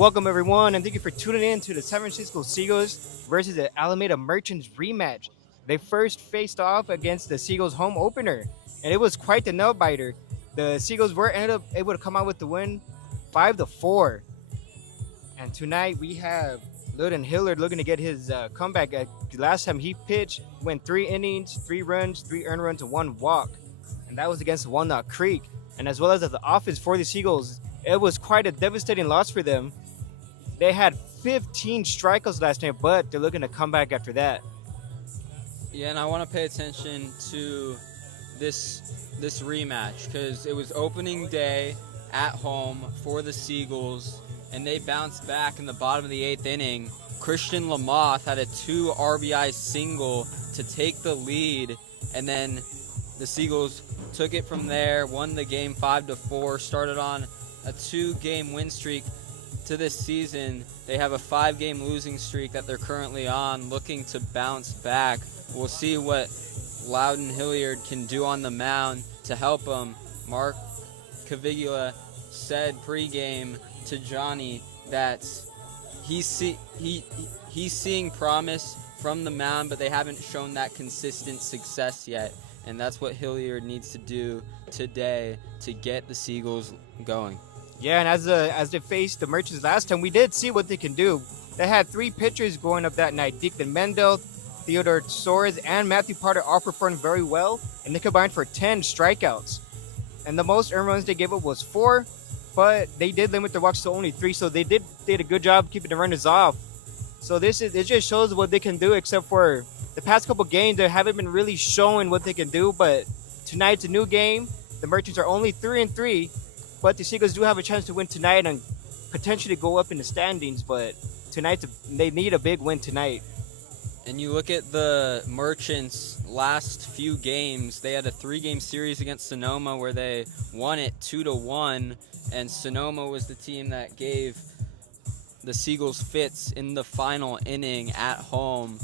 Welcome everyone, and thank you for tuning in to the San Francisco Seagulls versus the Alameda Merchants rematch. They first faced off against the Seagulls home opener, and it was quite the nail biter. The Seagulls were ended up able to come out with the win, 5-4. And tonight we have Luden Hillard looking to get his comeback. Last time he pitched, went 3 innings, 3 runs, 3 earned runs, and 1 walk, and that was against Walnut Creek. And as well as the offense for the Seagulls, it was quite a devastating loss for them. They had 15 strikeouts last night, but they're looking to come back after that. Yeah, and I want to pay attention to this rematch because it was opening day at home for the Seagulls, and they bounced back in the bottom of the 8th inning. Christian Lamoth had a 2 RBI single to take the lead, and then the Seagulls took it from there, won the game 5-4, started on a 2-game win streak. To this season, they have a 5-game losing streak that they're currently on, looking to bounce back. We'll see what Loudon Hilliard can do on the mound to help them. Mark Caviglia said pregame to Johnny that he's seeing promise from the mound, but they haven't shown that consistent success yet, and that's what Hilliard needs to do today to get the Seagulls going. Yeah, and as they faced the Merchants last time, we did see what they can do. They had 3 pitchers going up that night. Deacon Mendel, Theodore Soares, and Matthew Potter all performed very well, and they combined for 10 strikeouts. And the most earned runs they gave up was 4, but they did limit their walks to only 3, so they did a good job keeping the runners off. So it just shows what they can do, except for the past couple games, they haven't been really showing what they can do, but tonight's a new game. The Merchants are only 3-3. But the Seagulls do have a chance to win tonight and potentially go up in the standings. But they need a big win tonight. And you look at the Merchants' last few games, they had a 3-game series against Sonoma where they won it 2-1. And Sonoma was the team that gave the Seagulls fits in the final inning at home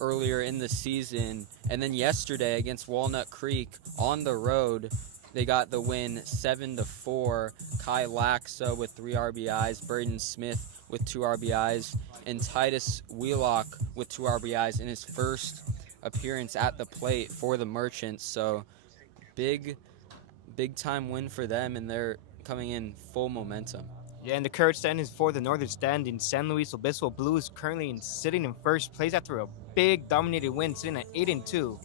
earlier in the season. And then yesterday against Walnut Creek on the road, they got the win 7-4. Kai Laxa with 3 RBIs, Braden Smith with 2 RBIs, and Titus Wheelock with 2 RBIs in his first appearance at the plate for the Merchants. So big time win for them, and they're coming in full momentum. Yeah, and the current standings for the Northern Standings, San Luis Obispo Blues currently sitting in first place after a big dominated win, sitting at 8-2.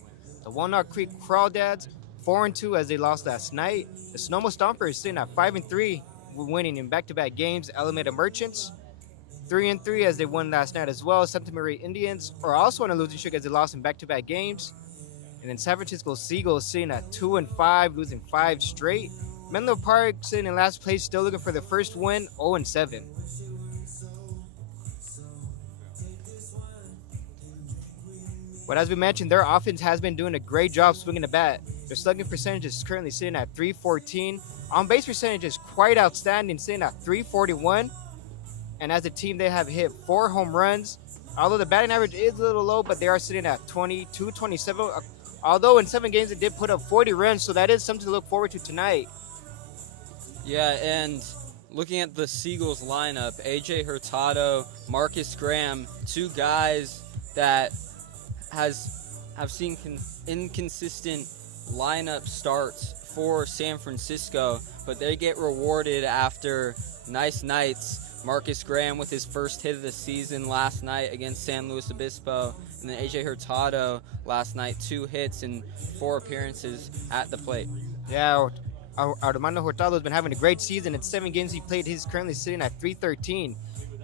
The Walnut Creek Crawdads 4-2 as they lost last night. The Sonoma Stompers sitting at 5-3, winning in back-to-back games. Alameda Merchants 3-3 as they won last night as well. Santa Maria Indians are also on a losing streak as they lost in back-to-back games. And then San Francisco Seagulls sitting at 2-5, losing 5 straight. Menlo Park sitting in last place, still looking for the first win, 0-7. But as we mentioned, their offense has been doing a great job swinging the bat. Their slugging percentage is currently sitting at .314. On-base percentage is quite outstanding, sitting at .341. And as a team, they have hit 4 home runs. Although the batting average is a little low, but they are sitting at 27. Although in 7 games, they did put up 40 runs, so that is something to look forward to tonight. Yeah, and looking at the Seagulls lineup, A.J. Hurtado, Marcus Graham, 2 guys that have seen inconsistent lineup starts for San Francisco, but they get rewarded after nice nights. Marcus Graham with his first hit of the season last night against San Luis Obispo, and then A.J. Hurtado last night, 2 hits and 4 appearances at the plate. Yeah, Armando Hurtado has been having a great season. In 7 games he played, he's currently sitting at .313.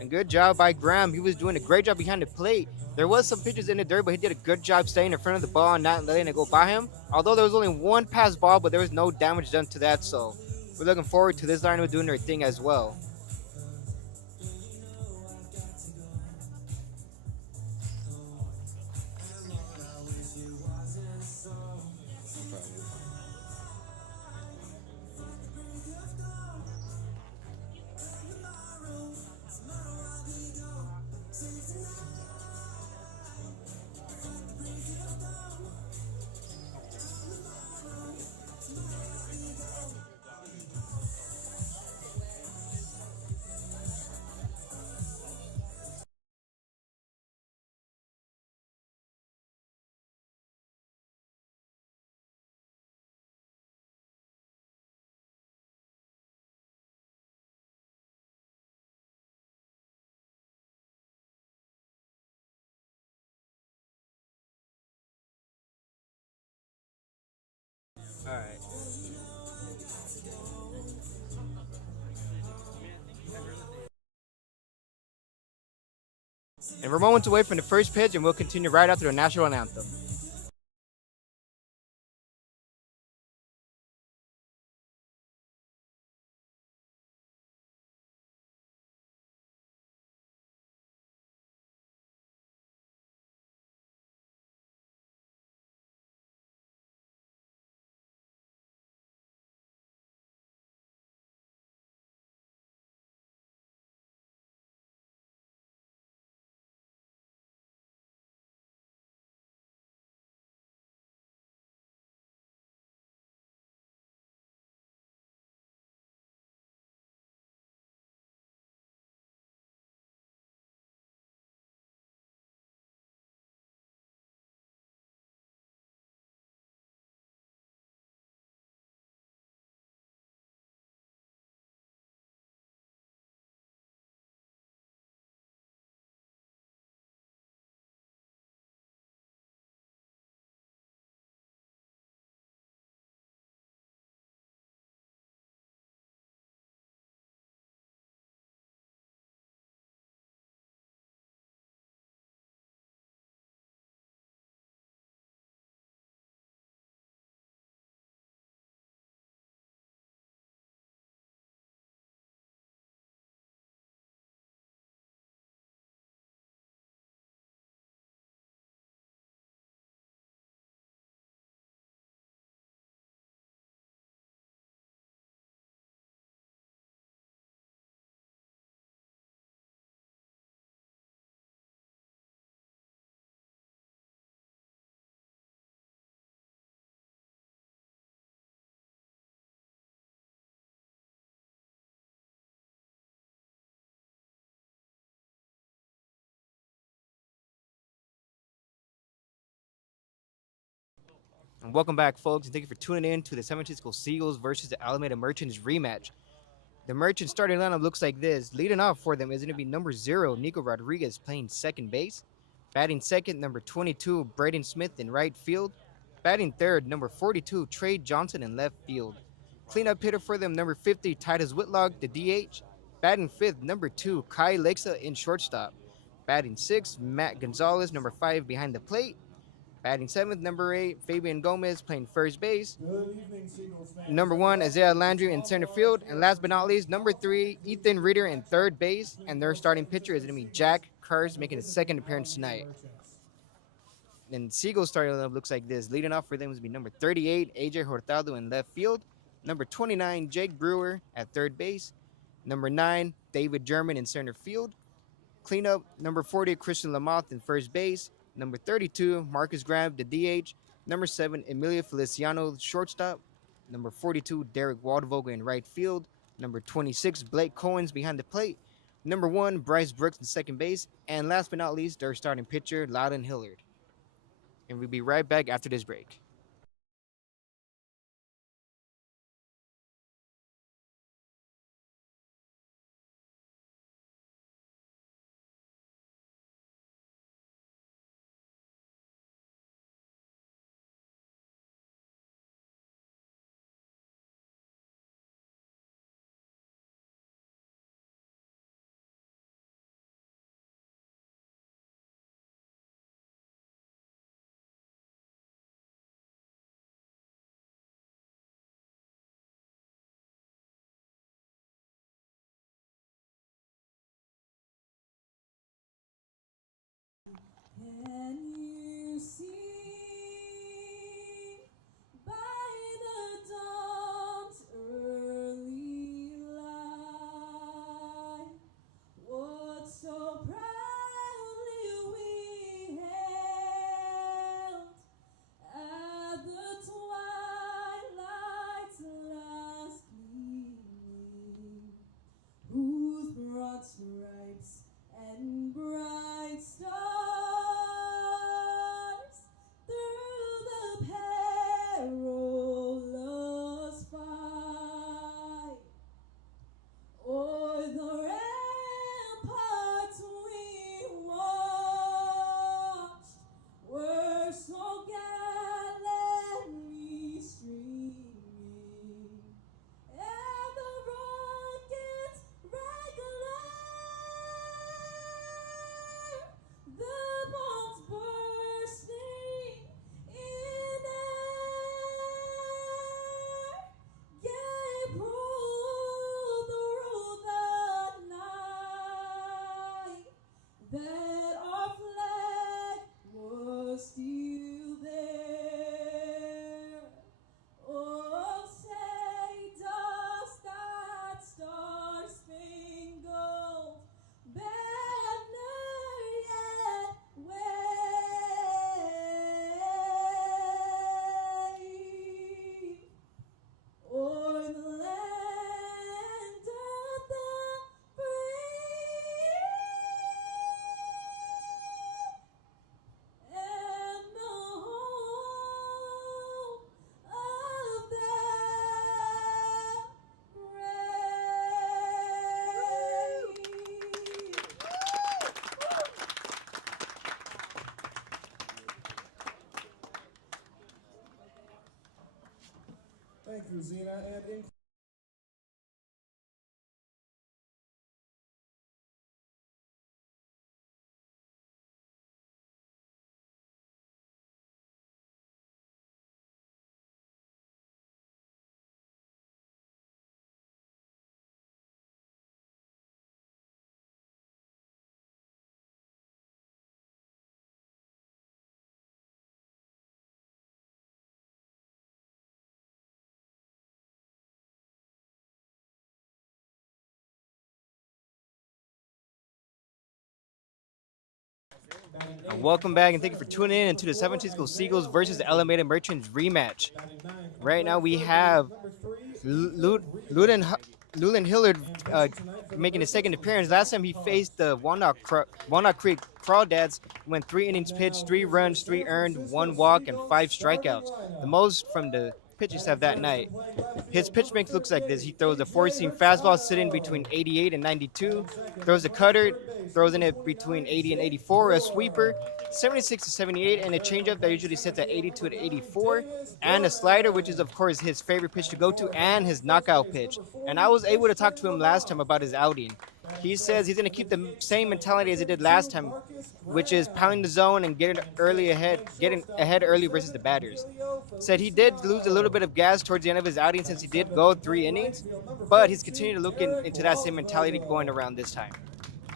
And good job by Graham. He was doing a great job behind the plate. There was some pitches in the dirt, but he did a good job staying in front of the ball and not letting it go by him. Although there was only 1 pass ball, but there was no damage done to that. So we're looking forward to this lineup doing their thing as well. And we're moments away from the first pitch, and we'll continue right after the national anthem. And welcome back, folks, and thank you for tuning in to the San Francisco Seagulls versus the Alameda Merchants rematch. The Merchants starting lineup looks like this. Leading off for them is going to be number 0, Nico Rodriguez, playing second base. Batting second, number 22, Braden Smith in right field. Batting third, number 42, Trey Johnson in left field. Cleanup hitter for them, number 50, Titus Whitlock, the DH. Batting fifth, number 2, Kai Lexa in shortstop. Batting sixth, Matt Gonzalez, number 5, behind the plate. Batting seventh, number 8, Fabian Gomez playing first base. Good evening, Seagulls fans. Number 1, Isaiah Landry in center field. And last but not least, number 3, Ethan Reeder in third base. And their starting pitcher is going to be Jack Kurz, making his second appearance tonight. And Seagulls starting lineup looks like this. Leading off for them is going to be number 38, AJ Hurtado in left field. Number 29, Jake Brewer at third base. Number 9, David German in center field. Cleanup, number 40, Christian Lamoth in first base. Number 32, Marcus Grab, the DH. Number 7, Emilio Feliciano, shortstop. Number 42, Derek Waldvogel in right field. Number 26, Blake Cohen's behind the plate. Number 1, Bryce Brooks in second base. And last but not least, their starting pitcher, Loudon Hillard. And we'll be right back after this break. Can you see by the dawn's early light what so proudly we hailed at the twilight's last gleaming, whose broad stripes and bright stars And welcome back, and thank you for tuning in to the 17th School Seagulls versus the Alameda Merchants rematch. Right now we have Luden Hillard making his second appearance. Last time he faced the Walnut Creek Crawdads, went 3 innings pitched, 3 runs, 3 earned, 1 walk, and 5 strikeouts. The most from the pitching staff that night. His pitch mix looks like this. He throws a 4-seam fastball sitting between 88 and 92, throws a cutter, throws in it between 80 and 84, a sweeper, 76 to 78, and a changeup that usually sits at 82 to 84, and a slider, which is, of course, his favorite pitch to go to, and his knockout pitch. And I was able to talk to him last time about his outing. He says he's going to keep the same mentality as he did last time, which is pounding the zone and getting ahead early versus the batters. Said he did lose a little bit of gas towards the end of his outing since he did go 3 innings, but he's continuing to look into that same mentality going around this time.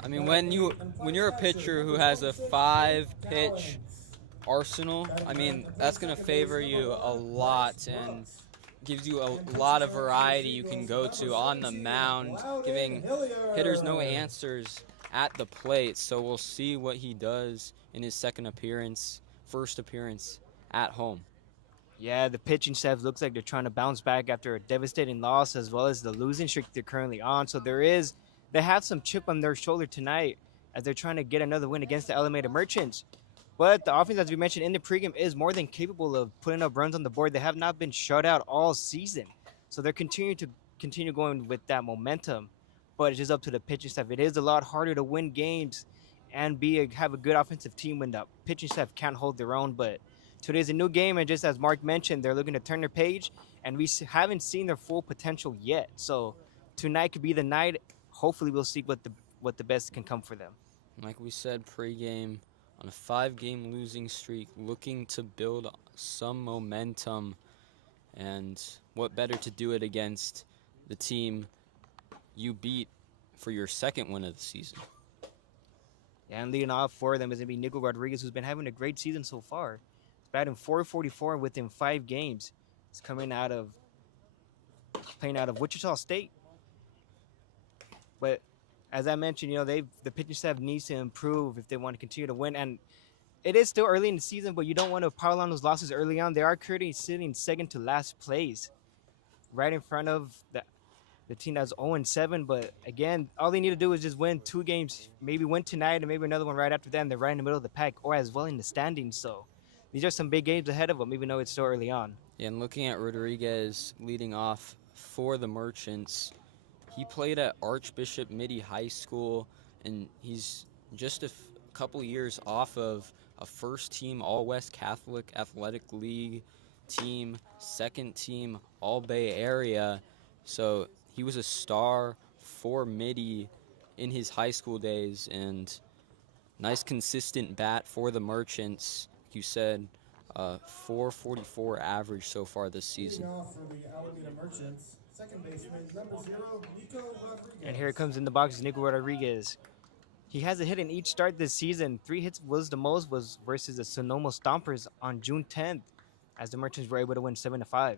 I mean, when you're a pitcher who has a 5-pitch arsenal, I mean, that's going to favor you a lot and gives you a lot of variety you can go to on the mound, giving hitters no answers at the plate. So we'll see what he does in his first appearance at home. Yeah, the pitching staff looks like they're trying to bounce back after a devastating loss as well as the losing streak they're currently on. So they have some chip on their shoulder tonight as they're trying to get another win against the Alameda Merchants. But the offense, as we mentioned in the pregame, is more than capable of putting up runs on the board. They have not been shut out all season. So they're continue going with that momentum. But it's just up to the pitching staff. It is a lot harder to win games and have a good offensive team when the pitching staff can't hold their own. But today's a new game, and just as Mark mentioned, they're looking to turn their page, and we haven't seen their full potential yet. So tonight could be the night. Hopefully we'll see what the best can come for them. Like we said pregame, on a 5-game losing streak, looking to build some momentum, and what better to do it against the team you beat for your second win of the season. Yeah, and leading off for them is going to be Nico Rodriguez, who's been having a great season so far. He's batting .444 within 5 games. He's playing out of Wichita State. But as I mentioned, the pitching staff needs to improve if they want to continue to win. And it is still early in the season, but you don't want to pile on those losses early on. They are currently sitting second to last place, right in front of the team that's 0-7. But again, all they need to do is just win 2 games, maybe win tonight and maybe another one right after that, and they're right in the middle of the pack or as well in the standings. So these are some big games ahead of them, even though it's still early on. Yeah, and looking at Rodriguez leading off for the Merchants, he played at Archbishop Mitty High School, and he's just a couple years off of a first-team All-West Catholic Athletic League team, second-team All-Bay Area. So he was a star for Mitty in his high school days, and nice consistent bat for the Merchants. Like you said, 444 average so far this season. Second baseman, number 0, Nico Rodriguez. And here it comes in the box is Nico Rodriguez. He has a hit in each start this season. 3 hits was the most versus the Sonoma Stompers on June 10th, as the Merchants were able to win 7-5.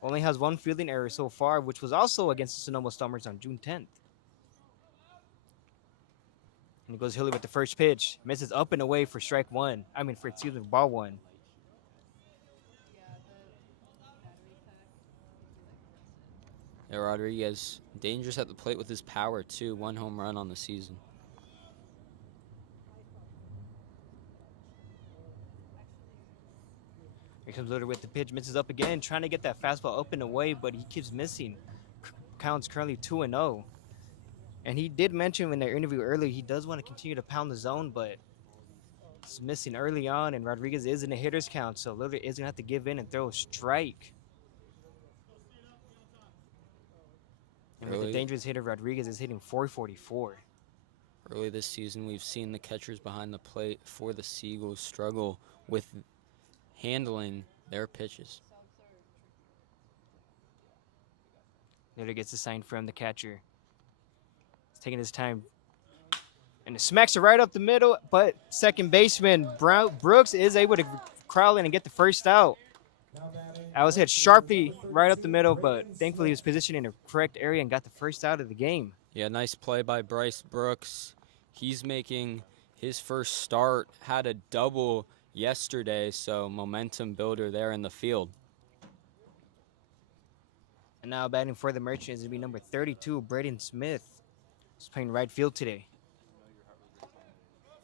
Only has 1 fielding error so far, which was also against the Sonoma Stompers on June 10th. And he goes Hilly with the first pitch. Misses up and away for ball 1. Yeah, Rodriguez, dangerous at the plate with his power, too. 1 home run on the season. Here comes Loader with the pitch. Misses up again, trying to get that fastball up and away, but he keeps missing. Count's currently 2-0. And he did mention in their interview earlier he does want to continue to pound the zone, but it's missing early on, and Rodriguez is in a hitter's count, so Loader is going to have to give in and throw a strike. And with the dangerous hitter, Rodriguez is hitting .444. Early this season, we've seen the catchers behind the plate for the Seagulls struggle with handling their pitches. Later gets a sign from the catcher. He's taking his time. And it smacks it right up the middle, but second baseman Brooks is able to crawl in and get the first out. I was hit sharply right up the middle, but thankfully he was positioned in the correct area and got the first out of the game. Yeah, nice play by Bryce Brooks. He's making his first start, had a double yesterday, so momentum builder there in the field. And now batting for the Merchants is going to be number 32, Braden Smith. He's playing right field today.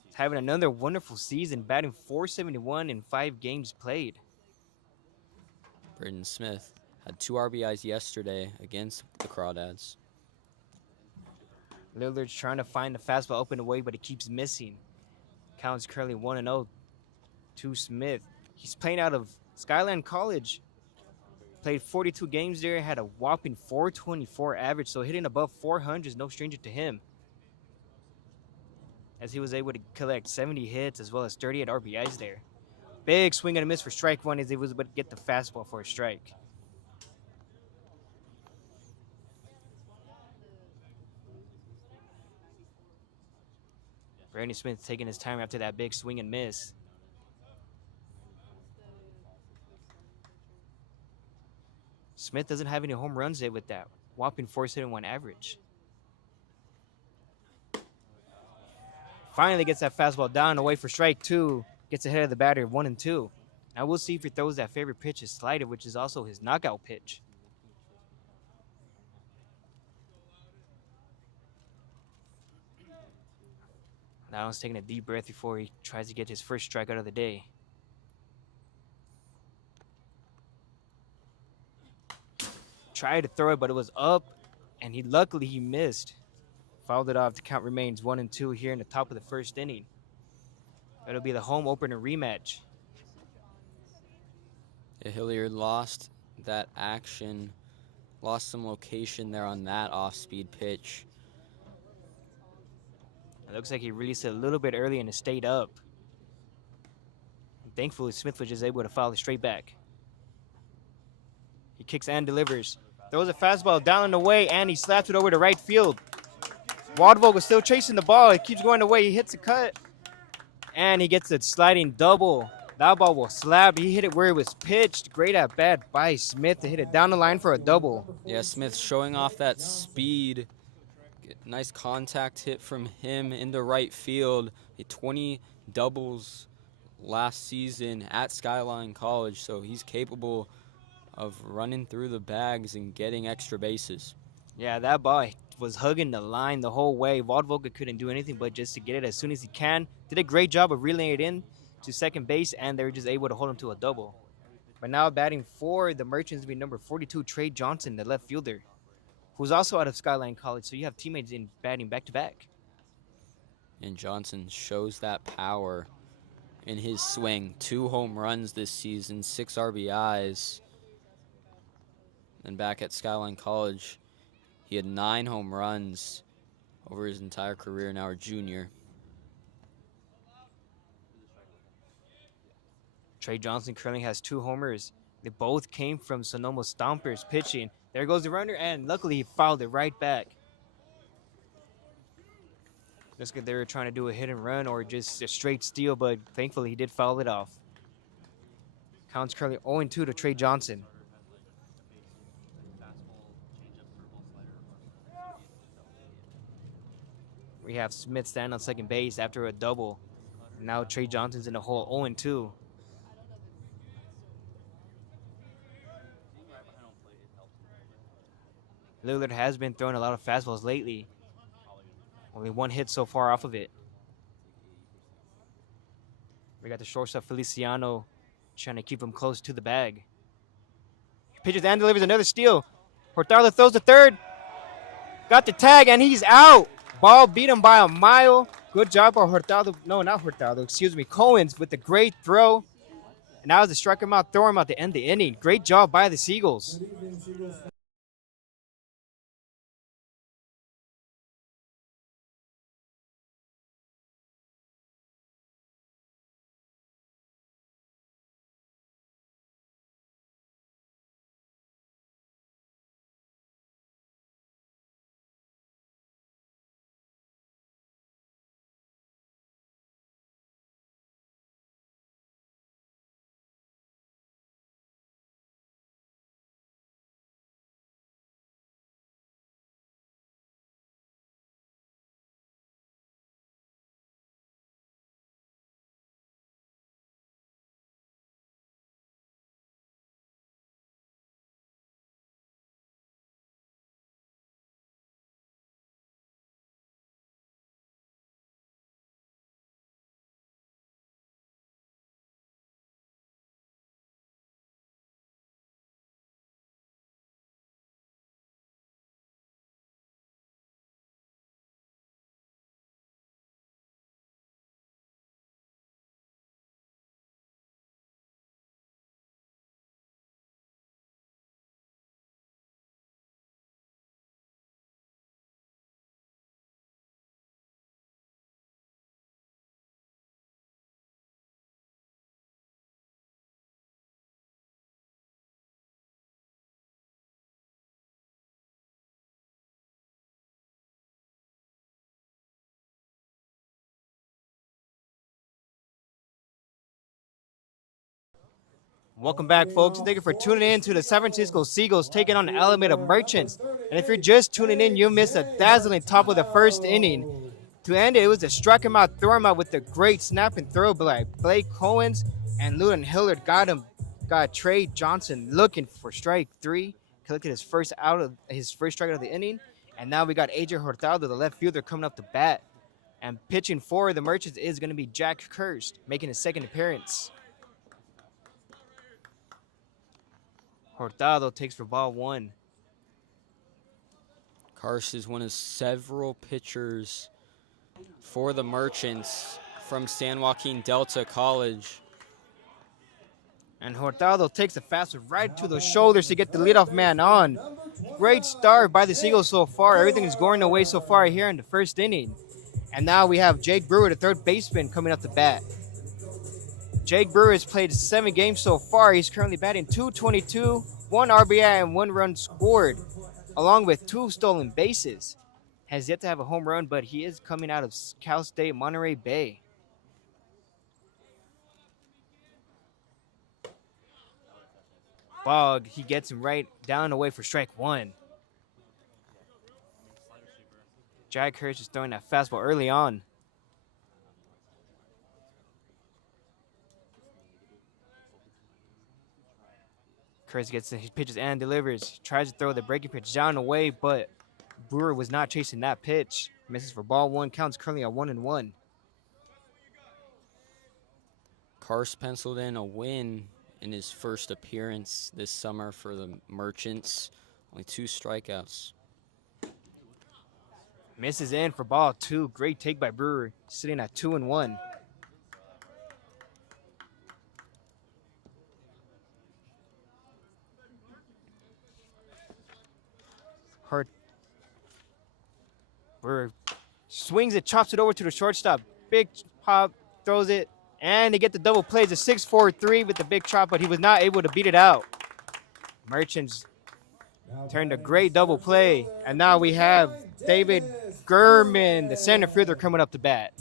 He's having another wonderful season, batting .471 in 5 games played. Braden Smith had 2 RBIs yesterday against the Crawdads. Lillard's trying to find the fastball open away, but it keeps missing. Count's currently 1-0 to Smith. He's playing out of Skyline College. Played 42 games there, had a whopping .424 average, so hitting above 400 is no stranger to him. As he was able to collect 70 hits as well as 38 RBIs there. Big swing and a miss for strike one as he was able to get the fastball for a strike. Brandon Smith taking his time after that big swing and miss. Smith doesn't have any home runs yet with that whopping .471 average. Finally gets that fastball down and away for strike two. Gets ahead of the batter 1-2. Now we'll see if he throws that favorite pitch, his slider, which is also his knockout pitch. Now he's taking a deep breath before he tries to get his first strikeout of the day. Tried to throw it, but it was up, and luckily he missed. Fouled it off. The count remains 1-2 here in the top of the first inning. It'll be the home opener rematch. Yeah, Hilliard lost that action, lost some location there on that off-speed pitch. It looks like he released it a little bit early and it stayed up. And thankfully, Smith was just able to foul it straight back. He kicks and delivers. Throws a fastball down and away, and he slaps it over to right field. Waldvogel still chasing the ball. It keeps going away. He hits a cut, and he gets a sliding double. That ball will slap. He hit it where it was pitched. Great at bat by Smith to hit it down the line for a double. Yeah, Smith showing off that speed. Nice contact hit from him into right field. 20 doubles last season at Skyline College, so he's capable of running through the bags and getting extra bases. Yeah, that ball was hugging the line the whole way. Waldvogel couldn't do anything but just to get it as soon as he can. Did a great job of relaying it in to second base, and they were just able to hold him to a double. But now batting for the Merchants will be number 42, Trey Johnson, the left fielder, who's also out of Skyline College. So you have teammates in batting back-to-back. And Johnson shows that power in his swing. 2 home runs this season, 6 RBIs. And back at Skyline College, he had 9 home runs over his entire career, now a junior. Trey Johnson currently has 2 homers. They both came from Sonoma Stompers pitching. There goes the runner, and luckily he fouled it right back. Just because they were trying to do a hit and run or just a straight steal, but thankfully he did foul it off. Count's currently 0-2 to Trey Johnson. We have Smith standing on second base after a double. Now Trey Johnson's in the hole, 0-2. Lillard has been throwing a lot of fastballs lately. Only 1 hit so far off of it. We got the shortstop Feliciano trying to keep him close to the bag. He pitches and delivers another steal. Hurtado throws the third. Got the tag, and he's out. Ball beat him by a mile. Good job by Hurtado. No, not Hurtado. Excuse me. Cohen's with the great throw. And that was the strike him out, throw him out to end the inning. Great job by the Seagulls. Good evening, Seagulls. Welcome back, folks. Thank you for tuning in to the San Francisco Seagulls taking on the Alameda Merchants. And if you're just tuning in, you missed a dazzling top of the first inning. To end it, it was a strike him out, throw him out with a great snap and throw by Blake Coens, and Lewin Hillard got Trey Johnson looking for strike three, collected his first strike out of the inning, and now we got AJ Hurtado, the left fielder, coming up to bat. And pitching for the Merchants is going to be Jack Kirst, making his second appearance. Hurtado takes for ball one. Karst is one of several pitchers for the Merchants from San Joaquin Delta College. And Hurtado takes a fastball right to the shoulders to get the leadoff man on. Great start by the Seagulls so far. Everything is going away so far here in the first inning. And now we have Jake Brewer, the third baseman, coming up to bat. Jake Brewer has played 7 games so far. He's currently batting .222, 1 RBI, and 1 run scored, along with 2 stolen bases. Has yet to have a home run, but he is coming out of Cal State Monterey Bay. Bog, he gets him right down and away for strike one. Jack Hirsch is throwing that fastball early on. Curtis gets his pitches and delivers. Tries to throw the breaking pitch down and away, but Brewer was not chasing that pitch. Misses for ball one. Counts currently at 1-1. Karst penciled in a win in his first appearance this summer for the Merchants. Only 2 strikeouts. Misses in for ball 2. Great take by Brewer. Sitting at 2-1. Brewer swings it, chops it over to the shortstop. Big hop, throws it, and they get the double plays. A 6-4-3 with the big chop, but he was not able to beat it out. Merchants turned a great double play, and now we have David Gurman, the center fielder, coming up to bat.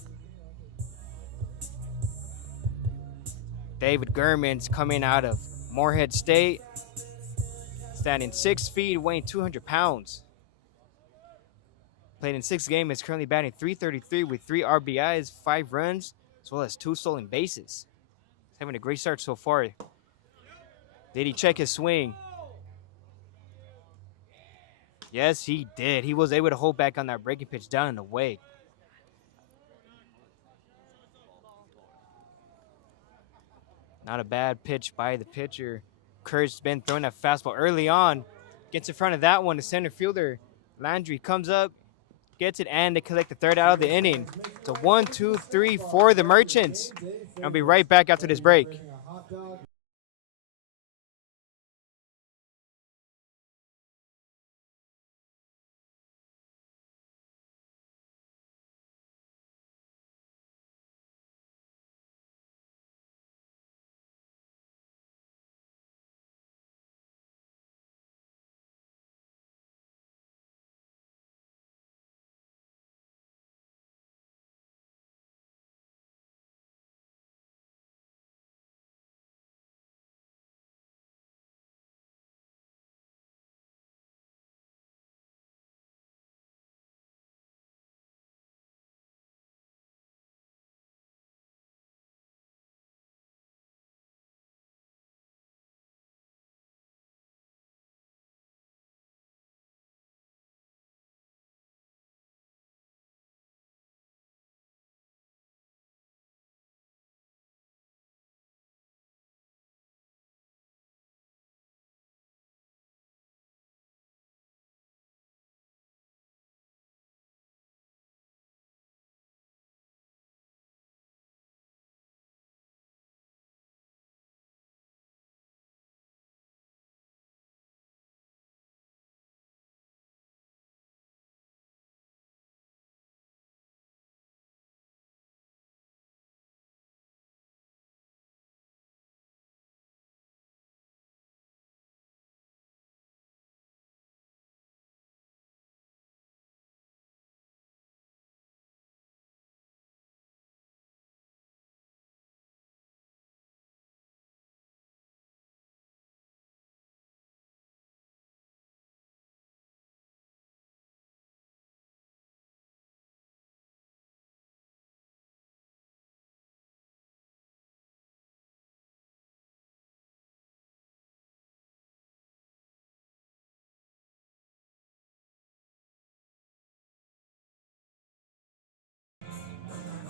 David Gurman's coming out of Morehead State, standing 6 feet, weighing 200 pounds. Played in 6 games, is currently batting .333 with 3 RBIs, 5 runs, as well as 2 stolen bases. He's having a great start so far. Did he check his swing? Yes, he did. He was able to hold back on that breaking pitch down and away. Not a bad pitch by the pitcher. Kurt's been throwing that fastball early on. Gets in front of that one. The center fielder, Landry, comes up, gets it, and they collect the third out of the inning. It's a 1-2-3 for the Merchants. I'll be right back after this break.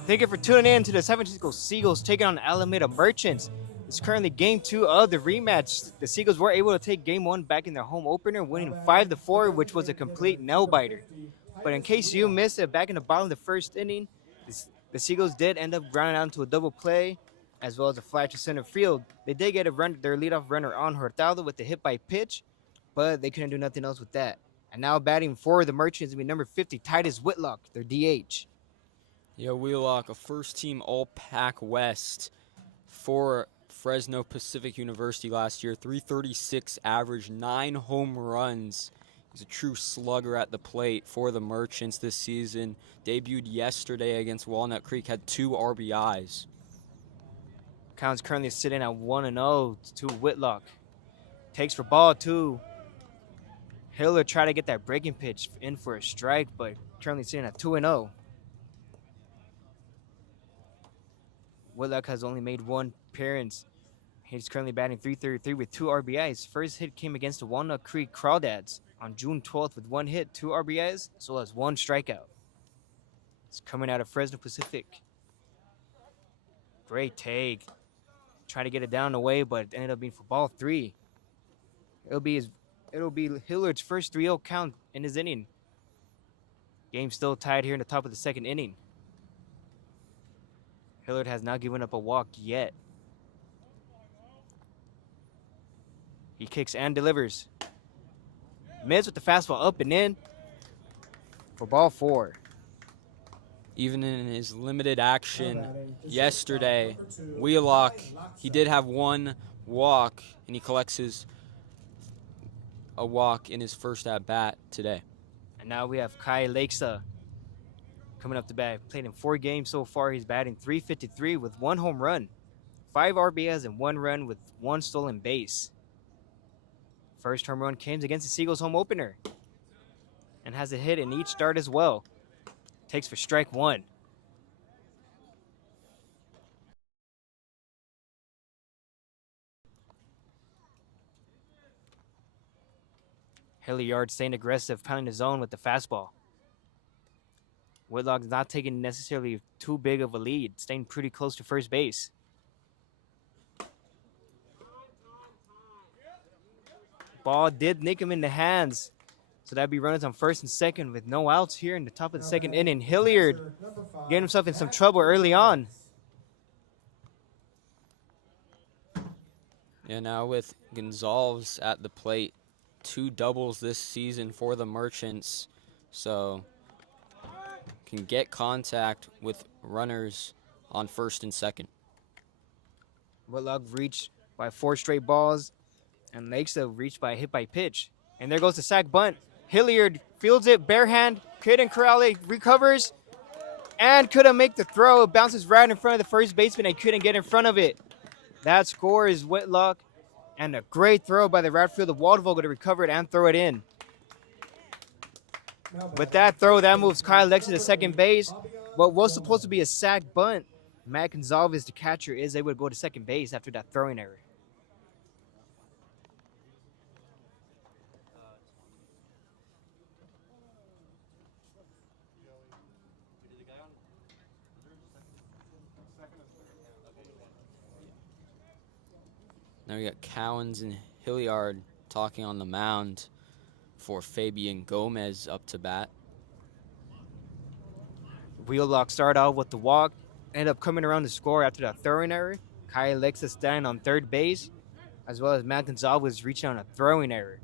Thank you for tuning in to the San Francisco Seagulls taking on Alameda Merchants. It's currently game 2 of the rematch. The Seagulls were able to take game 1 back in their home opener, winning 5-4, which was a complete nail-biter. But in case you missed it, back in the bottom of the first inning, the Seagulls did end up grounding out into a double play, as well as a fly to center field. They did get their leadoff runner on Hurtado with the hit by pitch, but they couldn't do nothing else with that. And now batting for the Merchants will be number 50, Titus Whitlock, their DH. Yeah, Wheelock, a first-team All-Pac West for Fresno Pacific University last year. 336 average, 9 home runs. He's a true slugger at the plate for the Merchants this season. Debuted yesterday against Walnut Creek, had 2 RBIs. Count's currently sitting at 1-0 to Whitlock. Takes for ball 2. Hiller tried to get that breaking pitch in for a strike, but currently sitting at 2-0. Whitlock has only made 1 appearance. He's currently batting .333 with 2 RBIs. First hit came against the Walnut Creek Crawdads on June 12th with 1 hit, 2 RBIs, as well as 1 strikeout. It's coming out of Fresno Pacific. Great take. Trying to get it down the way, but it ended up being for ball 3. It'll be Hilliard's first 3-0 count in his inning. Game still tied here in the top of the second inning. Hillard has not given up a walk yet. He kicks and delivers. Miz with the fastball up and in for ball 4. Even in his limited action yesterday, Wheelock, he did have 1 walk, and he collects a walk in his first at-bat today. And now we have Kai Lakesa coming up to bat. Played in 4 games so far. He's batting .353 with 1 home run, 5 RBIs, and 1 run with 1 stolen base. First home run came against the Seagulls home opener and has a hit in each start as well. Takes for strike 1. Hilliard staying aggressive, pounding the zone with the fastball. Whitlock not taking necessarily too big of a lead, staying pretty close to first base. Ball did nick him in the hands, so that'd be runners on first and second with no outs here in the top of the second inning. Hilliard getting himself in some trouble early on. Yeah, now with Gonzalez at the plate, 2 doubles this season for the Merchants, so can get contact with runners on first and second. Whitlock reached by 4 straight balls, and Lakesa reached by a hit by pitch. And there goes the sack bunt. Hilliard fields it, bare hand. Caden Corrales recovers and couldn't make the throw. It bounces right in front of the first baseman and couldn't get in front of it. That score is Whitlock, and a great throw by the right fielder Waldvogel to recover it and throw it in. With that throw, that moves Kyle Lexi to second base. What was supposed to be a sack bunt, Matt Gonzalez, the catcher, is able to go to second base after that throwing error. Now we got Cowens and Hilliard talking on the mound for Fabian Gomez up to bat. Wheelock started out with the walk, ended up coming around to score after that throwing error. Kai Alexa standing on third base, as well as Matt Gonzalez reaching on a throwing error.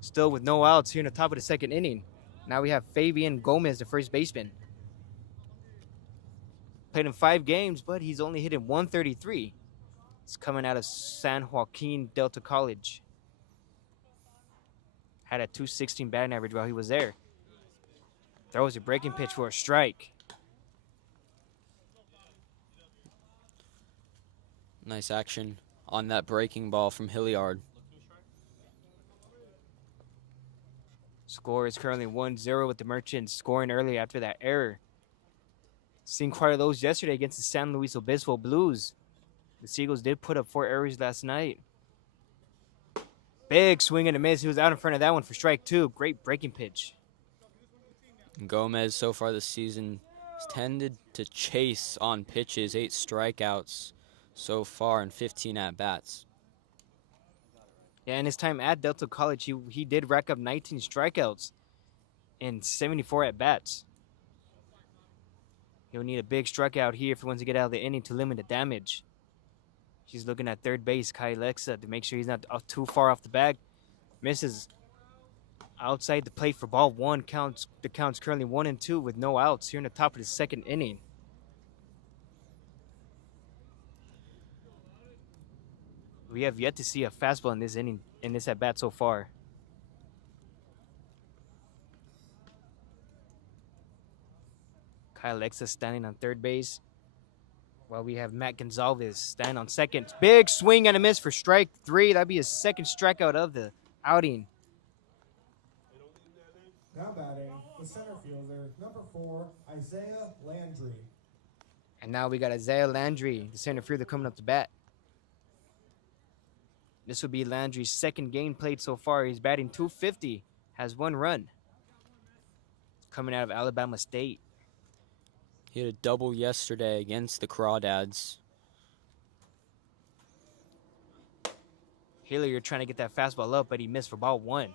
Still with no outs here in the top of the second inning. Now we have Fabian Gomez, the first baseman. Played in 5 games, but he's only hit in 133. He's coming out of San Joaquin Delta College. Had a .216 batting average while he was there. Throws a breaking pitch for a strike. Nice action on that breaking ball from Hilliard. Score is currently 1-0 with the Merchants scoring early after that error. Seen quite a those yesterday against the San Luis Obispo Blues. The Seagulls did put up 4 errors last night. Big swing and a miss. He was out in front of that one for strike 2. Great breaking pitch. Gomez so far this season He's tended to chase on pitches, 8 strikeouts so far and 15 at-bats. Yeah, in his time at Delta College, he did rack up 19 strikeouts and 74 at bats. He'll need a big strikeout here if he wants to get out of the inning to limit the damage. She's looking at third base, Kai Lexa, to make sure he's not too far off the bag. Misses outside the plate for ball one. The count's currently 1-2 with no outs here in the top of the second inning. We have yet to see a fastball in this inning, in this at bat so far. Kyle Lexa standing on third base, while we have Matt Gonzalez standing on second. Big swing and a miss for strike 3. That'd be his second strikeout of the outing. Now batting, the center fielder, number 4, Isaiah Landry. And now we got Isaiah Landry, the center fielder, coming up to bat. This will be Landry's second game played so far. He's batting .250, has 1 run. Coming out of Alabama State. He had a double yesterday against the Crawdads. Hilliard trying to get that fastball up, but he missed for ball 1.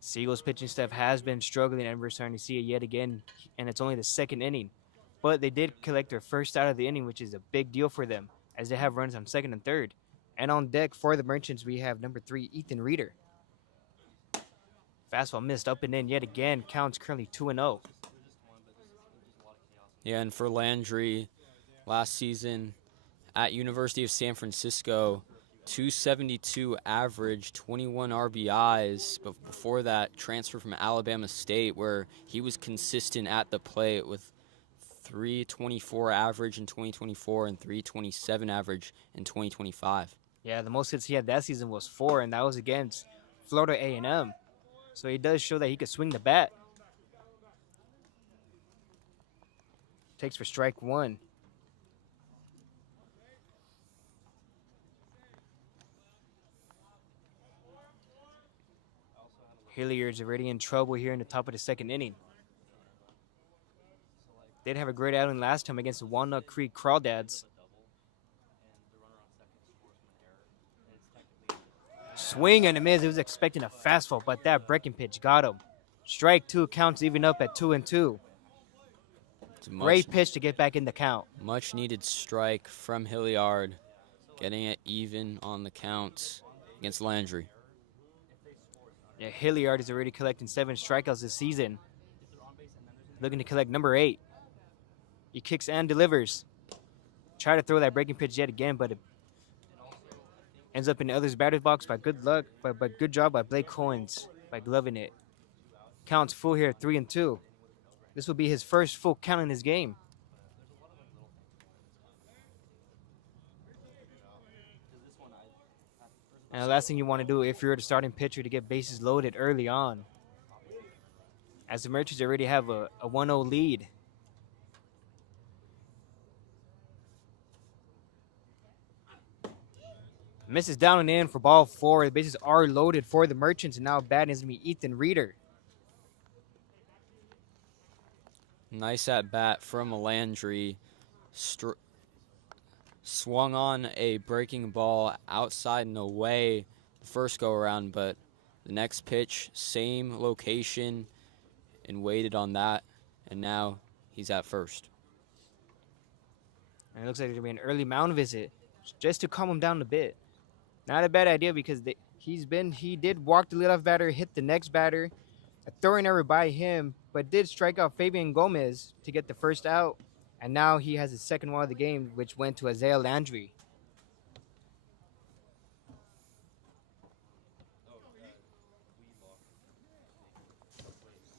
Seagulls pitching staff has been struggling, and we're starting to see it yet again, and it's only the second inning. But they did collect their first out of the inning, which is a big deal for them, as they have runs on second and third. And on deck for the Merchants, we have number 3, Ethan Reeder. Fastball missed up and in yet again. Count's currently 2-0. Yeah, and for Landry, last season at University of San Francisco, 272 average, 21 RBIs, but before that, transfer from Alabama State, where he was consistent at the plate with 324 average in 2024 and 327 average in 2025. Yeah, the most hits he had that season was 4, and that was against Florida A&M. So he does show that he could swing the bat. Takes for strike 1. Hilliard's already in trouble here in the top of the second inning. They'd have a great outing last time against the Walnut Creek Crawdads. Swing and a miss. He was expecting a fastball, but that breaking pitch got him. Strike 2, counts even up at 2-2. Great pitch to get back in the count. Much needed strike from Hilliard, getting it even on the count against Landry. Yeah, Hilliard is already collecting 7 strikeouts this season. Looking to collect number 8. He kicks and delivers. Try to throw that breaking pitch yet again, but it ends up in the other's batter's box by good luck, but good job by Blake Coins by gloving it. Counts full here at 3-2. This will be his first full count in his game. And the last thing you want to do if you're the starting pitcher to get bases loaded early on, as the Merchants already have a 1-0 lead. Misses down and in for ball 4. The bases are loaded for the Merchants, and now batting is going to be Ethan Reeder. Nice at bat from Landry. Swung on a breaking ball outside and away the first go around, but the next pitch, same location, and waited on that, and now he's at first. And it looks like there's going to be an early mound visit just to calm him down a bit. Not a bad idea because he did walk the leadoff batter, hit the next batter, a throwing error by him, but did strike out Fabian Gomez to get the first out. And now he has his second one of the game, which went to Isaiah Landry.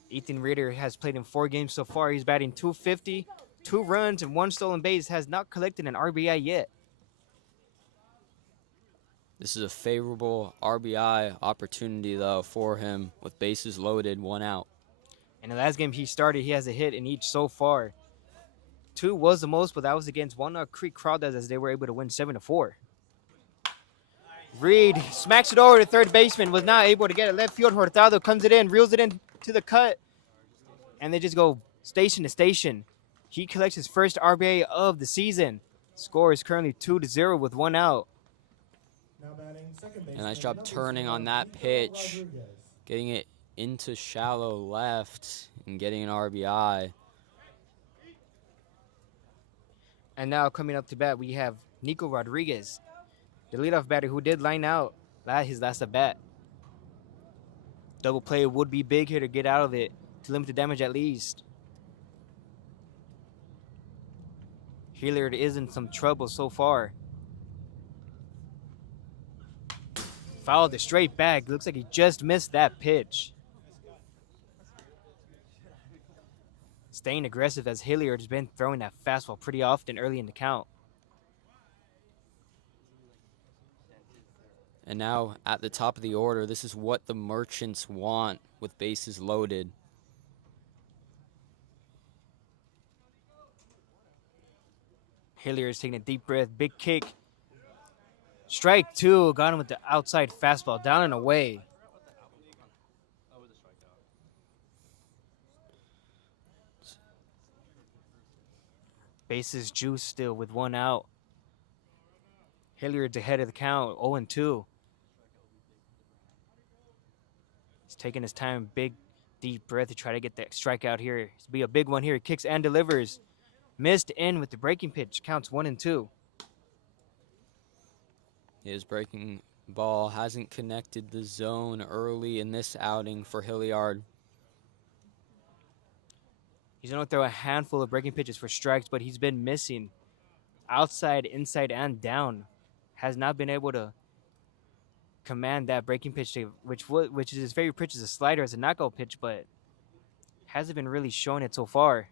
Ethan Reeder has played in 4 games so far. He's batting .250, 2 runs, and 1 stolen base. Has not collected an RBI yet. This is a favorable RBI opportunity, though, for him with bases loaded, 1 out. In the last game he started, he has a hit in each so far. 2 was the most, but that was against Walnut Creek Crawdads as they were able to win 7-4. Reed smacks it over to third baseman, was not able to get it left field. Hurtado comes it in, reels it in to the cut, and they just go station to station. He collects his first RBI of the season. Score is currently 2-0 with one out. Now batting second base. And nice job turning on that pitch, getting it into shallow left and getting an RBI. And now coming up to bat, we have Nico Rodriguez, the leadoff batter who did line out his last at bat. Double play would be big here to get out of it, to limit the damage at least. Hilliard is in some trouble so far. Fouled it straight back. Looks like he just missed that pitch. Staying aggressive as Hilliard has been throwing that fastball pretty often early in the count. And now at the top of the order, this is what the Merchants want with bases loaded. Hilliard is taking a deep breath, big kick. Strike two, got him with the outside fastball, down and away. Bases juice still with one out. Hilliard's ahead of the count, 0-2. He's taking his time, big, deep breath to try to get that strikeout here. It's be a big one here. He kicks and delivers. Missed in with the breaking pitch. Counts 1-2. His breaking ball hasn't connected the zone early in this outing for Hilliard. He's going to throw a handful of breaking pitches for strikes, but he's been missing outside, inside, and down. Has not been able to command that breaking pitch, which is his favorite pitch, is a slider as a knockout pitch, but hasn't been really showing it so far.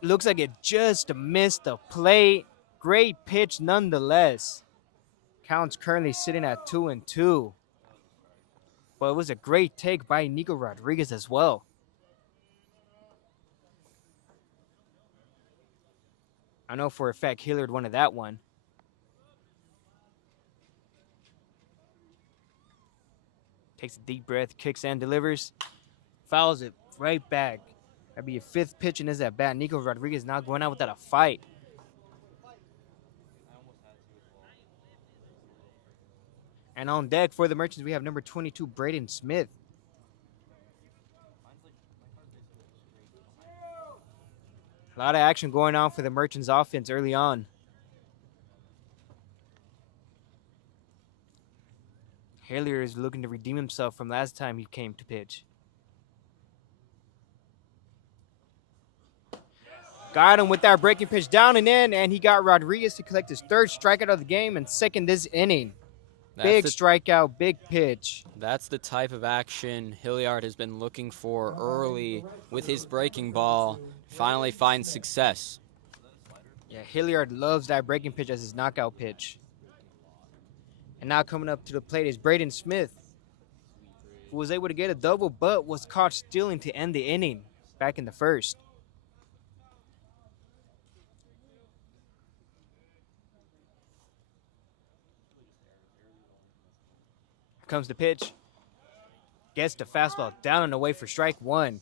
Looks like it just missed the plate. Great pitch nonetheless. Count's currently sitting at 2-2. But it was a great take by Nico Rodriguez as well. I know for a fact Hilliard wanted that one. Takes a deep breath, kicks and delivers. Fouls it right back. That'd be your fifth pitch in his at bat. Nico Rodriguez not going out without a fight. And on deck for the Merchants, we have number 22, Braden Smith. A lot of action going on for the Merchants offense early on. Hilliard is looking to redeem himself from last time he came to pitch. Got him with that breaking pitch down and in, and he got Rodriguez to collect his third strikeout of the game and second this inning. Big strikeout, big pitch. That's the type of action Hilliard has been looking for early with his breaking ball. Finally finds success. Yeah, Hilliard loves that breaking pitch as his knockout pitch. And now coming up to the plate is Braden Smith, who was able to get a double but was caught stealing to end the inning back in the first. Here comes the pitch. Gets the fastball down and away for strike one.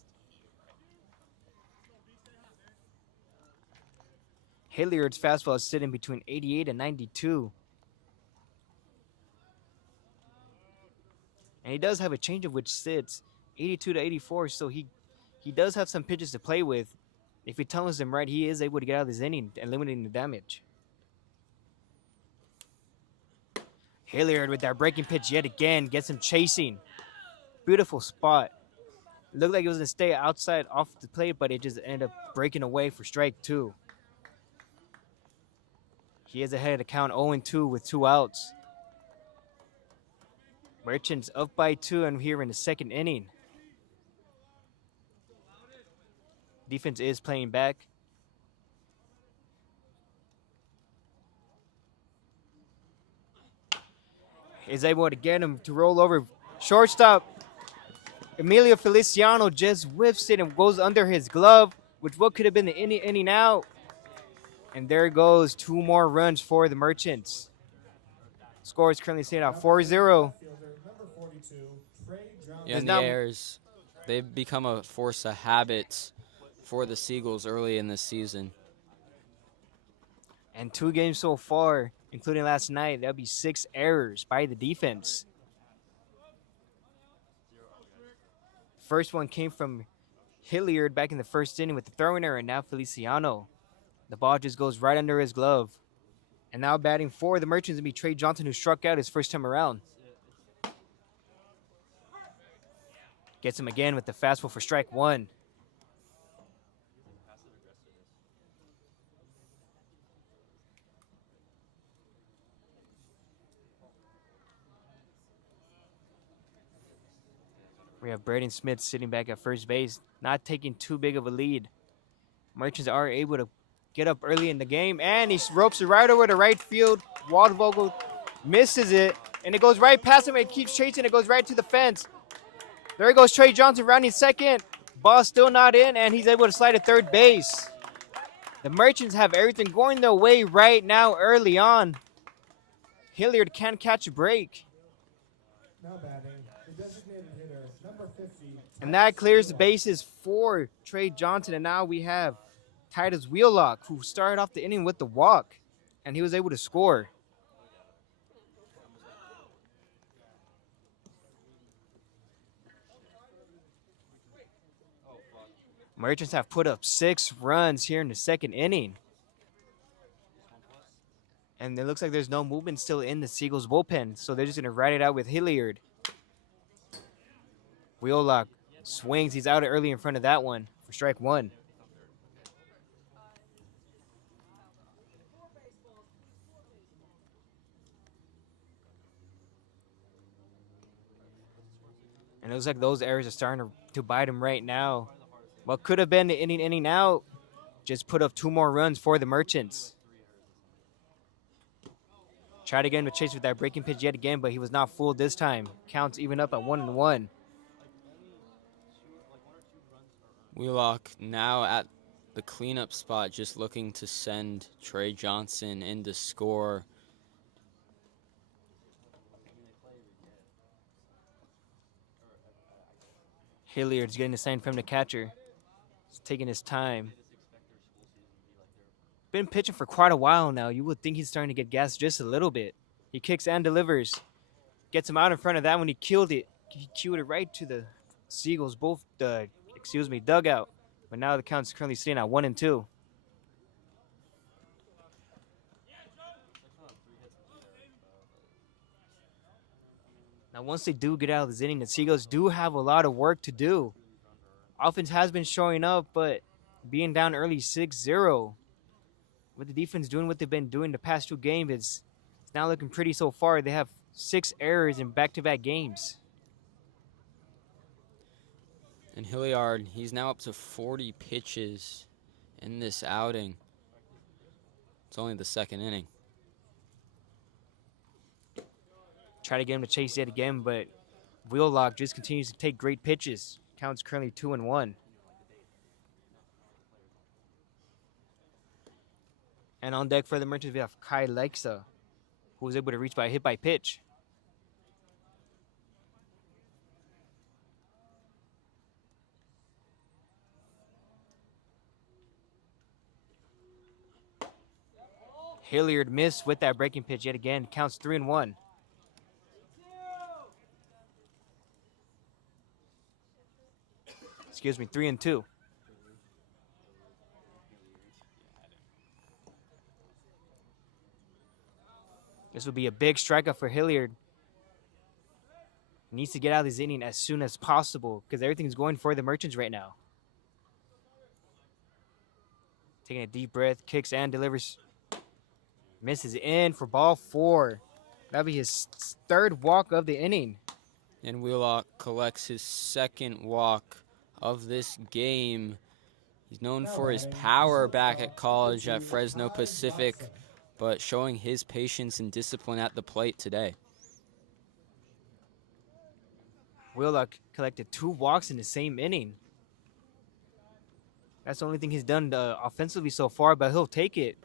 Hilliard's fastball is sitting between 88 and 92. And he does have a changeup which sits 82 to 84, so he does have some pitches to play with. If he tells him right, he is able to get out of this inning, eliminating the damage. Hilliard with that breaking pitch yet again, gets him chasing. Beautiful spot. It looked like it was going to stay outside off the plate, but it just ended up breaking away for strike two. He is ahead of the count 0-2 with 2 outs. Merchants up by 2 and here in the second inning. Defense is playing back. Is able to get him to roll over. Shortstop Emilio Feliciano just whiffs it and goes under his glove, which what could have been the inning out. And there goes 2 more runs for the Merchants. Score is currently sitting at 4-0. Fielder, number 42, Trey Johnson. Yeah, and There's the not- errors, they've become a force of habit for the Seagulls early in this season. And 2 games so far, including last night, that'll be 6 errors by the defense. First one came from Hilliard back in the first inning with the throwing error, and now Feliciano. The ball just goes right under his glove. And now batting for the Merchants will be Trey Johnson, who struck out his first time around. Gets him again with the fastball for strike 1. We have Braden Smith sitting back at first base, not taking too big of a lead. Merchants are able to get up early in the game, and he ropes it right over to right field. Waldvogel misses it, and it goes right past him, and keeps chasing. It goes right to the fence. There goes Trey Johnson rounding second. Ball still not in, and he's able to slide to third base. The Merchants have everything going their way right now early on. Hilliard can't catch a break. Now batting, the designated hitter, number 50. And that clears the bases for Trey Johnson. And now we have Titus Wheelock, who started off the inning with the walk, and he was able to score. Merchants have put up 6 runs here in the second inning. And it looks like there's no movement still in the Seagulls bullpen, so they're just going to ride it out with Hilliard. Wheelock swings. He's out early in front of that one for strike 1. And it looks like those errors are starting to bite him right now. What could have been the inning out just put up 2 more runs for the Merchants. Tried to get him to chase with that breaking pitch yet again, but he was not fooled this time. Counts even up at 1-1. Wheelock now at the cleanup spot, just looking to send Trey Johnson in to score. Hilliard's getting the sign from the catcher. He's taking his time. Been pitching for quite a while now. You would think he's starting to get gassed just a little bit. He kicks and delivers. Gets him out in front of that one. He killed it. He cued it right to the Seagulls, dugout. But now the count's currently sitting at 1-2. Now, once they do get out of this inning, the Seagulls do have a lot of work to do. Offense has been showing up, but being down early 6-0, what the defense doing what they've been doing the past 2 games, it's not looking pretty so far. They have 6 errors in back-to-back games. And Hilliard, he's now up to 40 pitches in this outing. It's only the second inning. Try to get him to chase yet again, but Wheelock just continues to take great pitches. Count's currently 2-1. And on deck for the Merchants, we have Kai Lexa, who was able to reach by a hit by pitch. Hilliard missed with that breaking pitch yet again. Counts 3-1. Excuse me, 3-2. This would be a big strikeout for Hilliard. He needs to get out of this inning as soon as possible because everything's going for the Merchants right now. Taking a deep breath, kicks and delivers. Misses in for ball 4. That'll be his 3rd walk of the inning. And Wheelock collects his 2nd walk of this game. He's known for his power back at college at Fresno Pacific, but showing his patience and discipline at the plate today. Wheelock collected 2 walks in the same inning. That's the only thing he's done offensively so far, but he'll take it.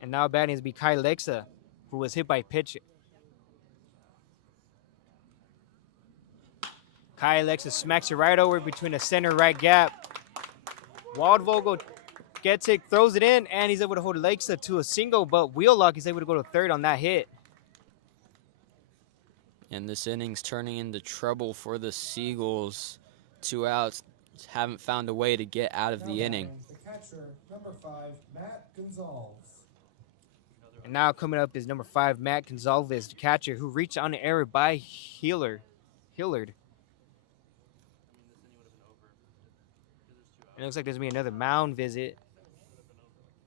And now batting is be Kai Lexa, who was hit by a pitch. Kai Alexis smacks it right over between the center right gap. Waldvogel gets it, throws it in, and he's able to hold Lexa to a single, but Wheelock is able to go to third on that hit. And this inning's turning into trouble for the Seagulls. 2 outs, haven't found a way to get out of the inning. The catcher, number 5, Matt Gonzalez. And now coming up is number 5, Matt Gonzalez, the catcher, who reached on an error by Hillard. And it looks like there's going to be another mound visit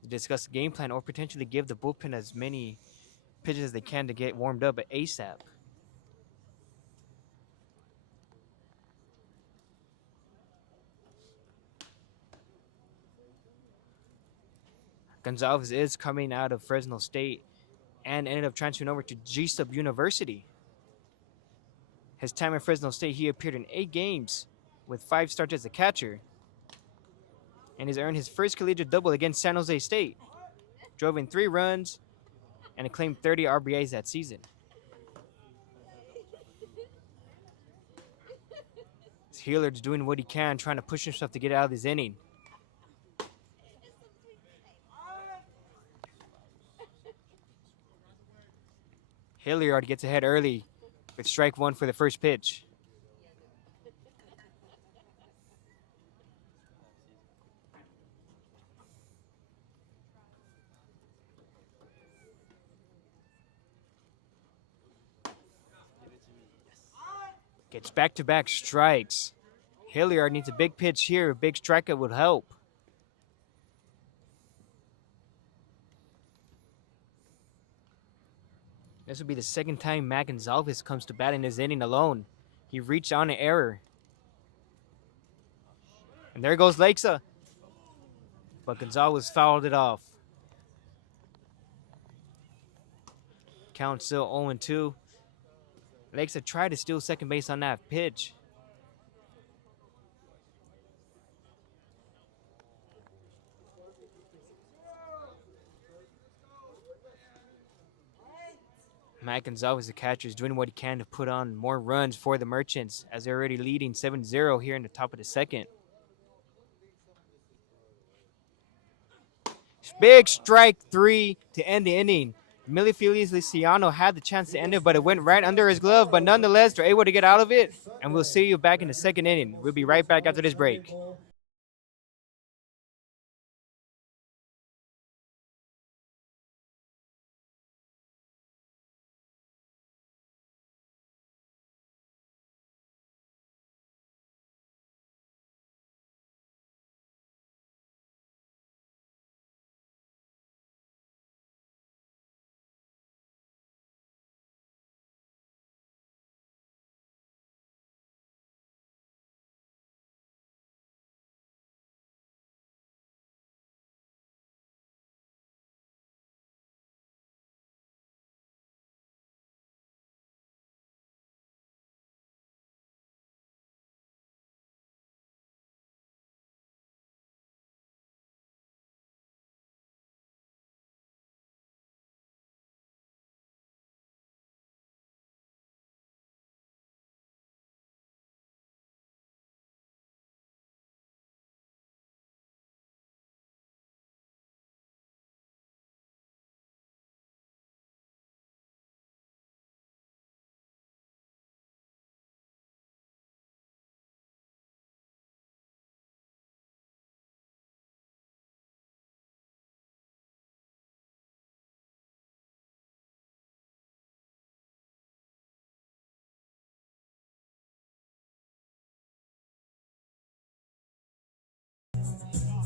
to discuss the game plan or potentially give the bullpen as many pitches as they can to get warmed up at ASAP. Gonzalez is coming out of Fresno State and ended up transferring over to G-Sub University. His time at Fresno State, he appeared in 8 games with 5 starts as a catcher, and has earned his first collegiate double against San Jose State. Drove in 3 runs and claimed 30 RBIs that season. Hilliard's doing what he can, trying to push himself to get out of this inning. Hilliard gets ahead early with strike 1 for the first pitch. Gets back-to-back strikes. Hilliard needs a big pitch here. A big strikeout would help. This would be the second time Matt Gonzalez comes to bat in this inning alone. He reached on an error. And there goes Lexa. But Gonzalez fouled it off. Count still 0-2. Lexa tried to steal second base on that pitch. Matt Gonzalez, the catcher, is doing what he can to put on more runs for the Merchants as they're already leading 7-0 here in the top of the second. Big strike 3 to end the inning. Emilio Feliciano had the chance to end it, but it went right under his glove. But nonetheless, they're able to get out of it, and we'll see you back in the second inning. We'll be right back after this break.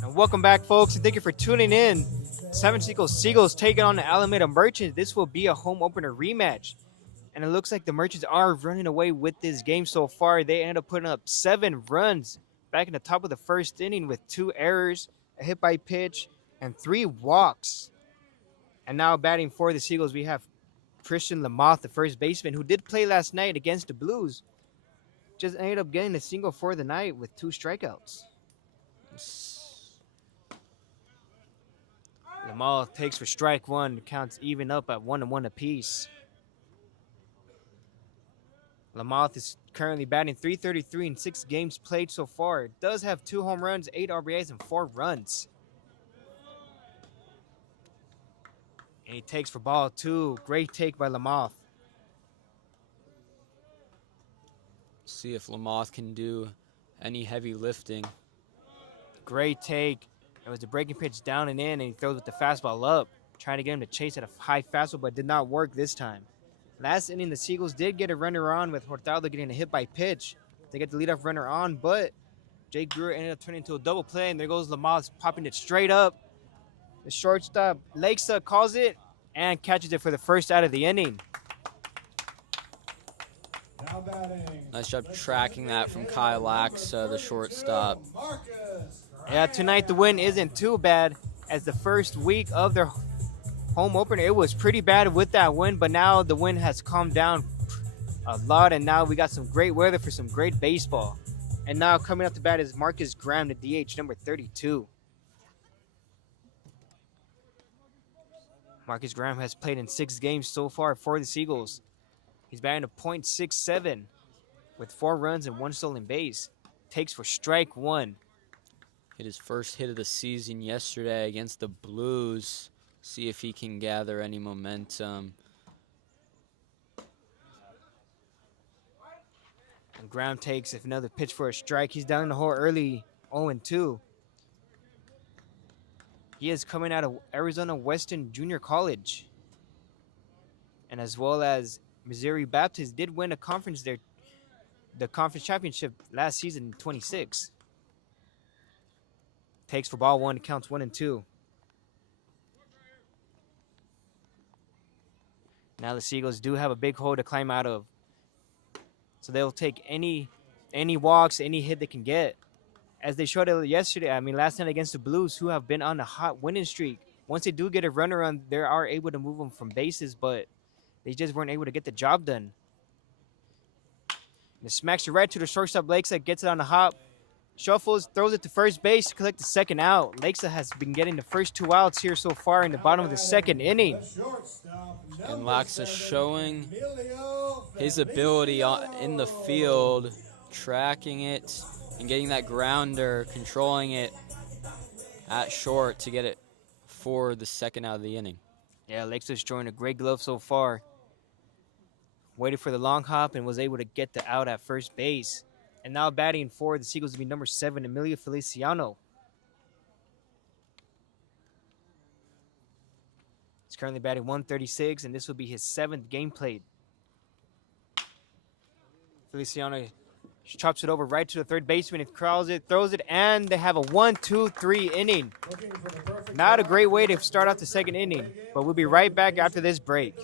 And welcome back, folks, and thank you for tuning in. San Francisco Seagulls taking on the Alameda Merchants. This will be a home opener rematch. And it looks like the Merchants are running away with this game so far. They ended up putting up 7 runs back in the top of the first inning with 2 errors, a hit by pitch, and 3 walks. And now batting for the Seagulls, we have Christian Lamoth, the first baseman, who did play last night against the Blues. Just ended up getting a single for the night with 2 strikeouts. Lamal takes for strike one, counts even up at 1-1 apiece. Lamoth is currently batting .333 in 6 games played so far. It does have 2 home runs, 8 RBIs, and 4 runs. And he takes for ball 2. Great take by Lamoth. See if Lamoth can do any heavy lifting. Great take. It was the breaking pitch down and in, and he throws with the fastball up, trying to get him to chase at a high fastball, but did not work this time. Last inning, the Seagulls did get a runner on with Hurtado getting a hit by pitch. They get the leadoff runner on, but Jake Brewer ended up turning into a double play, and there goes Lamoth popping it straight up. The shortstop, Lakesa, calls it and catches it for the first out of the inning. Now batting. Nice job tracking that from Kyle Lakesa, the shortstop. Yeah, tonight the win isn't too bad, as the first week of their home opener, it was pretty bad with that win, but now the wind has calmed down a lot, and now we got some great weather for some great baseball. And now coming up to bat is Marcus Graham, the DH, number 32. Marcus Graham has played in 6 games so far for the Seagulls. He's batting a .67 with 4 runs and 1 stolen base. Takes for strike one. Hit his first hit of the season yesterday against the Blues. See if he can gather any momentum. And Graham takes another pitch for a strike. He's down in the hole early, 0-2. He is coming out of Arizona Western Junior College. And as well as Missouri Baptist did win a conference there, the conference championship last season in 26. Takes for ball 1, counts 1-2. Now the Seagulls do have a big hole to climb out of. So they'll take any walks, any hit they can get. As they showed it yesterday, last night against the Blues, who have been on a hot winning streak. Once they do get a runner on, they are able to move them from bases, but they just weren't able to get the job done. And it smacks it right to the shortstop. Lakesa gets it on the hop. Shuffles, throws it to first base to collect the second out. Lakesa has been getting the first 2 outs here so far in the bottom of the second inning. And Lakesa showing his ability in the field, tracking it and getting that grounder, controlling it at short to get it for the second out of the inning. Yeah, Lakesa's showing a great glove so far. Waited for the long hop and was able to get the out at first base. And now batting for the Seagulls will be number 7, Emilio Feliciano. He's currently batting .136, and this will be his 7th game played. Feliciano chops it over right to the third baseman. He crawls it, throws it, and they have a 1-2-3 inning. Not a great way to start off the second inning, but we'll be right back after this break.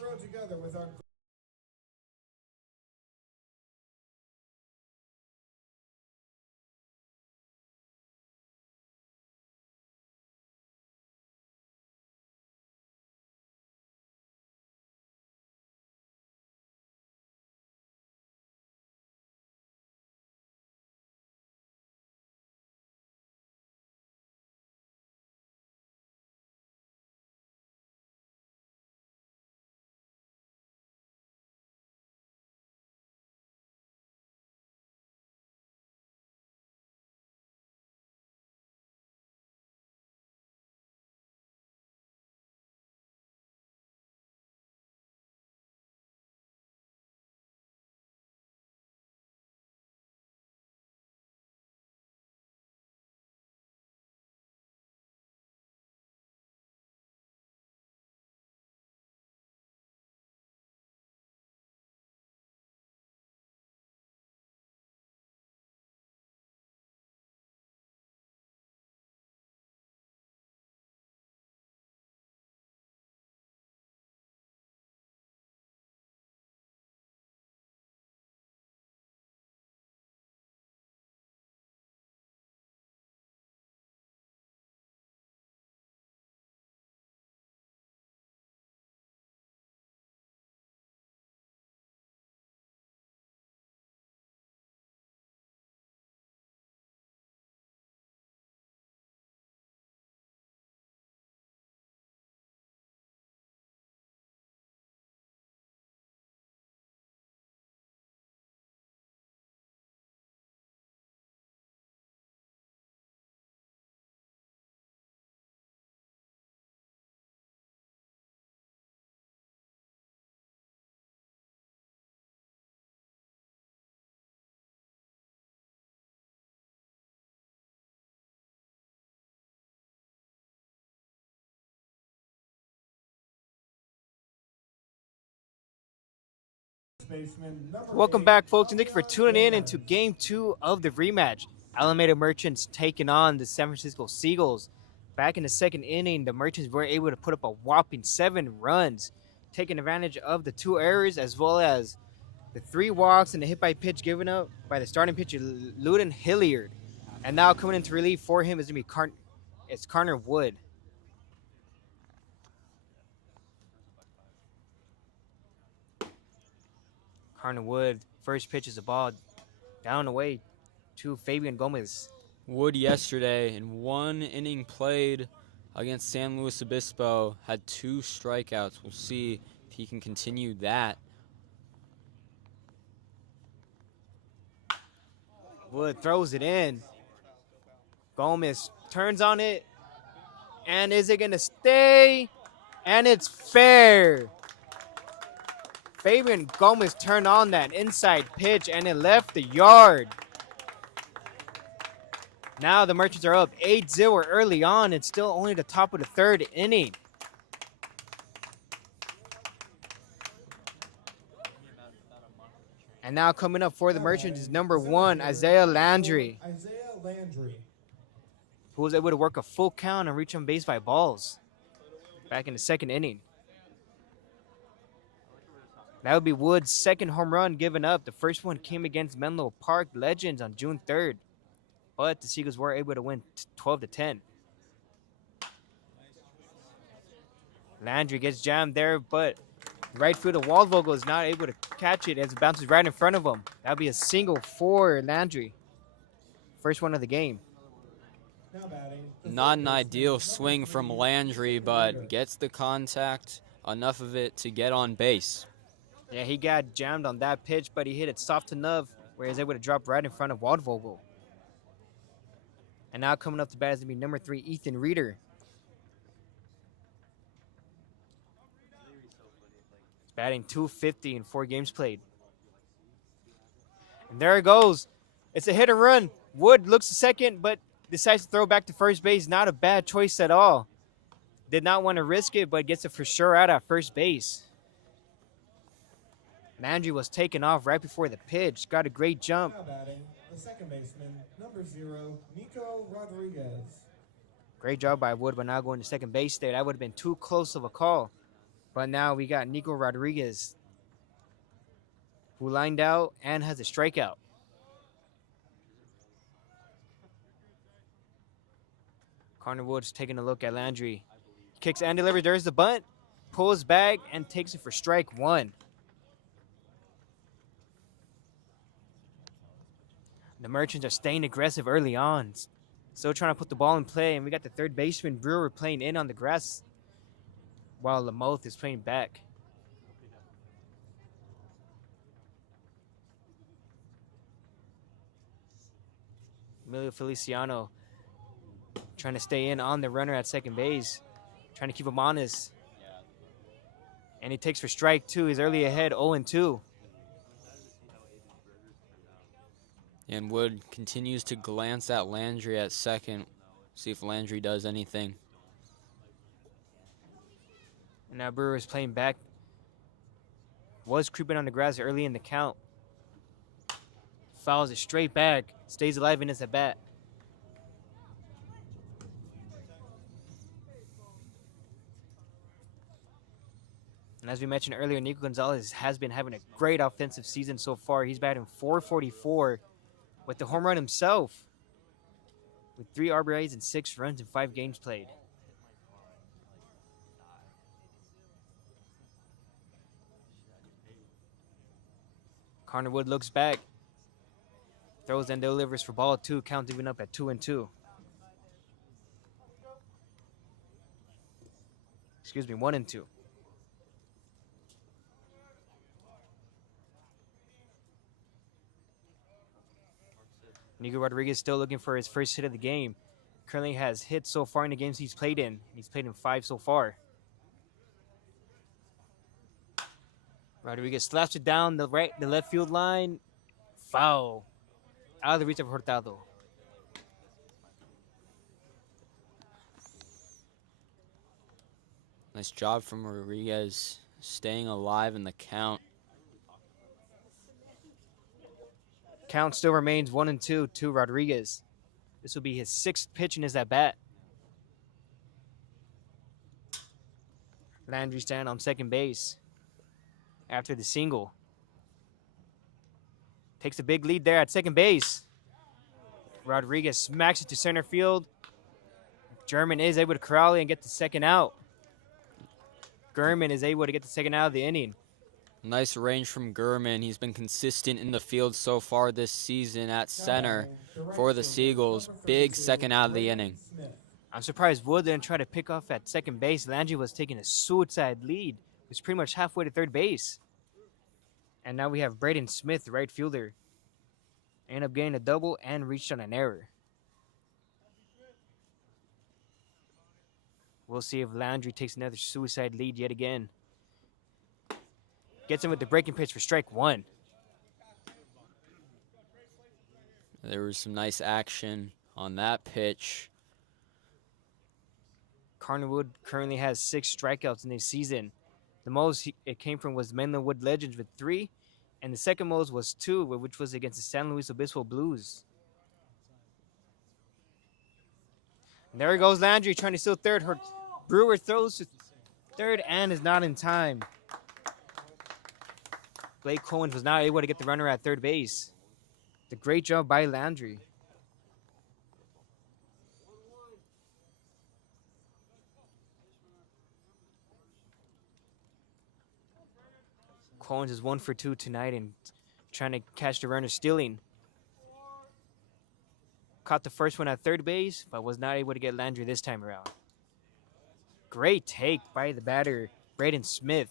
Baseman number Welcome 8, back, folks, and thank you for Leon tuning in Gomez. into Game 2 of the rematch. Alameda Merchants taking on the San Francisco Seagulls. Back in the second inning, the Merchants were able to put up a whopping 7 runs, taking advantage of the 2 errors as well as the 3 walks and the hit by pitch given up by the starting pitcher, Luden Hilliard. And now coming into relief for him is going to be it's Connor Wood. Connor Wood, first pitch is a ball down the way to Fabian Gomez. Wood yesterday in 1 inning played against San Luis Obispo had 2 strikeouts. We'll see if he can continue that. Wood throws it in. Gomez turns on it. And is it going to stay? And it's fair. Fabian Gomez turned on that inside pitch and it left the yard. Now the Merchants are up 8-0 early on. It's still only the top of the 3rd inning. And now coming up for the Merchants is number 1, Isaiah Landry, who was able to work a full count and reach on base by balls back in the 2nd inning. That would be Wood's 2nd home run given up. The first one came against Menlo Park Legends on June 3rd. But the Seagulls were able to win 12-10. Landry gets jammed there, but right fielder Waldvogel is not able to catch it as it bounces right in front of him. That would be a single for Landry. First one of the game. Not an ideal swing from Landry, but gets the contact, enough of it to get on base. Yeah, he got jammed on that pitch, but he hit it soft enough where he was able to drop right in front of Waldvogel. And now coming up to bat is going to be number 3, Ethan Reeder. He's batting .250 in 4 games played. And there it goes. It's a hit and run. Wood looks to second, but decides to throw back to first base. Not a bad choice at all. Did not want to risk it, but gets it for sure out at first base. Landry was taken off right before the pitch. Got a great jump. Now batting, the second baseman, number 0, Nico Rodriguez. Great job by Wood, but now going to second base there. That would have been too close of a call. But now we got Nico Rodriguez, who lined out and has a strikeout. Connor Wood's taking a look at Landry. Kicks and delivers. There's the bunt. Pulls back and takes it for strike 1. The Merchants are staying aggressive early on. Still trying to put the ball in play. And we got the third baseman, Brewer, playing in on the grass while Lamoth is playing back. Emilio Feliciano trying to stay in on the runner at second base. Trying to keep him honest. And he takes for strike 2. He's early ahead, 0-2. And Wood continues to glance at Landry at second. See if Landry does anything. And now Brewer is playing back. Was creeping on the grass early in the count. Fouls it straight back. Stays alive in his at bat. And as we mentioned earlier, Nico Gonzalez has been having a great offensive season so far. He's batting .444 with the home run himself, with 3 RBIs and 6 runs in 5 games played. Connor Wood looks back, throws and delivers for ball 2, count even up at 2-2. Excuse me, 1-2. Nico Rodriguez still looking for his first hit of the game. Currently has hit so far in the games he's played in. He's played in 5 so far. Rodriguez slaps it down the left field line. Foul. Out of the reach of Hurtado. Nice job from Rodriguez staying alive in the count. Count still remains 1-2 to Rodriguez. This will be his 6th pitch in his at bat. Landry standing on second base after the single. Takes a big lead there at second base. Rodriguez smacks it to center field. German is able to corral it and get the second out. Gurman is able to get the second out of the inning. Nice range from Gurman. He's been consistent in the field so far this season at center for the Seagulls. Big second out of the inning. I'm surprised Wood didn't try to pick off at second base. Landry was taking a suicide lead. He was pretty much halfway to third base. And now we have Braden Smith, the right fielder. Ended up getting a double and reached on an error. We'll see if Landry takes another suicide lead yet again. Gets him with the breaking pitch for strike one. There was some nice action on that pitch. Carnwood currently has 6 strikeouts in this season. The most it came from was Menlowood Legends with 3, and the second most was 2, which was against the San Luis Obispo Blues. And there goes Landry trying to steal third. Brewer throws to third and is not in time. Blake Cohen was not able to get the runner at third base. The great job by Landry. Collins is 1 for 2 tonight and trying to catch the runner stealing. Caught the first one at third base, but was not able to get Landry this time around. Great take by the batter, Braden Smith.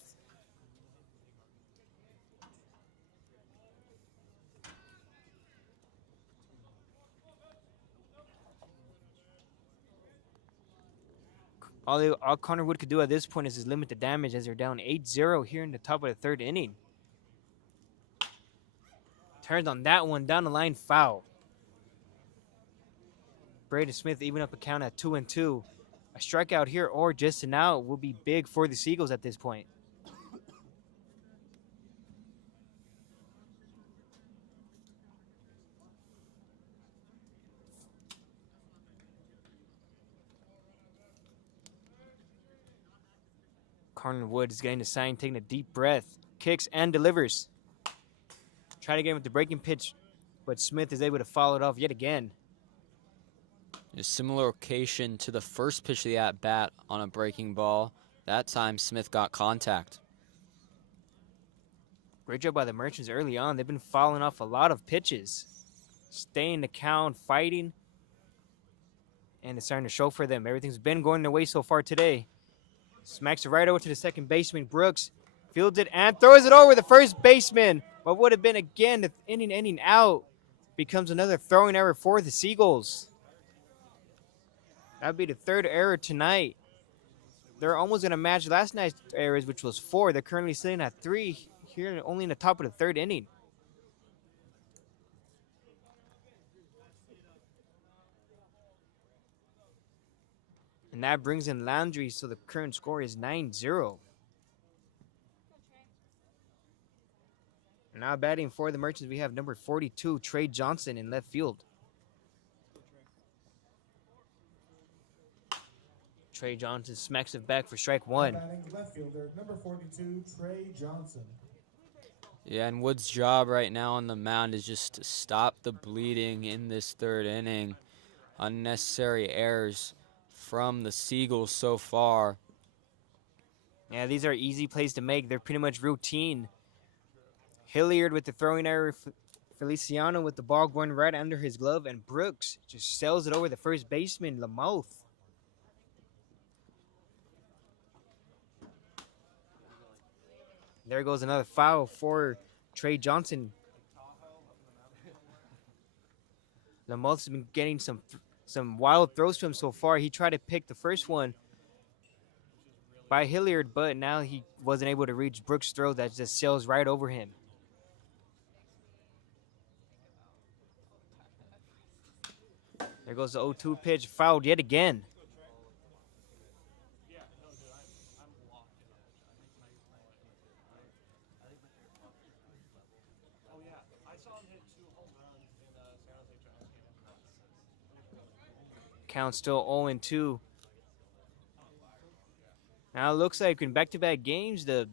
All Connor Wood could do at this point is limit the damage as they're down 8-0 here in the top of the third inning. Turns on that one, down the line, foul. Braden Smith even up a count at 2-2. A strikeout here or just an out will be big for the Seagulls at this point. Connor Wood is getting the sign, taking a deep breath, kicks and delivers. Trying to get him with the breaking pitch, but Smith is able to follow it off yet again. A similar occasion to the first pitch of the at-bat on a breaking ball. That time, Smith got contact. Great job by the Merchants early on. They've been following off a lot of pitches. Staying the count, fighting. And it's starting to show for them. Everything's been going their way so far today. Smacks it right over to the second baseman, Brooks. Fields it and throws it over the first baseman. What would have been, again, the inning out becomes another throwing error for the Seagulls. That would be the third error tonight. They're almost going to match last night's errors, which was 4. They're currently sitting at 3 here, only in the top of the third inning. And that brings in Landry, so the current score is 9-0. Now batting for the Merchants, we have number 42, Trey Johnson in left field. Trey Johnson smacks it back for strike one. Batting left fielder, number 42, Trey Johnson. Yeah, and Wood's job right now on the mound is just to stop the bleeding in this third inning. Unnecessary errors from the Seagulls so far. Yeah, these are easy plays to make. They're pretty much routine. Hilliard with the throwing error. Feliciano with the ball going right under his glove. And Brooks just sails it over the first baseman, Lamouth. There goes another foul for Trey Johnson. Lamouth's been getting some wild throws to him so far. He tried to pick the first one by Hilliard, but now he wasn't able to reach Brooks' throw that just sails right over him. There goes the 0-2 pitch, fouled yet again. Count still 0-2. Now it looks like in back-to-back games, the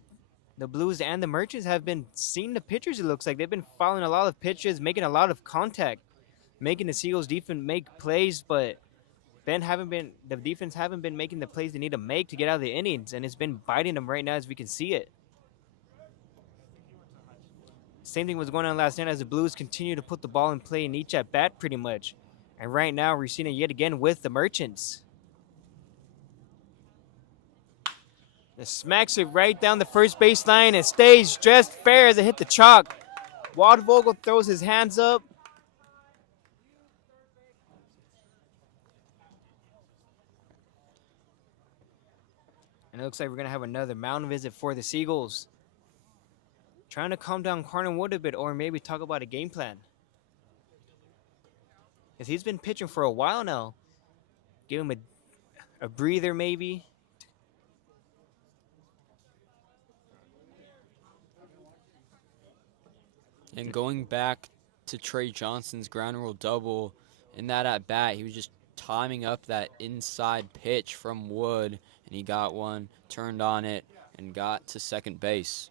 Blues and the Merchants have been seeing the pitchers. It looks like they've been following a lot of pitches, making a lot of contact, making the Seagulls defense make plays, but the defense haven't been making the plays they need to make to get out of the innings, and it's been biting them right now as we can see it. Same thing was going on last night as the Blues continue to put the ball in play in each at bat pretty much. And right now we're seeing it yet again with the Merchants. It smacks it right down the first baseline and stays just fair as it hit the chalk. Waldvogel throws his hands up. And it looks like we're going to have another mound visit for the Seagulls. Trying to calm down Carter Wood a bit or maybe talk about a game plan. Because he's been pitching for a while now. Give him a breather maybe. And going back to Trey Johnson's ground rule double, in that at bat, he was just timing up that inside pitch from Wood, and he got one, turned on it, and got to second base.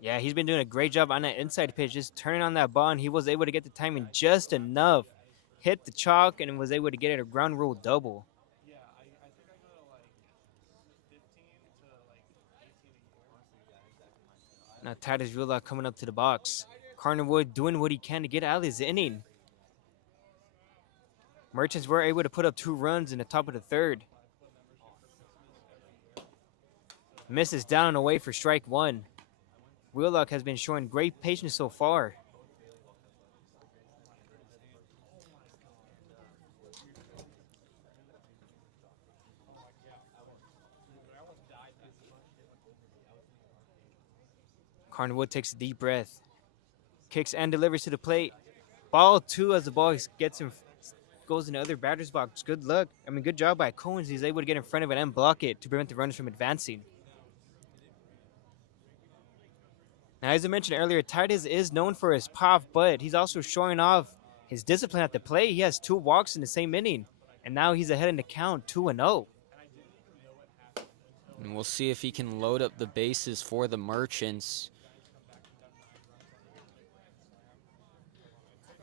Yeah, he's been doing a great job on that inside pitch, just turning on that ball, and he was able to get the timing just enough. Hit the chalk and was able to get it a ground rule double. Now Titus Rula coming up to the box. Carter Wood doing what he can to get out of this inning. Merchants were able to put up 2 runs in the top of the third. Misses down and away for strike 1. Wheelock has been showing great patience so far. Carter Wood takes a deep breath. Kicks and delivers to the plate. Ball 2 as the ball gets him, goes in the other batter's box. Good job by Cohen. He's able to get in front of it and block it to prevent the runners from advancing. Now, as I mentioned earlier, Titus is known for his pop, but he's also showing off his discipline at the plate. He has 2 walks in the same inning, and now he's ahead in the count, 2-0. And we'll see if he can load up the bases for the Merchants.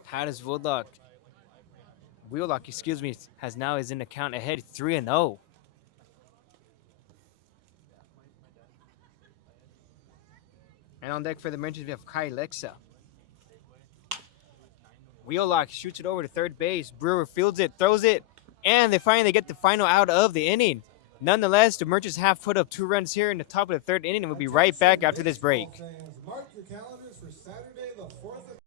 Titus Wheelock, is in the count ahead 3-0. And on deck for the Merchants, we have Kai Lexa. Wheelock shoots it over to third base. Brewer fields it, throws it, and they finally get the final out of the inning. Nonetheless, the Merchants have put up 2 runs here in the top of the third inning, and we'll be right back after this break. Mark your calendars for Saturday, the 4th of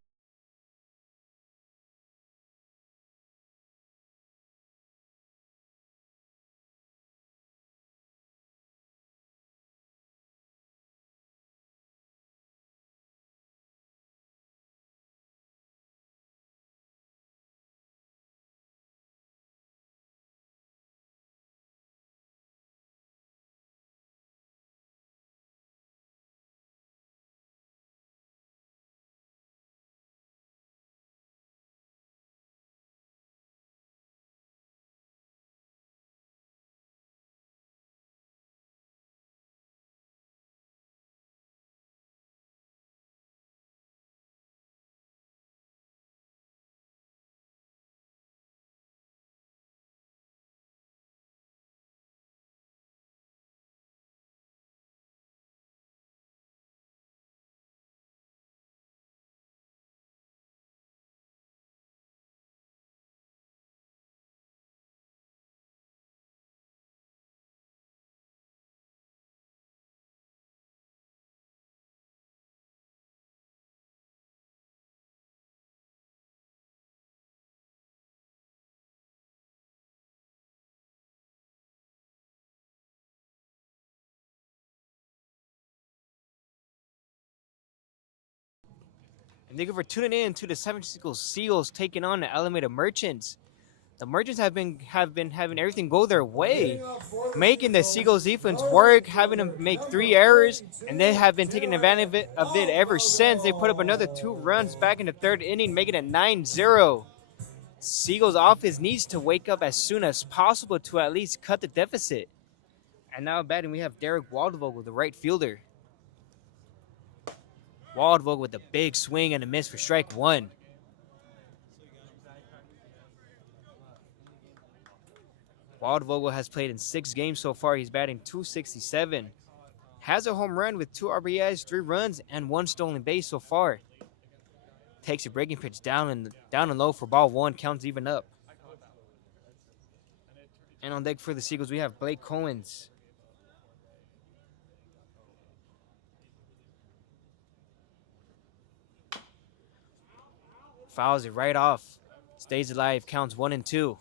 And thank you for tuning in to the San Francisco Seagulls taking on the Alameda Merchants. The Merchants have been having everything go their way, making the Seagulls defense work, having them make 3 errors, and they have been taking advantage of it ever since. They put up another 2 runs back in the third inning, making it 9-0. Seagulls offense needs to wake up as soon as possible to at least cut the deficit. And now batting, we have Derek Waldvogel, the right fielder. Waldvogel with a big swing and a miss for strike one. Waldvogel has played in 6 games so far. He's batting .267. Has a home run with 2 RBIs, 3 runs, and 1 stolen base so far. Takes a breaking pitch down and low for ball 1. Counts even up. And on deck for the Seagulls, we have Blake Coens. Fouls it right off. Stays alive. Counts 1 and 2.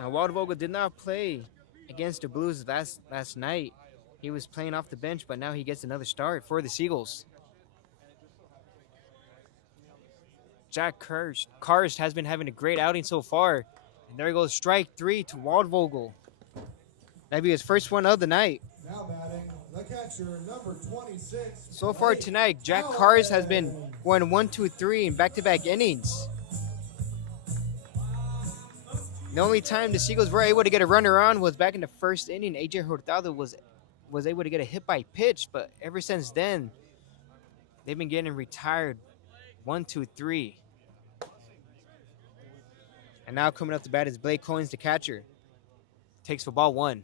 Now, Waldvogel did not play against the Blues last night. He was playing off the bench, but now he gets another start for the Seagulls. Jack Karst has been having a great outing so far. And there goes strike 3 to Waldvogel. That'd be his first one of the night. Now batting, the catcher, number 26. So far tonight, Jack Karst has been going 1, 2, 3 in back-to-back innings. The only time the Seagulls were able to get a runner on was back in the first inning. AJ Hurtado was able to get a hit by pitch, but ever since then, they've been getting retired 1, 2, 3. And now coming up to bat is Blake Coens, the catcher. Takes for ball 1.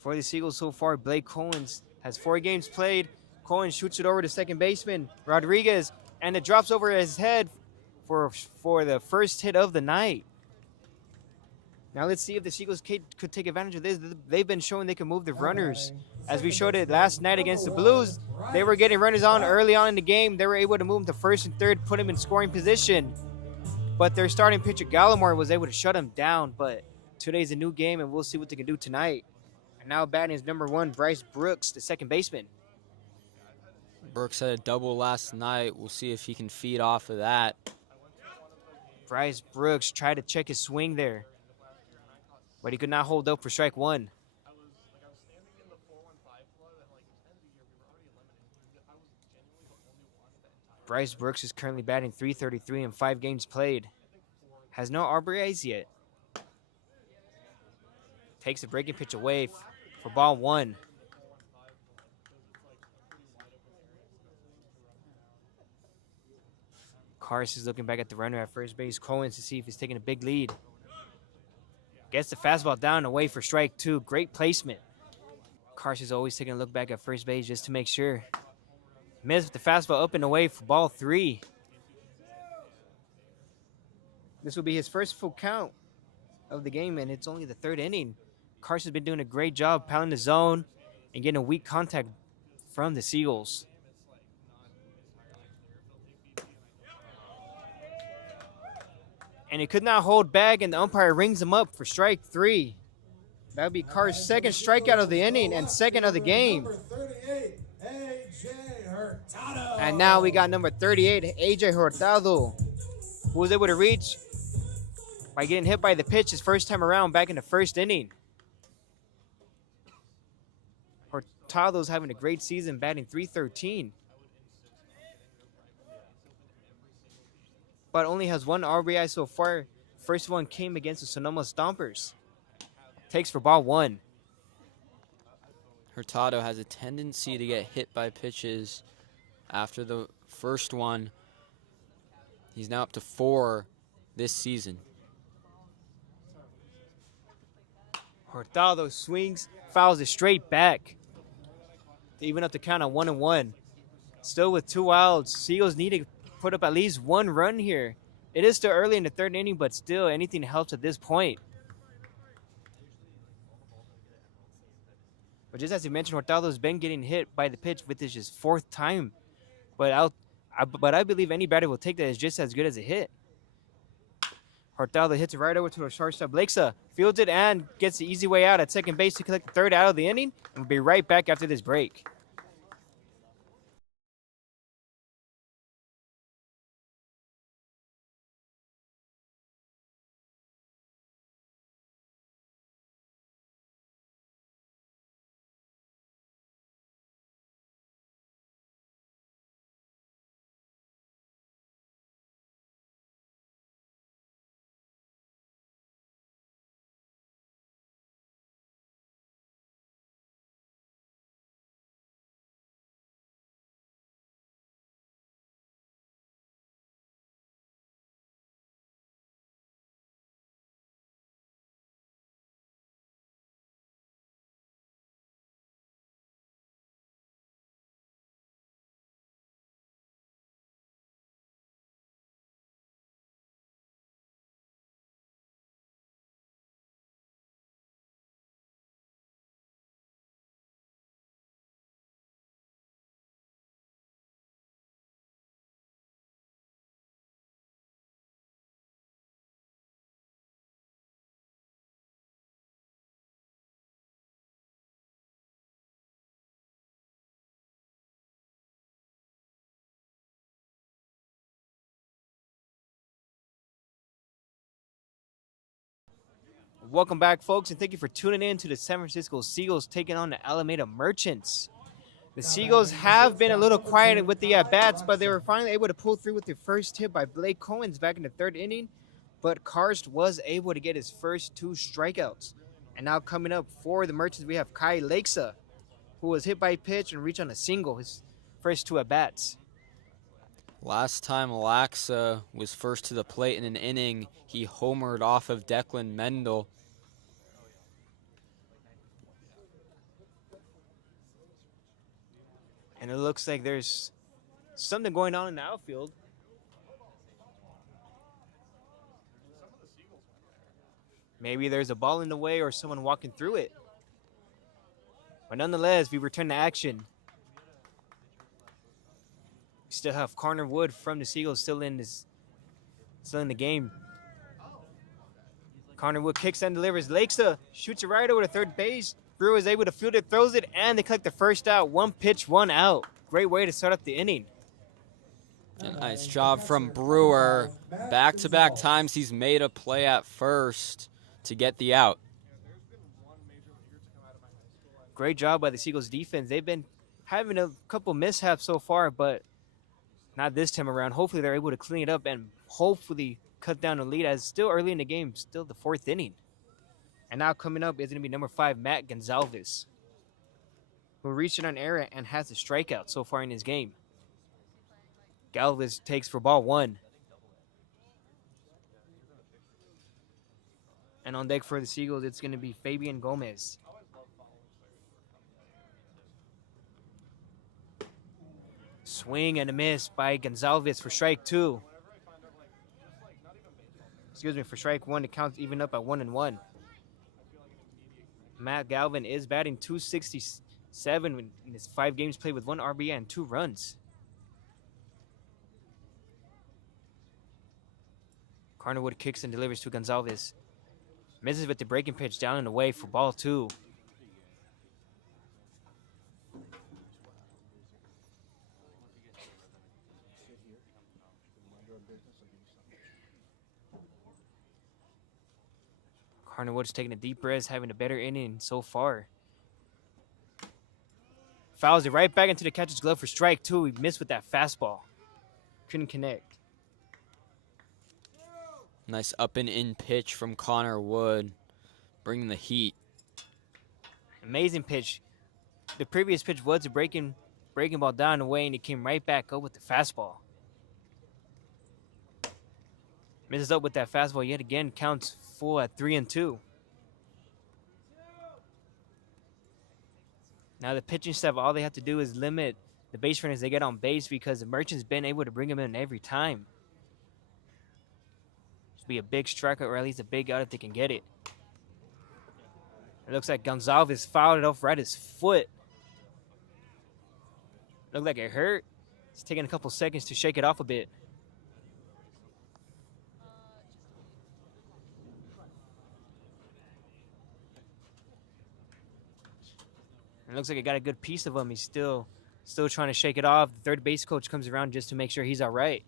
For the Seagulls so far, Blake Coens has 4 games played. Coens shoots it over to second baseman Rodriguez, and it drops over his head for the first hit of the night. Now let's see if the Seagulls could take advantage of this. They've been showing they can move the runners. As we showed it last night against the Blues, they were getting runners on early on in the game. They were able to move them to first and third, put them in scoring position. But their starting pitcher, Gallimore, was able to shut them down. But today's a new game, and we'll see what they can do tonight. And now batting is number 1, Bryce Brooks, the second baseman. Brooks had a double last night. We'll see if he can feed off of that. Bryce Brooks tried to check his swing there, but he could not hold up for strike 1. Bryce Brooks is currently batting .333 in 5 games played. Has no RBIs yet. Takes a breaking pitch away for ball 1. Karst is looking back at the runner at first base, Coens, to see if he's taking a big lead. Gets the fastball down and away for strike 2. Great placement. Karst is always taking a look back at first base just to make sure. Missed with the fastball up and away for ball 3. This will be his first full count of the game, and it's only the 3rd inning. Karst has been doing a great job pounding the zone and getting a weak contact from the Seagulls. And he could not hold back, and the umpire rings him up for strike 3. That would be Karst's second strikeout of the inning and second of the game. Number 38, AJ Hurtado. And now we got number 38, AJ Hurtado, who was able to reach by getting hit by the pitch his first time around back in the first inning. Hurtado's having a great season, batting .313. But only has 1 RBI so far. First one came against the Sonoma Stompers. Takes for ball 1. Hurtado has a tendency to get hit by pitches after the first one. He's now up to 4 this season. Hurtado swings, fouls it straight back to even up the count on 1-1. Still with 2 outs. Seagulls need to put up at least 1 run here. It is still early in the 3rd inning, but still anything helps at this point. But just as you mentioned, Hurtado's been getting hit by the pitch with this his 4th time. But I believe any batter will take that as just as good as a hit. Hurtado hits it right over to a shortstop. Blakesa fields it and gets the easy way out at second base to collect the 3rd out of the inning. And we'll be right back after this break. Welcome back, folks, and thank you for tuning in to the San Francisco Seagulls taking on the Alameda Merchants. The Seagulls have been a little quiet with the at-bats, but they were finally able to pull through with their first hit by Blake Cohen's back in the third inning. But Karst was able to get his first 2 strikeouts. And now coming up for the Merchants, we have Kai Lakesa, who was hit by a pitch and reached on a single his first 2 at-bats. Last time Laxa was first to the plate in an inning, he homered off of Declan Mendel. And it looks like there's something going on in the outfield. Maybe there's a ball in the way or someone walking through it. But nonetheless, we return to action. We still have Connor Wood from the Seagulls still in the game. Connor Wood kicks and delivers. Lakesa shoots it right over to third base. Brewer is able to field it, throws it, and they collect the first out. 1 pitch, 1 out. Great way to start up the inning. A nice job from Brewer. Back-to-back times he's made a play at first to get the out. Great job by the Seagulls defense. They've been having a couple mishaps so far, but not this time around. Hopefully they're able to clean it up and hopefully cut down the lead as still early in the game, still the 4th inning. And now coming up is going to be number 5, Matt Gonzalez, who reached an error and has a strikeout so far in his game. Galvez takes for ball 1. And on deck for the Seagulls, it's going to be Fabian Gomez. Swing and a miss by Gonzalez for strike 2. Excuse me, for strike 1, the count's even up at 1-1. Matt Galvin is batting .267 in his 5 games played with 1 RBI and 2 runs. Carterwood kicks and delivers to Gonzalez. Misses with the breaking pitch down and away for ball 2. Carterwood's taking a deep breath, having a better inning so far. Fouls it right back into the catcher's glove for strike 2. He missed with that fastball. Couldn't connect. Nice up and in pitch from Connor Wood, bringing the heat. Amazing pitch. The previous pitch was a breaking ball down and away, and he came right back up with the fastball. Misses up with that fastball yet again. Counts full at 3-2. Now the pitching staff, all they have to do is limit the base runners they get on base because the Merchants been able to bring them in every time. Be a big strikeout or at least a big out if they can get it. It looks like Gonzalez fouled it off right his foot. Looked like it hurt. It's taking a couple seconds to shake it off a bit. It looks like it got a good piece of him. He's still trying to shake it off. The third base coach comes around just to make sure he's all right.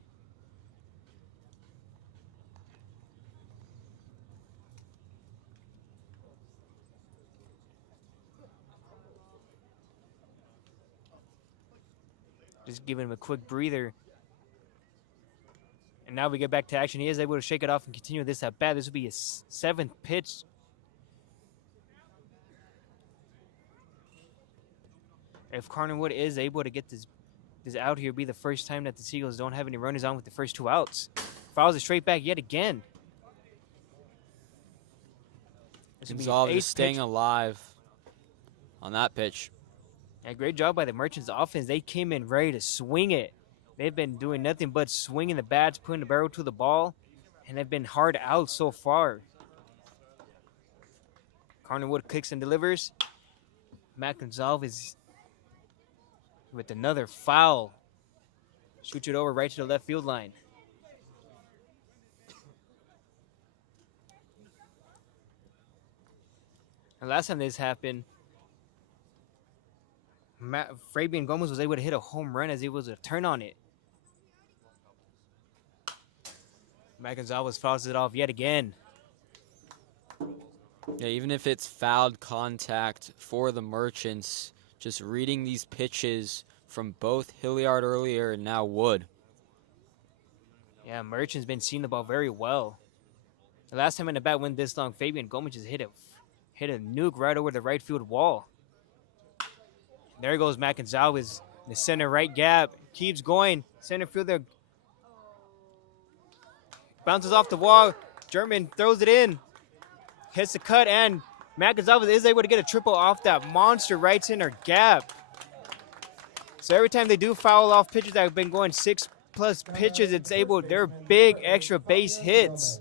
Just giving him a quick breather. And now we get back to action. He is able to shake it off and continue this at bat. This will be his 7th pitch. If Carnwood is able to get this out here, it'll be the first time that the Seagulls don't have any runners on with the first 2 outs. Fouls it straight back yet again. Gonzalez staying alive on that pitch. Yeah, great job by the Merchants offense. They came in ready to swing it. They've been doing nothing but swinging the bats, putting the barrel to the ball, and they've been hard out so far. Carnwood kicks and delivers. Matt Gonzalez with another foul. Shoots it over right to the left field line. And last time this happened, Fabian Gomez was able to hit a home run as he was a turn on it. Matt Gonzalez fouls it off yet again. Yeah, even if it's fouled contact for the Merchants, just reading these pitches from both Hilliard earlier and now Wood. Yeah, Merchant's been seeing the ball very well. The last time in the bat went this long, Fabian Gomez just hit a nuke right over the right field wall. There goes Matt Gonzalez in the center right gap. Keeps going. Center fielder bounces off the wall. German throws it in. Hits the cut, and Matt Gonzalez is able to get a triple off that monster right center gap. So every time they do foul off pitches that have been going 6+ pitches, they're big extra base hits.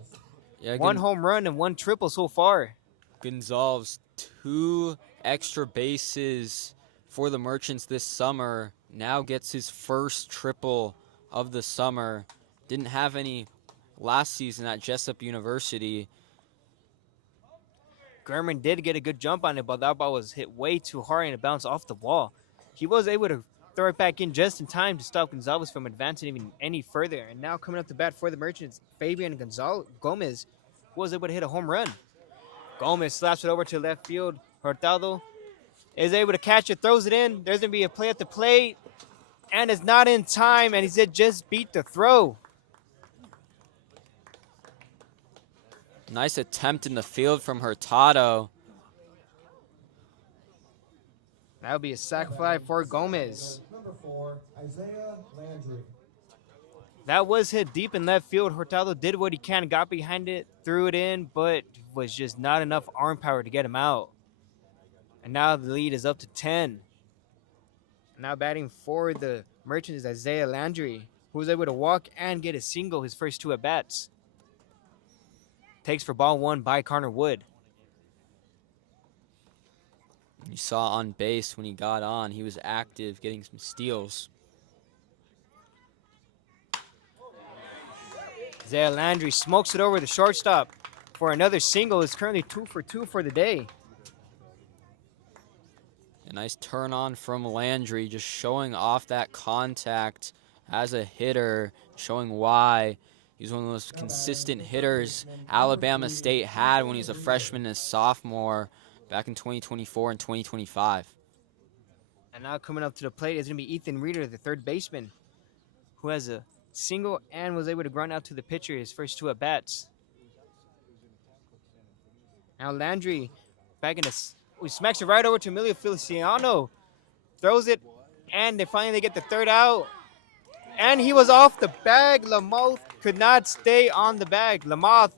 Yeah, One home run and one triple so far. Gonzalez, 2 extra bases for the Merchants this summer. Now gets his first triple of the summer. Didn't have any last season at Jessup University. German did get a good jump on it, but that ball was hit way too hard and it bounced off the wall. He was able to throw it back in just in time to stop Gonzalez from advancing even any further. And now coming up to bat for the Merchants, Fabian Gomez was able to hit a home run. Gomez slaps it over to left field. Hurtado is able to catch it, throws it in. There's going to be a play at the plate, and it's not in time, and he said just beat the throw. Nice attempt in the field from Hurtado. That'll be a sac fly for Gomez. Number 4, Isaiah Landry. That was hit deep in left field. Hurtado did what he can, got behind it, threw it in, but was just not enough arm power to get him out. And now the lead is up to 10. Now batting for the Merchants is Isaiah Landry, who was able to walk and get a single his first 2 at-bats. Takes for ball 1 by Connor Wood. You saw on base when he got on, he was active, getting some steals. Isaiah Landry smokes it over the shortstop for another single. It's currently 2 for 2 for the day. A nice turn on from Landry, just showing off that contact as a hitter, showing why he's one of the most consistent hitters Alabama State had when he was a freshman and a sophomore back in 2024 and 2025. And now coming up to the plate is going to be Ethan Reeder, the third baseman, who has a single and was able to ground out to the pitcher his first 2 at-bats. Now Landry back in the... He smacks it right over to Emilio Feliciano. Throws it, and they get the third out. And he was off the bag. Lamoth could not stay on the bag. Lamoth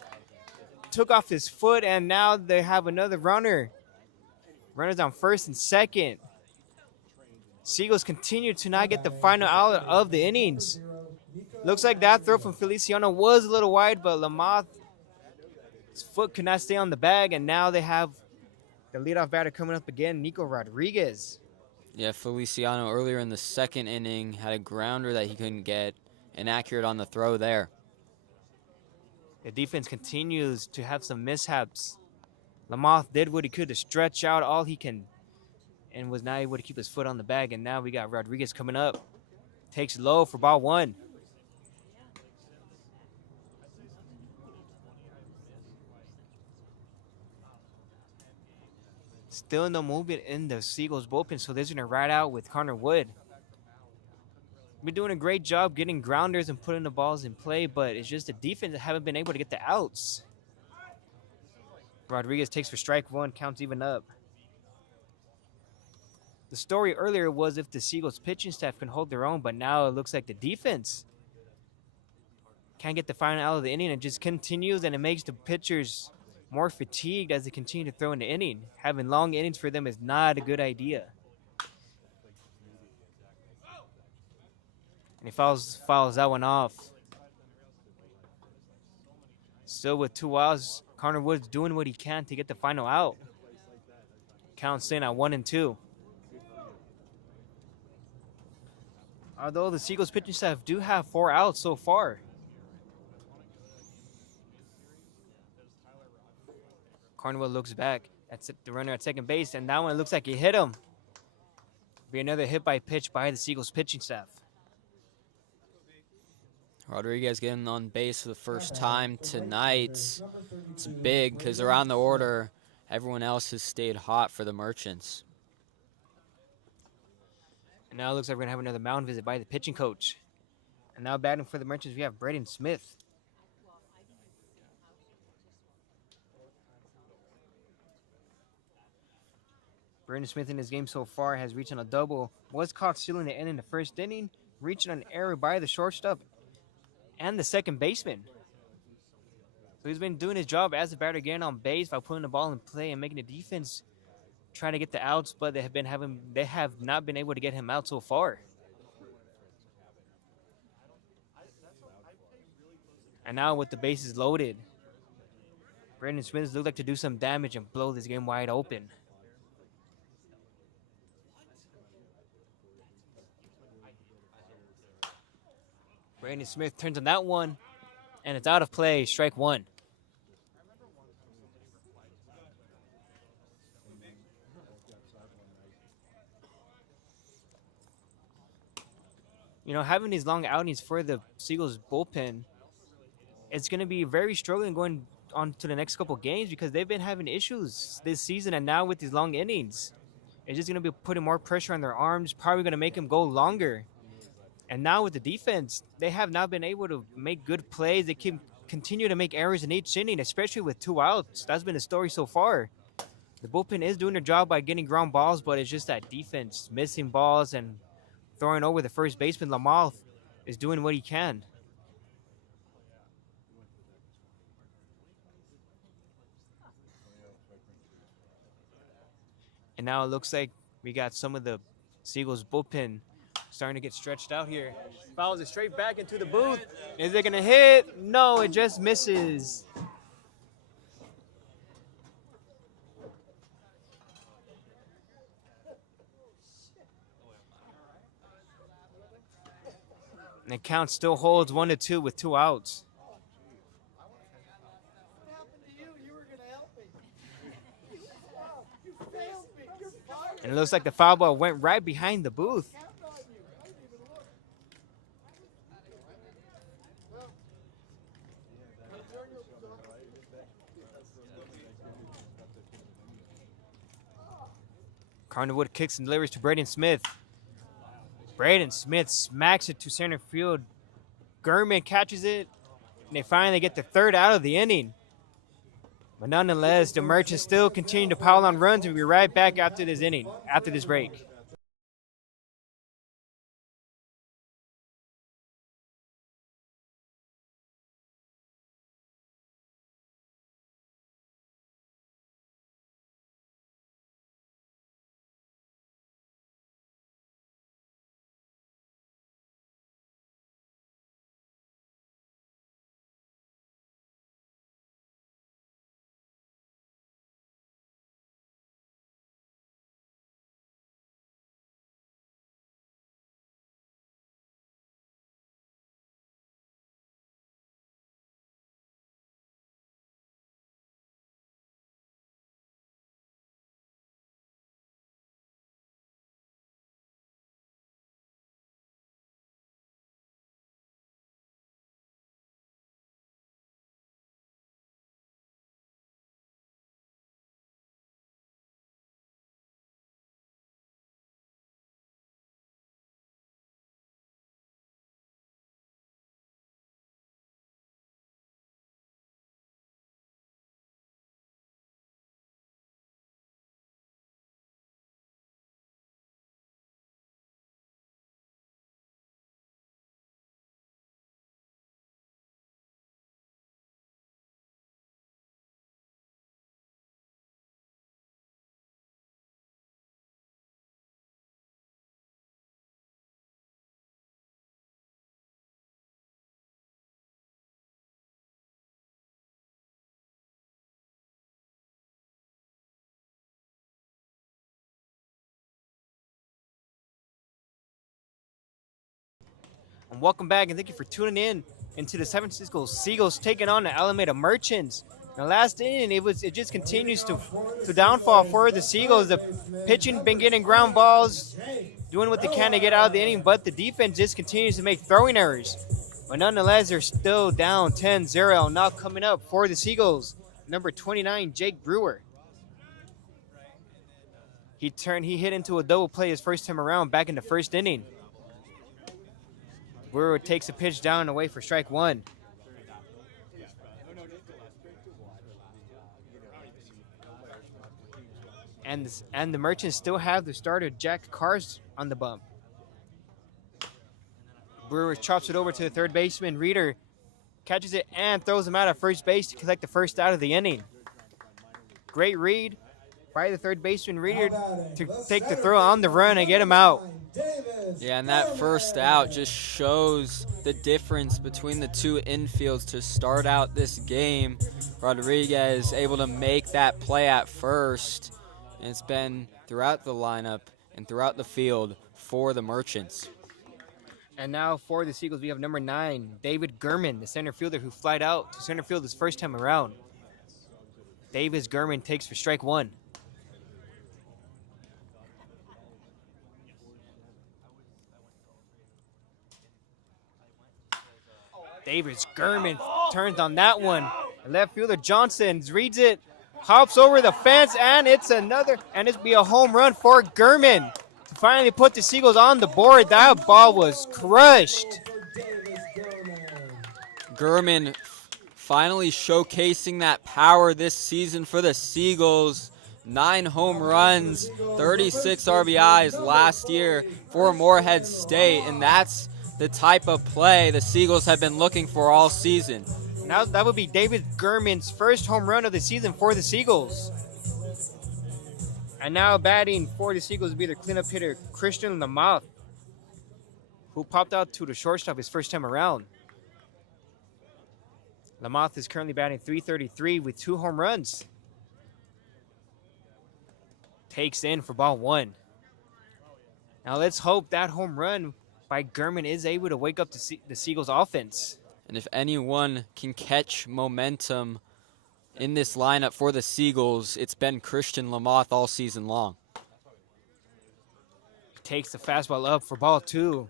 took off his foot, and now they have another runner. Runners on first and second. Seagulls continue to not get the final out of the innings. Looks like that throw from Feliciano was a little wide, but Lamoth's foot could not stay on the bag, and now they have the leadoff batter coming up again, Nico Rodriguez. Yeah, Feliciano earlier in the second inning had a grounder that he couldn't get. Inaccurate on the throw there. The defense continues to have some mishaps. Lamoth did what he could to stretch out all he can and was not able to keep his foot on the bag. And now we got Rodriguez coming up. Takes low for ball 1. Still no movement in the Seagulls bullpen, so they're going to ride out with Connor Wood. Been doing a great job getting grounders and putting the balls in play, but it's just the defense that haven't been able to get the outs. Rodriguez takes for strike 1, counts even up. The story earlier was if the Seagulls pitching staff can hold their own, but now it looks like the defense can't get the final out of the inning and just continues, and it makes the pitchers more fatigued as they continue to throw in the inning. Having long innings for them is not a good idea. And he fouls that one off. Still with 2 outs, Connor Wood's doing what he can to get the final out. Count in at 1-2. Although the Seagulls pitching staff do have 4 outs so far. Cornwell looks back at the runner at second base, and that one looks like he hit him. Be another hit by pitch by the Seagulls pitching staff. Rodriguez getting on base for the first time tonight. It's big because they're on the order Everyone else has stayed hot for the Merchants. And now it looks like we're going to have another mound visit by the pitching coach. And now batting for the Merchants, we have Braden Smith. Braden Smith in his game so far has reached on a double. Was caught stealing the end in the first inning, reaching an error by the shortstop and the second baseman. So he's been doing his job as a batter, getting on base by putting the ball in play and making the defense try to get the outs, but they have not been able to get him out so far. And now with the bases loaded, Braden Smith looks like to do some damage and blow this game wide open. Braden Smith turns on that one, and it's out of play, strike one. You know, having these long outings for the Seagulls bullpen, it's going to be very struggling going on to the next couple games because they've been having issues this season, and now with these long innings, it's just going to be putting more pressure on their arms, probably going to make them go longer. And now with the defense, they have not been able to make good plays. They continue to make errors in each inning, especially with 2 outs. That's been the story so far. The bullpen is doing their job by getting ground balls, but it's just that defense missing balls and throwing over the first baseman. Lamal is doing what he can. And now it looks like we got some of the Seagulls bullpen starting to get stretched out here. Fouls it straight back into the booth. Is it going to hit? No, it just misses. And the count still holds 1-2 with 2 outs. What happened to you? You were going to help me. You failed me. You're fired. And it looks like the foul ball went right behind the booth. Count on you. I didn't even look. Carnwood kicks and delivers to Braden Smith. Braden Smith smacks it to center field. Gurman catches it, and they finally get the third out of the inning. But nonetheless, the Merchants still continue to pile on runs, and we'll be right back after this inning, after this break. And welcome back, and thank you for tuning in into the San Francisco Seagulls taking on the Alameda Merchants. In the last inning, it just continues to downfall for the Seagulls. The pitching been getting ground balls, doing what they can to get out of the inning, but the defense just continues to make throwing errors. But nonetheless, they're still down 10-0. Now coming up for the Seagulls, number 29, Jake Brewer. He hit into a double play his first time around back in the first inning. Brewer takes a pitch down and away for strike one. And the Merchants still have the starter Jack Cars on the bump. Brewer chops it over to the third baseman. Reeder catches it and throws him out at first base to collect the first out of the inning. Great read by the third baseman Reeder to take the throw on the run and get him out. Yeah, and that first out just shows the difference between the two infields to start out this game. Rodriguez able to make that play at first, and it's been throughout the lineup and throughout the field for the Merchants. And now for the Seagulls, we have number 9, David Gurman, the center fielder who flied out to center field his first time around. Davis Gurman takes for strike one. Davis Gurman turns on that one. Left fielder Johnson reads it, hops over the fence, and it's be a home run for Gurman to finally put the Seagulls on the board. That ball was crushed. Gurman finally showcasing that power this season for the Seagulls. 9 home runs, 36 RBIs last year for Morehead State, and that's the type of play the Seagulls have been looking for all season. Now that would be David Gurman's first home run of the season for the Seagulls. And now batting for the Seagulls will be their cleanup hitter, Christian Lamoth, who popped out to the shortstop his first time around. Lamoth is currently batting .333 with 2 home runs. Takes in for ball one. Now let's hope that home run by Gurman is able to wake up the Seagulls offense. And if anyone can catch momentum in this lineup for the Seagulls, it's been Christian Lamoth all season long. Takes the fastball up for ball two.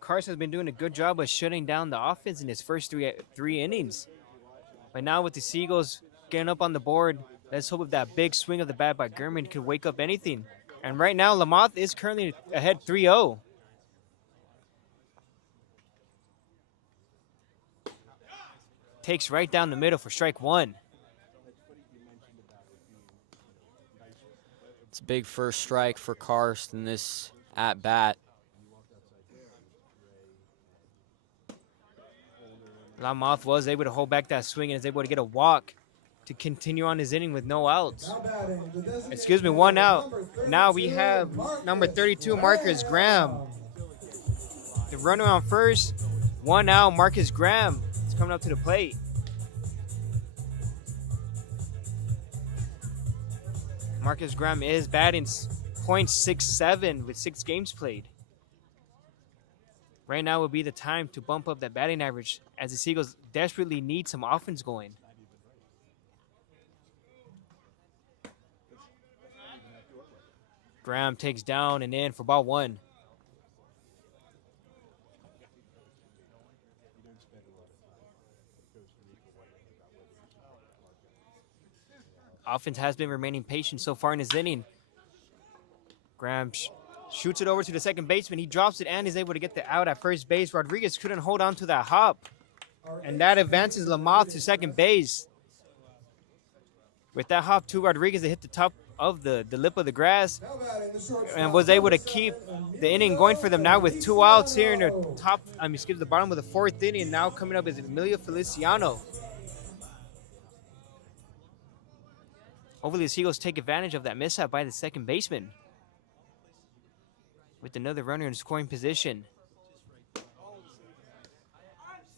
Carson has been doing a good job of shutting down the offense in his first three innings. But now with the Seagulls getting up on the board, let's hope if that big swing of the bat by Gurman could wake up anything. And right now, Lamoth is currently ahead 3-0. Takes right down the middle for strike one. It's a big first strike for Karst in this at-bat. Lamoth was able to hold back that swing and is able to get a walk to continue on his inning with no outs. Excuse me, 1 out. Now we have number 32, Marcus Graham. The runner on first, 1 out, Marcus Graham is coming up to the plate. Marcus Graham is batting .67 with 6 games played. Right now would be the time to bump up that batting average as the Seagulls desperately need some offense going. Graham takes down and in for ball one. Offense has been remaining patient so far in his inning. Graham shoots it over to the second baseman. He drops it and is able to get the out at first base. Rodriguez couldn't hold on to that hop. And that advances Lamoth to second base. With that hop to Rodriguez, they hit the top of the lip of the grass and was able to keep the inning going for them now with 2 outs here in the bottom of the 4th inning. And now coming up is Emilio Feliciano. Hopefully the Seagulls take advantage of that mishap by the second baseman. With another runner in scoring position.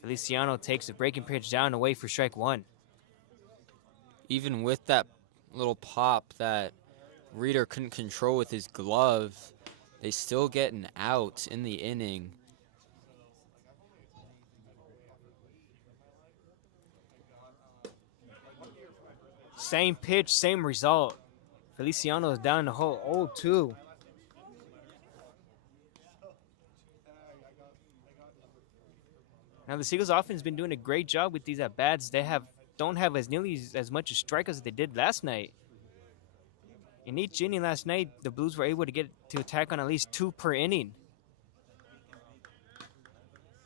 Feliciano takes the breaking pitch down and away for strike one. Even with that little pop that Reeder couldn't control with his glove, they still get an out in the inning. Same pitch, same result. Feliciano is down in the hole 0-2. Now the Seagulls offense has been doing a great job with these at bats. They don't have as nearly as much as strikeouts as they did last night. In each inning last night, the Blues were able to get to attack on at least 2 per inning.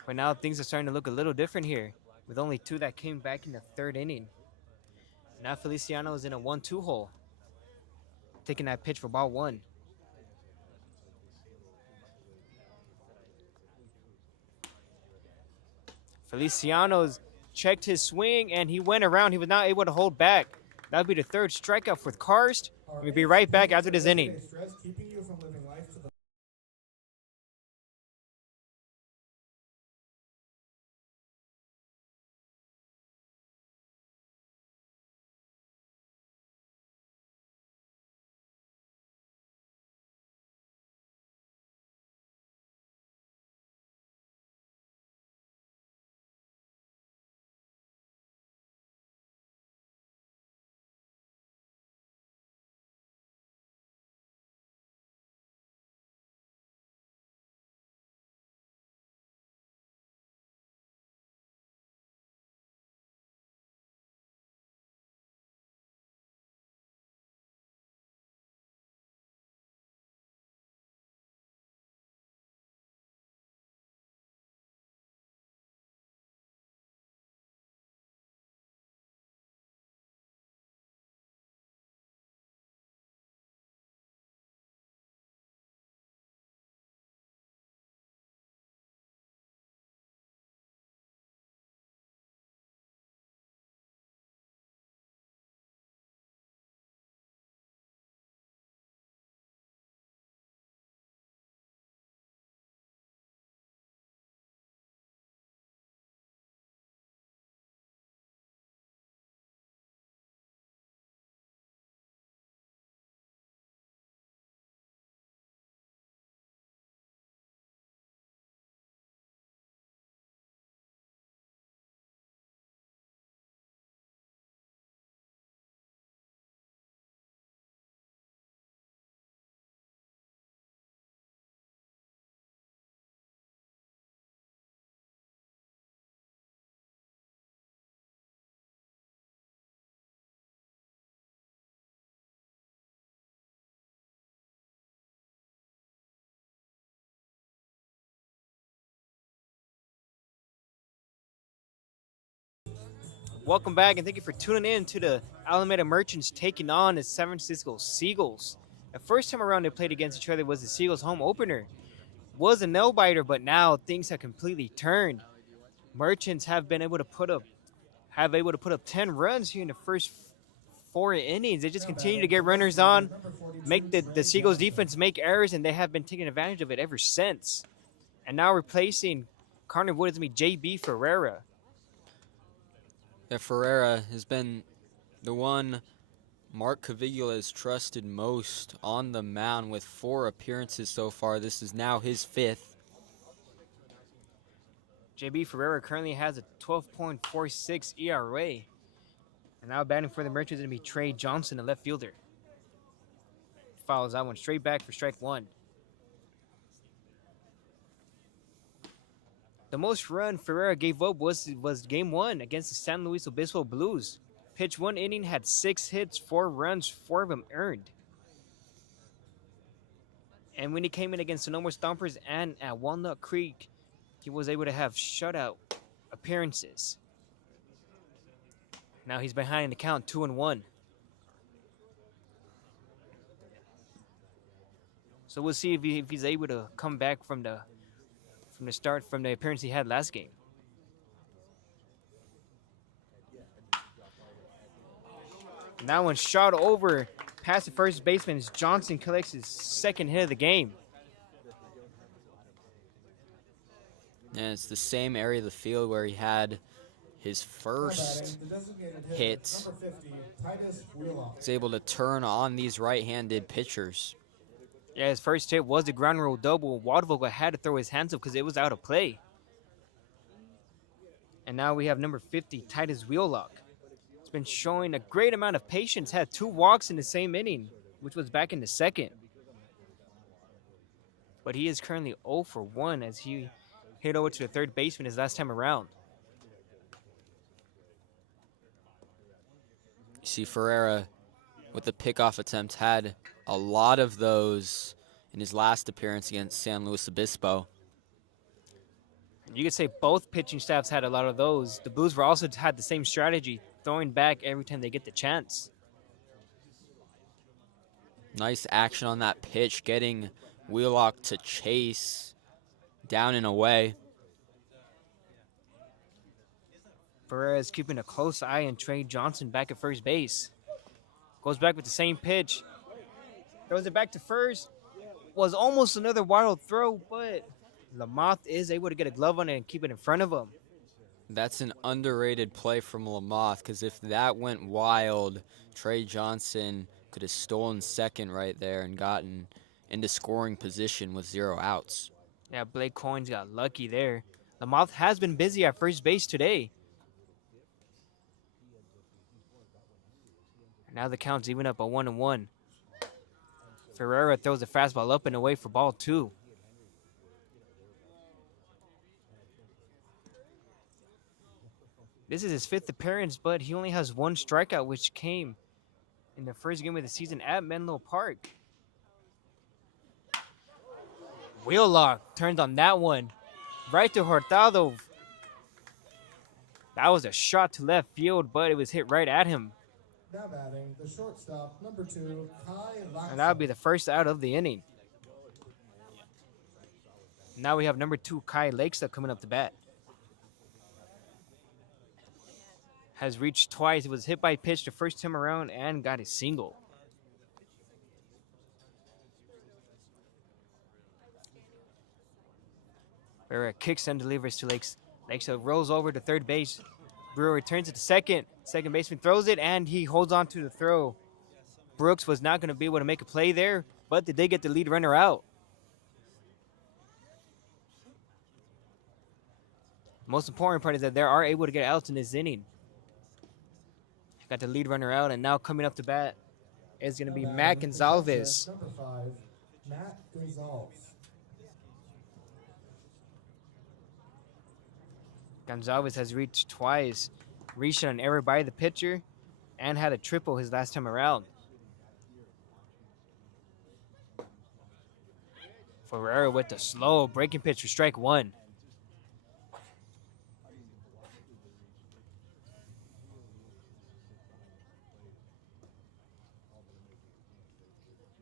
But now things are starting to look a little different here, with only 2 that came back in the 3rd inning. Now Feliciano is in a 1-2 hole, taking that pitch for ball 1. Feliciano's checked his swing and he went around. He was not able to hold back. That would be the 3rd strikeout for Karst. We'll be right back after this inning. Keeping you from living life to the Welcome back, and thank you for tuning in to the Alameda Merchants taking on the San Francisco Seagulls. The first time around they played against each other was the Seagulls home opener. Was a nail-biter, but now things have completely turned. Merchants have been able to put up 10 runs here in the first 4 innings. They just continue to get runners on, make the Seagulls defense make errors, and they have been taking advantage of it ever since. And now replacing Connor Wood is going to be JB Ferreira. Yeah, Ferreira has been the one Mark Cavigula has trusted most on the mound with 4 appearances so far. This is now his 5th. JB Ferreira currently has a 12.46 ERA. And now batting for the Merchants is going to be Trey Johnson, the left fielder. Follows that one straight back for strike 1. The most run Ferreira gave up was game 1 against the San Luis Obispo Blues. Pitch 1 inning, had 6 hits, 4 runs, 4 of them earned. And when he came in against the No More Stompers and at Walnut Creek, he was able to have shutout appearances. Now he's behind the count 2-1. So we'll see if he's able to come back from the appearance he had last game. And that one shot over past the first baseman as Johnson collects his 2nd hit of the game. And it's the same area of the field where he had his first hit. He's able to turn on these right-handed pitchers. Yeah, his first hit was the ground rule double. Waldvogel had to throw his hands up because it was out of play. And now we have number 50, Titus Wheelock. He's been showing a great amount of patience. Had 2 walks in the same inning, which was back in the 2nd. But he is currently 0 for 1 as he hit over to the third baseman his last time around. You see Ferreira with the pickoff attempt had a lot of those in his last appearance against San Luis Obispo. You could say both pitching staffs had a lot of those. The Blues were also had the same strategy, throwing back every time they get the chance. Nice action on that pitch, getting Wheelock to chase down and away. Ferreira is keeping a close eye on Trey Johnson back at first base. Goes back with the same pitch. Throws it back to first. Was almost another wild throw, but Lamoth is able to get a glove on it and keep it in front of him. That's an underrated play from Lamoth, because if that went wild, Trey Johnson could have stolen second right there and gotten into scoring position with 0 outs. Yeah, Blake Coynes got lucky there. Lamoth has been busy at first base today. Now the count's even up at 1-1. Ferreira throws the fastball up and away for ball 2. This is his 5th appearance, but he only has 1 strikeout, which came in the first game of the season at Menlo Park. Wheelock turned on that one. Right to Hurtado. That was a shot to left field, but it was hit right at him. Now batting, the shortstop, number 2, Kai Laxon. And that would be the first out of the inning. Now we have number 2, Kai Lakesa, coming up to bat. Has reached twice. It was hit by pitch the first time around and got a single. Barrera kicks and delivers to Lakes. Lakesa rolls over to third base. Brewer returns it to second. Second baseman throws it, and he holds on to the throw. Brooks was not going to be able to make a play there, but they did get the lead runner out. Most important part is that they are able to get outs in this inning. Got the lead runner out, and now coming up to bat is going to be Matt Gonzalez. Number 5, Matt Gonzalez. Gonzalez has reached twice, reached on an error by the pitcher, and had a triple his last time around. Ferreira with the slow breaking pitch for strike 1.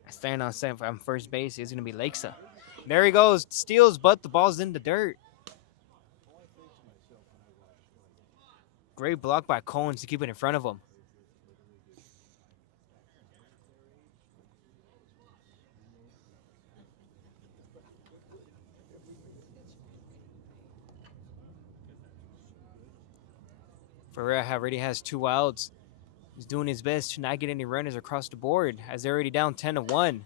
Staying on first base is going to be Lakesa. There he goes, steals, but the ball's in the dirt. Great block by Cohen to keep it in front of him. Ferreira already has 2 outs. He's doing his best to not get any runners across the board as they're already down 10-1.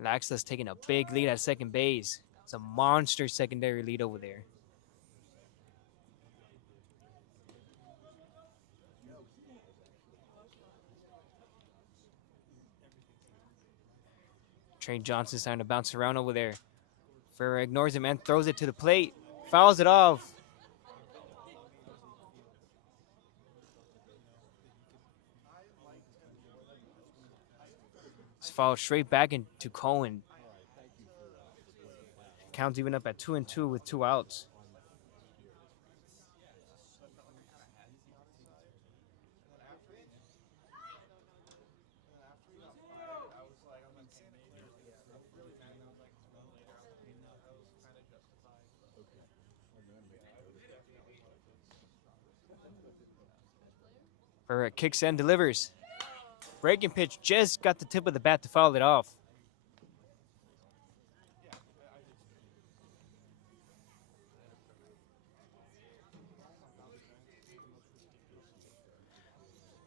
Laxa's taking a big lead at second base. It's a monster secondary lead over there. Trey Johnson's trying to bounce around over there. Ferreira ignores him and throws it to the plate. Fouls it off. It's fouled straight back into Cohen. Count's even up at 2-2 with 2 outs. Ferreira kicks and delivers. Breaking pitch just got the tip of the bat to foul it off.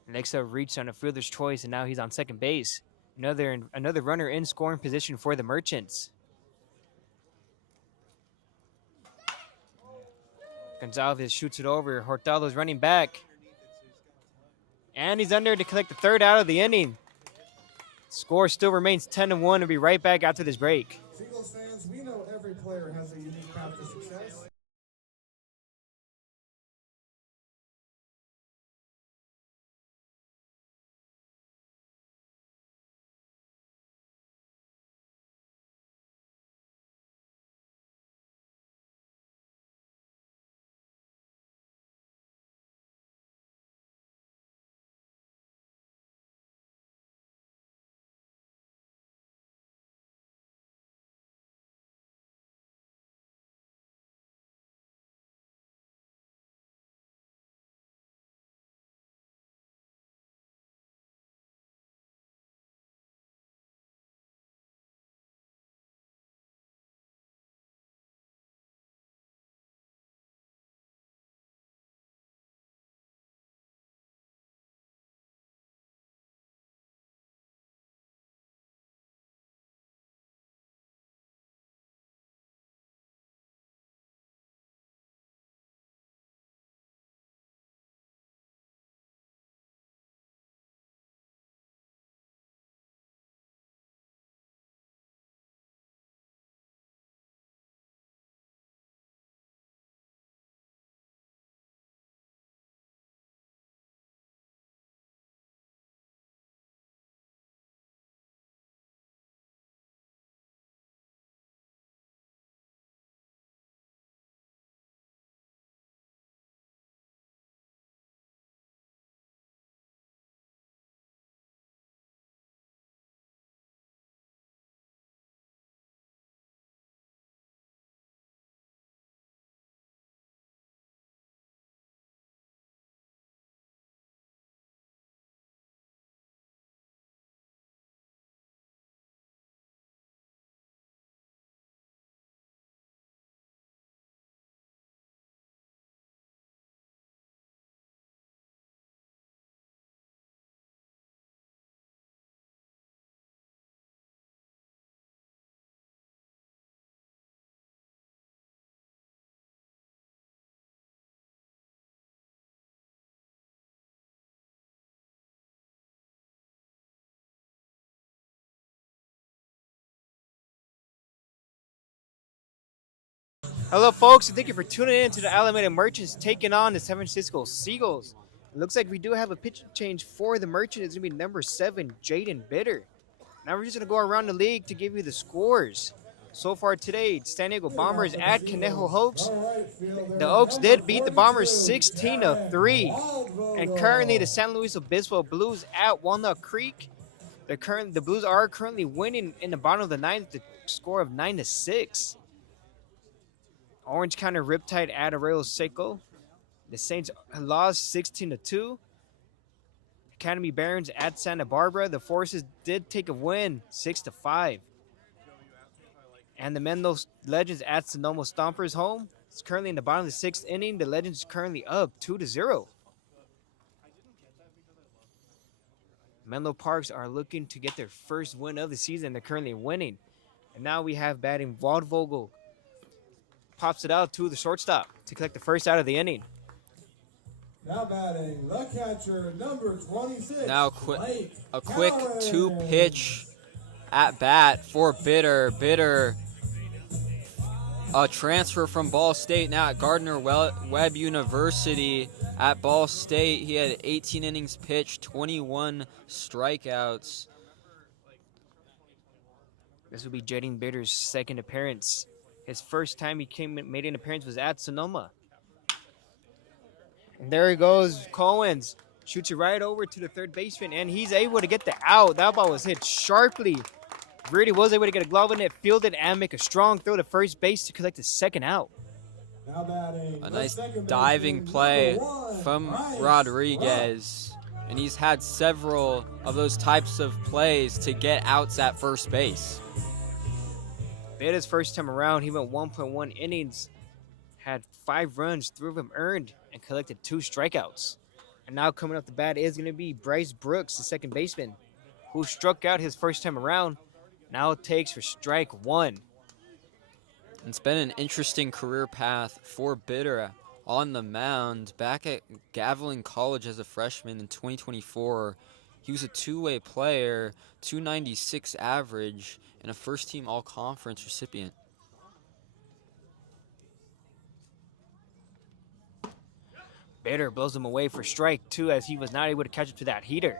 Next up, reached on a fielder's choice, and now he's on second base. Another runner in scoring position for the Merchants. Gonzalez shoots it over. Hurtado's running back. And he's under to collect the 3rd out of the inning. Score still remains 10-1. We'll be right back after this break. Seagulls fans, fans, we know every player has a unique path to success. Hello, folks, and thank you for tuning in to the Alameda Merchants taking on the San Francisco Seagulls. It looks like we do have a pitch change for the Merchants. It's going to be number 7, Jaden Bitter. Now we're just going to go around the league to give you the scores. So far today, San Diego Bombers at Conejo Hawks. The Oaks did beat the Bombers 16-3. And currently, the San Luis Obispo Blues at Walnut Creek. The Blues are currently winning in the bottom of the ninth, the score of 9-6. Orange County Riptide at Arroyo Seco. The Saints lost 16-2. Academy Barons at Santa Barbara. The Forces did take a win 6-5. And the Menlo Legends at Sonoma Stompers home. It's currently in the bottom of the 6th inning. The Legends currently up 2-0. Menlo Parks are looking to get their first win of the season. They're currently winning. And now we have batting Waldvogel. Pops it out to the shortstop to collect the first out of the inning. Now batting, the catcher, number 26. Now a quick 2-pitch at bat for Bitter. Bitter, a transfer from Ball State, now at Gardner-Webb University at Ball State. He had 18 innings pitched, 21 strikeouts. This will be Jaden Bitter's second appearance. His first time he made an appearance was at Sonoma. And there he goes, Cohen's. Shoots it right over to the third baseman, and he's able to get the out. That ball was hit sharply. Really was able to get a glove in it, field it, and make a strong throw to first base to collect the second out. Now batting, A nice diving play from Rodriguez. And he's had several of those types of plays to get outs at first base. His first time around, he went 1.1 innings, had 5 runs, 3 of them earned, and collected 2 strikeouts. And now coming up the bat is going to be Bryce Brooks, the second baseman, who struck out his first time around. Now takes for strike 1. It's been an interesting career path for Bitter on the mound. Back at Gavilan College as a freshman in 2024, he was a two-way player, 296 average, and a first-team all-conference recipient. Bitter blows him away for strike two as he was not able to catch up to that heater.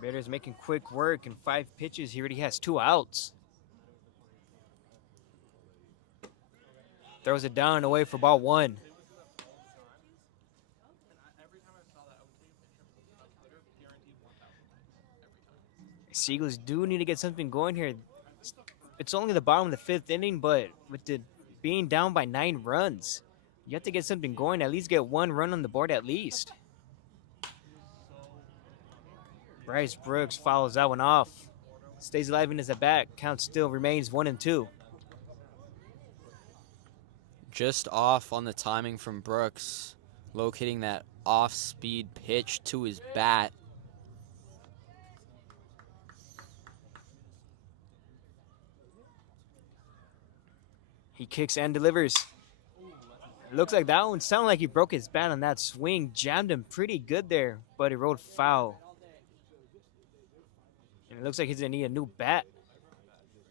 Bitter's making quick work in 5 pitches. He already has 2 outs. Throws it down and away for ball 1. Seagulls do need to get something going here. It's only the bottom of the 5th inning, but with it being down by 9 runs, you have to get something going, at least get 1 run on the board at least. Bryce Brooks follows that one off. Stays alive in his at-bat. Count still remains 1-2. Just off on the timing from Brooks, locating that off-speed pitch to his bat. He kicks and delivers. Looks like that one sounded like he broke his bat on that swing. Jammed him pretty good there, but it rolled foul. And it looks like he's going to need a new bat.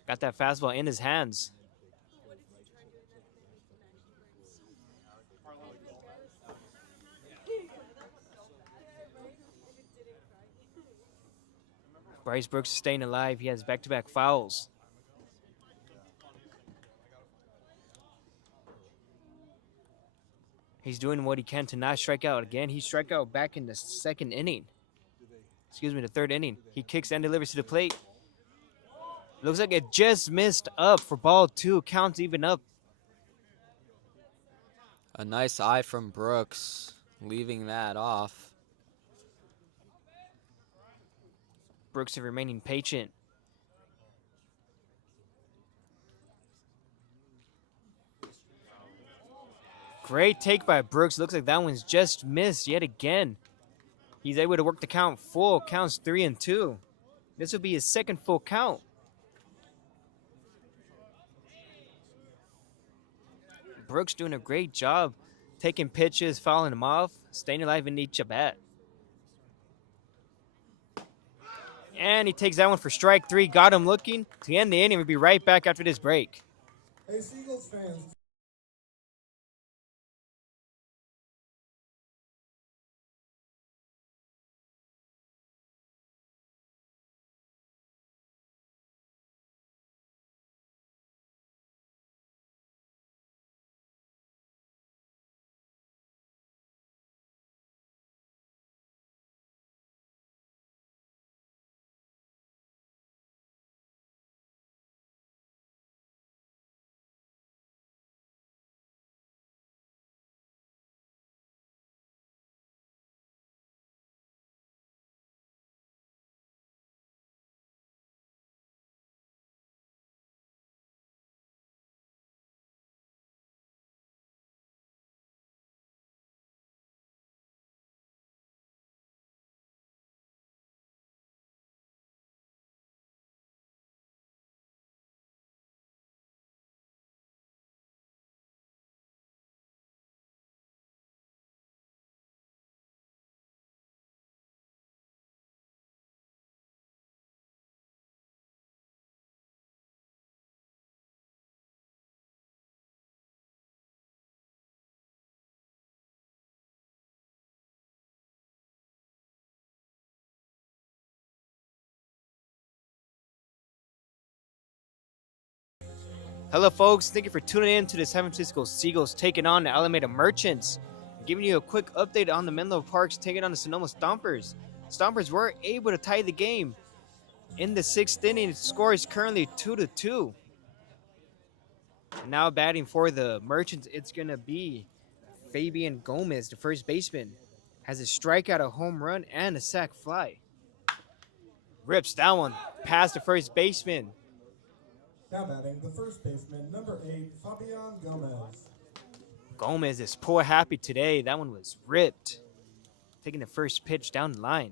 Got that fastball in his hands. Bryce Brooks is staying alive. He has back-to-back fouls. He's doing what he can to not strike out again. He struck out back in the 2nd inning. Excuse me, the 3rd inning. He kicks and delivers to the plate. Looks like it just missed up for ball 2. Counts even up. A nice eye from Brooks, leaving that off. Brooks is remaining patient. Great take by Brooks. Looks like that one's just missed yet again. He's able to work the count full. Counts 3-2. This will be his 2nd full count. Brooks doing a great job taking pitches, fouling them off, staying alive in each at bat. And he takes that one for strike 3. Got him looking to end the inning. We'll be right back after this break. Hey, Seagulls fans. Hello, folks. Thank you for tuning in to the San Francisco Seagulls taking on the Alameda Merchants. Giving you a quick update on the Menlo Parks taking on the Sonoma Stompers. Stompers were able to tie the game. In the 6th inning, the score is currently 2-2. Now batting for the Merchants, it's going to be Fabian Gomez, the first baseman. Has a strikeout, a home run, and a sac fly. Rips that one past the first baseman. Now batting the first baseman, number 8, Fabian Gomez. Gomez is poor happy today. That one was ripped. Taking the first pitch down the line.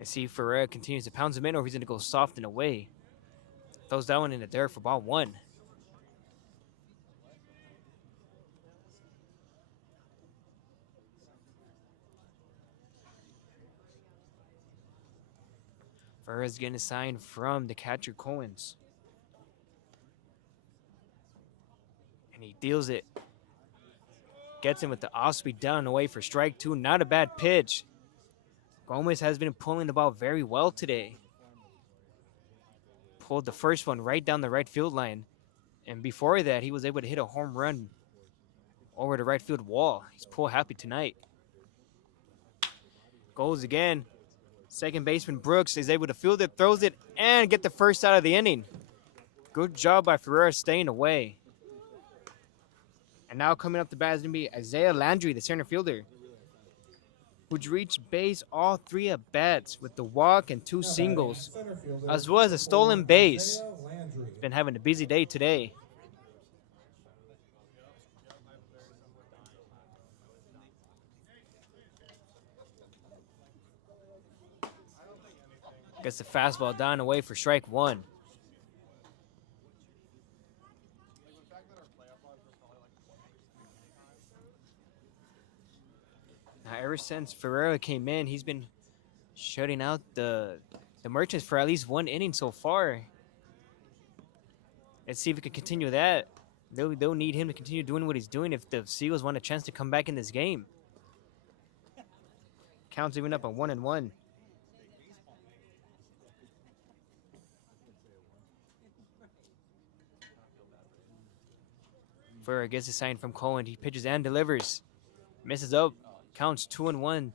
I see Ferreira continues to pound him in, or he's going to go soft and away. Throws that one in the dirt for ball 1. Ferrera's getting a sign from the catcher Cohen's. And he deals it. Gets him with the off speed down and away for strike two. Not a bad pitch. Gomez has been pulling the ball very well today. Pulled the first one right down the right field line. And before that, he was able to hit a home run over the right field wall. He's pull happy tonight. Goes again. Second baseman Brooks is able to field it, throws it, and get the first out of the inning. Good job by Ferrera staying away. And now coming up the bat is going to be Isaiah Landry, the center fielder, who's reached base all three at bats with the walk and two singles, as well as a stolen base. He's been having a busy day today. Gets the fastball down and away for strike one. Now, ever since Ferrera came in, he's been shutting out the Merchants for at least one inning so far. Let's see if we can continue that. They'll need him to continue doing what he's doing if the Seagulls want a chance to come back in this game. Count's even up at 1-1. Ferrera gets a sign from Cohen. He pitches and delivers. Misses up. Counts 2-1.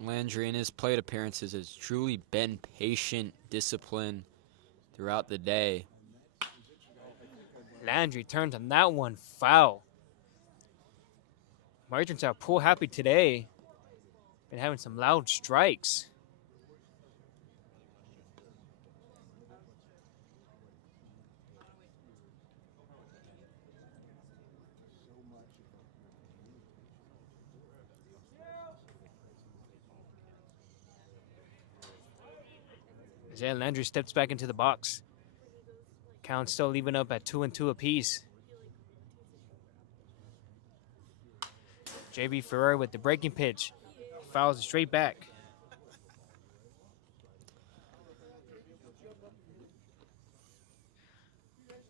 Landry in his plate appearances has truly been patient, disciplined throughout the day. Landry turns on that one foul. Merchants are pull happy today. Been having some loud strikes. Isaiah Landry steps back into the box. Count still leaving up at 2-2 apiece. JB Ferrera with the breaking pitch. Fouls it straight back.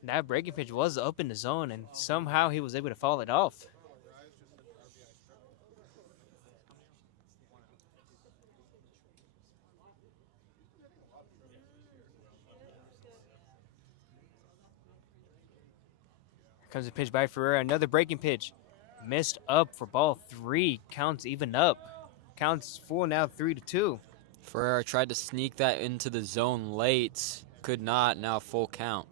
That breaking pitch was up in the zone, and somehow he was able to foul it off. Comes a pitch by Ferrera. Another breaking pitch. Missed up for ball three. Counts even up. Counts full now 3-2. Ferrera tried to sneak that into the zone late. Could not. Now full count.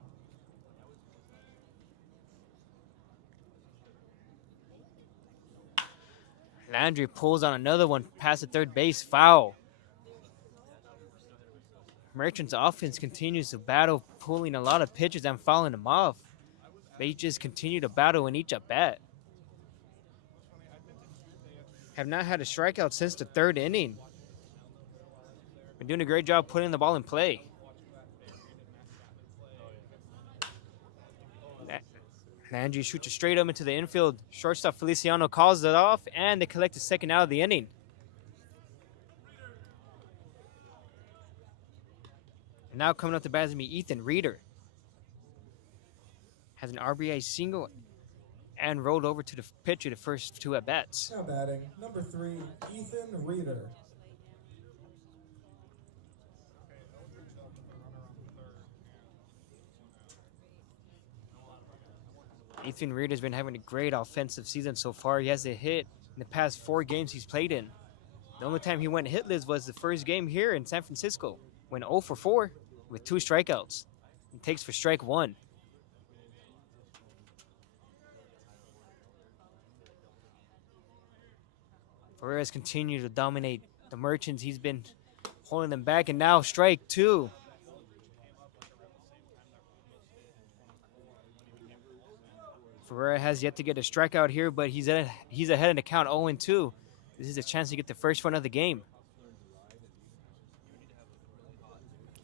Landry pulls on another one past the third base. Foul. Merchants offense continues to battle, pulling a lot of pitches and fouling them off. They just continue to battle in each at bat. Have not had a strikeout since the third inning. Been doing a great job putting the ball in play. Landry shoots it straight up into the infield. Shortstop Feliciano calls it off, and they collect the second out of the inning. And now coming up to bat is going to be Ethan Reeder. Has an RBI single and rolled over to the pitcher the first two at-bats. Now batting, number 3, Ethan Reeder. Ethan Reeder has been having a great offensive season so far. He has a hit in the past 4 games he's played in. The only time he went hitless was the first game here in San Francisco. Went 0 for 4 with 2 strikeouts. He takes for strike 1. Ferrera's continued to dominate the Merchants. He's been holding them back, and now strike 2. Ferrera has yet to get a strikeout here, but he's ahead in the count 0-2. This is a chance to get the first one of the game.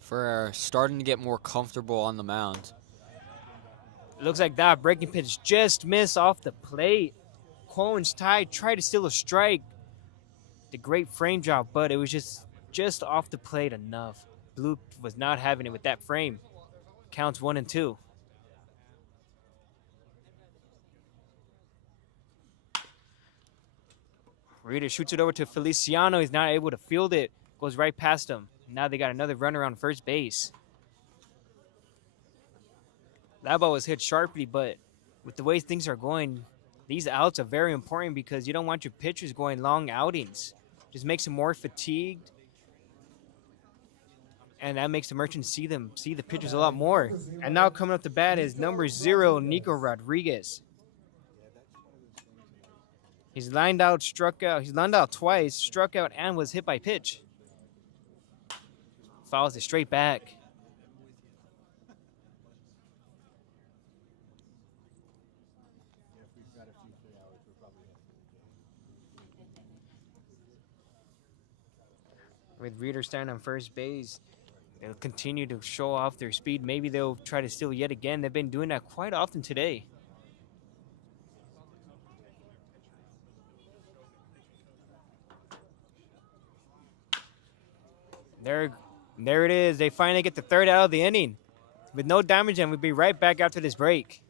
Ferrera starting to get more comfortable on the mound. Looks like that breaking pitch just missed off the plate. Cohen's tie, tried to steal a strike. The great frame job, but it was just off the plate enough. Blue was not having it with that frame. Counts 1-2. Reader shoots it over to Feliciano. He's not able to field it. Goes right past him. Now they got another runner on first base. That ball was hit sharply, but with the way things are going, these outs are very important because you don't want your pitchers going long outings. Just makes them more fatigued. And that makes the Merchants see the pitchers a lot more. And now coming up to bat is number 0, Nico Rodriguez. He's lined out, struck out. He's lined out twice, struck out, and was hit by pitch. Fouls it straight back. With Reader standing on first base, they'll continue to show off their speed. Maybe they'll try to steal yet again. They've been doing that quite often today. There it is. They finally get the third out of the inning with no damage, and we'll be right back after this break.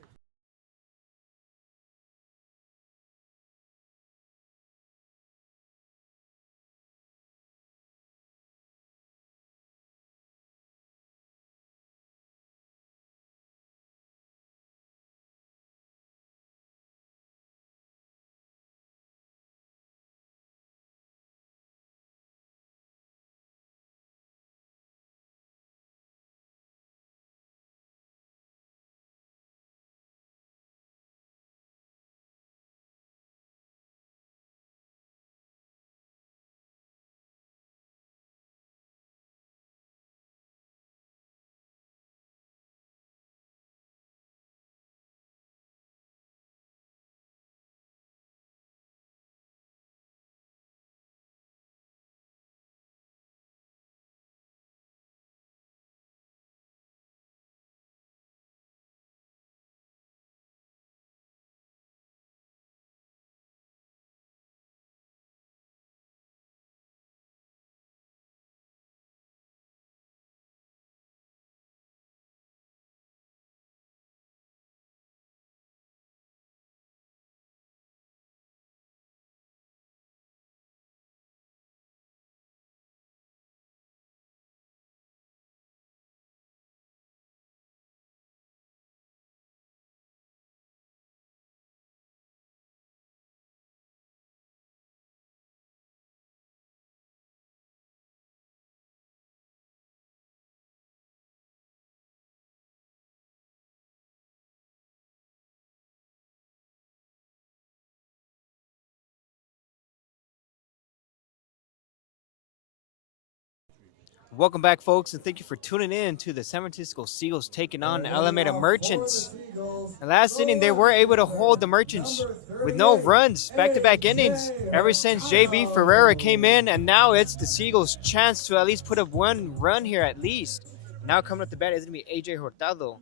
Welcome back, folks, and thank you for tuning in to the San Francisco Seagulls taking on Alameda Merchants. The last inning, they were able to hold the Merchants with no runs, back-to-back innings, ever since J.B. Ferreira came in, and now it's the Seagulls' chance to at least put up one run here at least. Now coming up to bat is going to be A.J. Hurtado,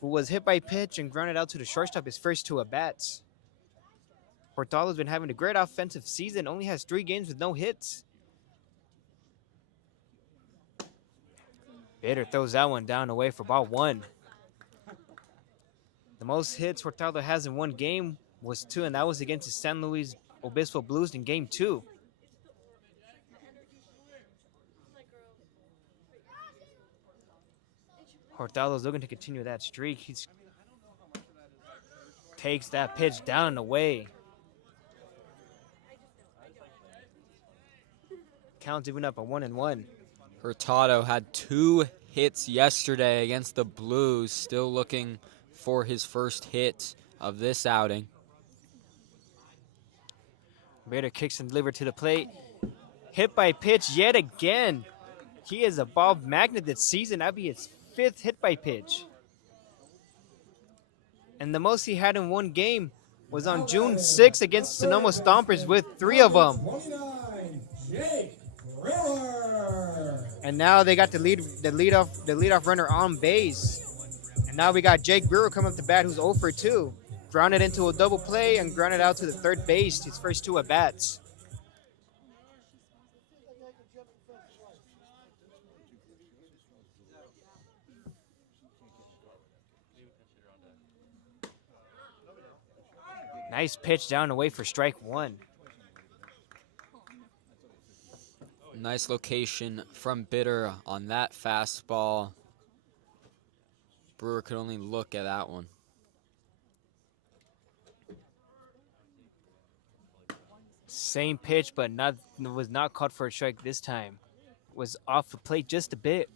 who was hit by pitch and grounded out to the shortstop his first 2 at-bats. Hurtado's been having a great offensive season, only has 3 games with no hits. Bader throws that one down away for ball 1. The most hits Hurtado has in one game was 2, and that was against the San Luis Obispo Blues in game 2. Hurtado's looking to continue that streak. He takes that pitch down and away. Count's even up at 1-1. Hurtado had 2 hits yesterday against the Blues, still looking for his first hit of this outing. Bader kicks and delivered to the plate. Hit by pitch yet again. He is a ball magnet this season. That'd be his 5th hit by pitch. And the most he had in one game was on June 6th against Sonoma Stompers with 3 of them. 29, Jake Brewer. And now they got the leadoff runner on base. And now we got Jake Brewer coming up to bat, who's 0 for 2. grounded into a double play and grounded out to the third base. His first 2 at bats. Nice pitch down away for strike 1. Nice location from Bitter on that fastball. Brewer could only look at that one. Same pitch, but was not caught for a strike this time. Was off the plate just a bit.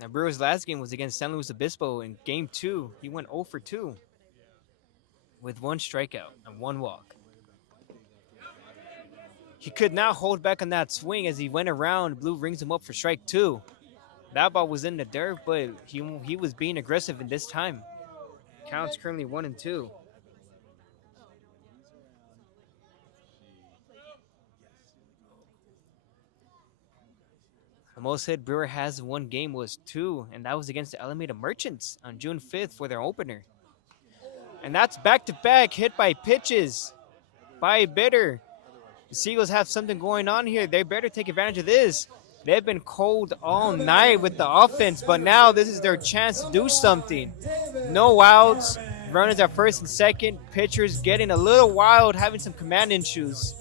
Now, Brewer's last game was against San Luis Obispo in Game 2. He went 0 for 2 with 1 strikeout and 1 walk. He could not hold back on that swing as he went around. Blue rings him up for strike 2. That ball was in the dirt, but he was being aggressive in this time. Count's currently 1-2. The most hit Brewer has in one game was 2, and that was against the Alameda Merchants on June 5th for their opener. And that's back-to-back hit by pitches by Bitter. The Seagulls have something going on here. They better take advantage of this. They've been cold all night with the offense, but now this is their chance to do something. No outs, runners at first and second, pitchers getting a little wild, having some command issues.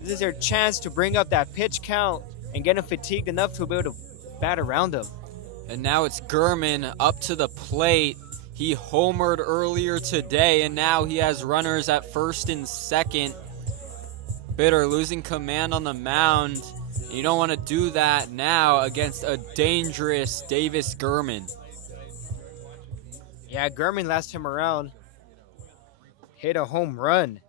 This is their chance to bring up that pitch count and get them fatigued enough to be able to bat around them. And now it's Gurman up to the plate. He homered earlier today, and now he has runners at first and second. Bitter losing command on the mound. And you don't want to do that now against a dangerous Davis Gurman. Yeah, Gurman last time around hit a home run.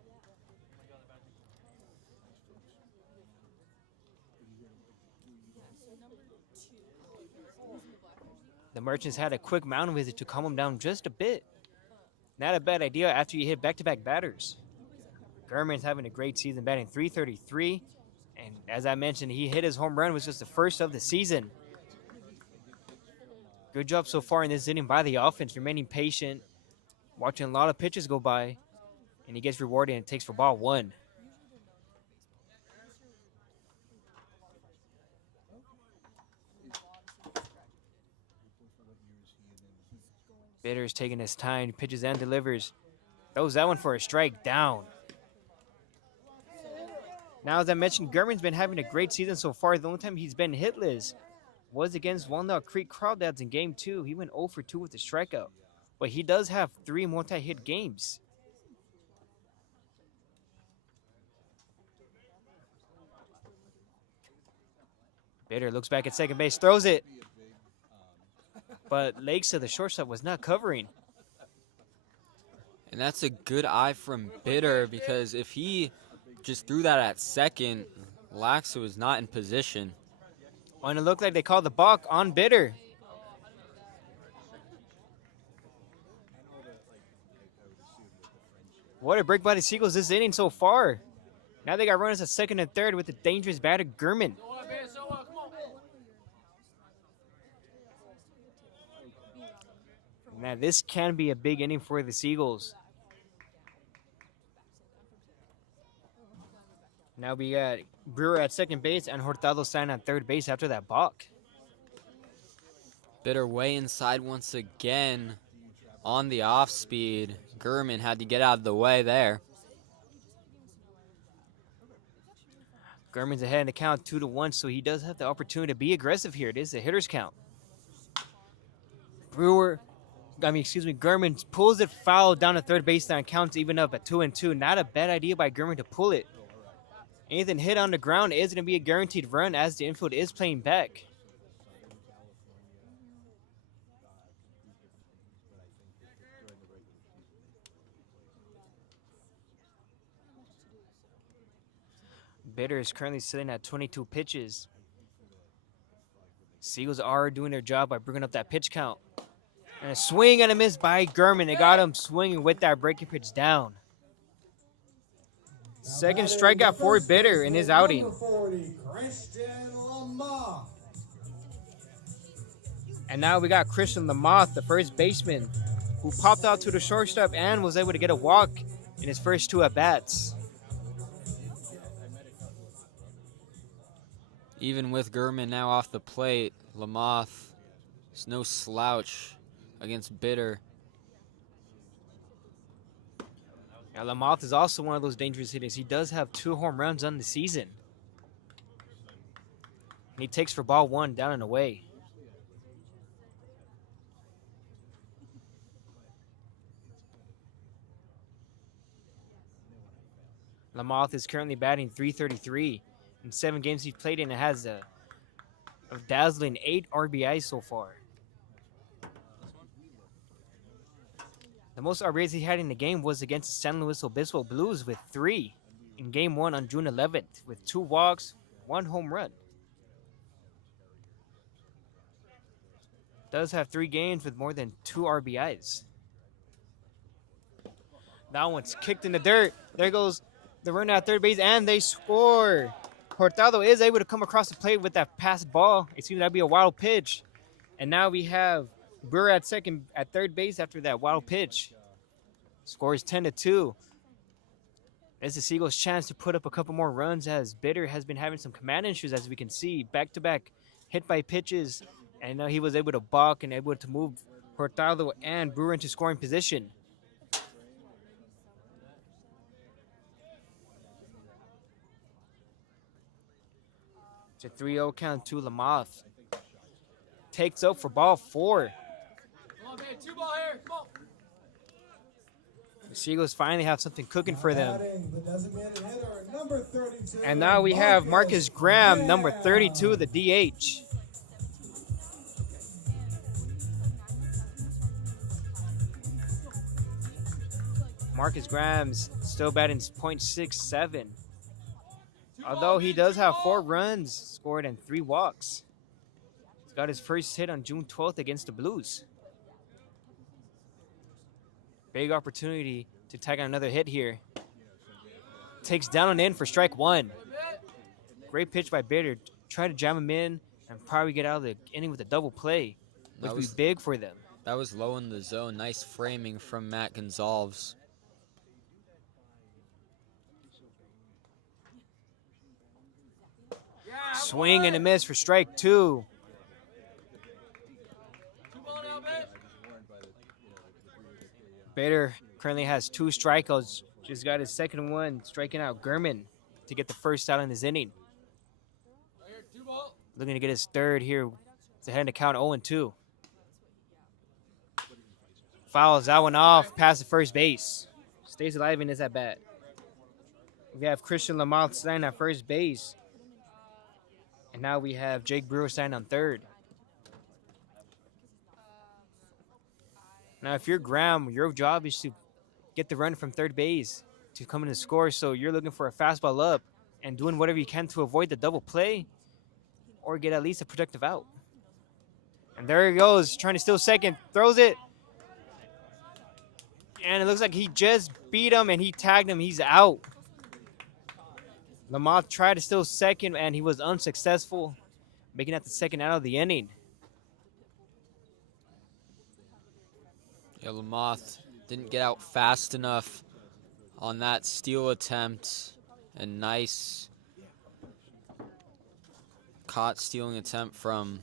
The Merchants had a quick mound visit to calm him down just a bit. Not a bad idea after you hit back-to-back batters. Gurman's having a great season, batting .333. And as I mentioned, he hit his home run, which was the first of the season. Good job so far in this inning by the offense, remaining patient, watching a lot of pitches go by, and he gets rewarded and takes for ball 1. Bitter's taking his time, pitches and delivers. Throws that one for a strike down. Now, as I mentioned, Gurman's been having a great season so far. The only time he's been hitless was against Walnut Creek Crawdads in Game 2. He went 0 for 2 with a strikeout. But he does have 3 multi-hit games. Bitter looks back at second base, throws it. But Lakes of the shortstop was not covering. And that's a good eye from Bitter, because if he just threw that at second, Laxa was not in position. Oh, and it looked like they called the balk on Bitter. What a break by the Seagulls this inning so far. Now they got runners at second and third with the dangerous batter Gurman. Now this can be a big inning for the Seagulls. Now we got Brewer at second base and Hurtado signed at third base after that balk. Bitter way inside once again on the off speed. Gurman had to get out of the way there. Gurman's ahead in the count 2-1, so he does have the opportunity to be aggressive here. It is a hitter's count. Gurman pulls it foul down to third baseline, counts even up at 2-2. Not a bad idea by Gurman to pull it. Anything hit on the ground is going to be a guaranteed run as the infield is playing back. Bitter is currently sitting at 22 pitches. Seagulls are doing their job by bringing up that pitch count. And a swing and a miss by Gurman. They got him swinging with that breaking pitch down. Second strikeout for Bitter in his outing. Number 40, Christian Lamar. And now we got Christian Lamoth, the first baseman, who popped out to the shortstop and was able to get a walk in his first 2 at bats. Even with Gurman now off the plate, Lamoth is no slouch against Bitter. Now, Lamoth is also one of those dangerous hitters. He does have 2 home runs on the season. And he takes for ball 1 down and away. Lamoth is currently batting .333. In 7 games he's played in, it has a dazzling 8 RBIs so far. The most RBIs he had in the game was against the San Luis Obispo Blues with 3 in Game 1 on June 11th with 2 walks, 1 home run. Does have 3 games with more than 2 RBIs. That one's kicked in the dirt. There goes the run at third base, and they score. Hurtado is able to come across the plate with that passed ball. It seems that'd be a wild pitch. And now we have Brewer at third base after that wild pitch. Scores 10-2. It's the Seagulls' chance to put up a couple more runs as Bitter has been having some command issues, as we can see. Back-to-back hit by pitches. And now he was able to balk and able to move Hurtado and Brewer into scoring position. It's a 3-0 count to Lamoth. Takes up for ball 4. Come on, man. 2 ball here. Come on. The Seagulls finally have something cooking for them. The designated hitter, number 32. And now we have Marcus Graham, number 32, the DH. Marcus Graham's still batting .67. Although he does have 4 runs scored and 3 walks. He's got his first hit on June 12th against the Blues. Big opportunity to tag on another hit here. Takes down and in for strike 1. Great pitch by Bitter. Try to jam him in and probably get out of the inning with a double play. Which would be big for them. That was low in the zone. Nice framing from Matt Gonzalez. Swing and a miss for strike 2. Bitter currently has 2 strikeouts. Just got his second one, striking out Gurman to get the first out in his inning. Looking to get his third here. It's ahead in the count 0-2. Fouls that one off past the first base. Stays alive in his at bat. We have Christian Lamoth standing at first base. And now we have Jake Brewer standing on third. Now, if you're Graham, your job is to get the run from third base to come in and score. So you're looking for a fastball up and doing whatever you can to avoid the double play or get at least a productive out. And there he goes, trying to steal second, throws it. And it looks like he just beat him and he tagged him. He's out. Lamoth tried to steal second and he was unsuccessful, making that the second out of the inning. Yeah, Lamoth didn't get out fast enough on that steal attempt. And nice caught stealing attempt from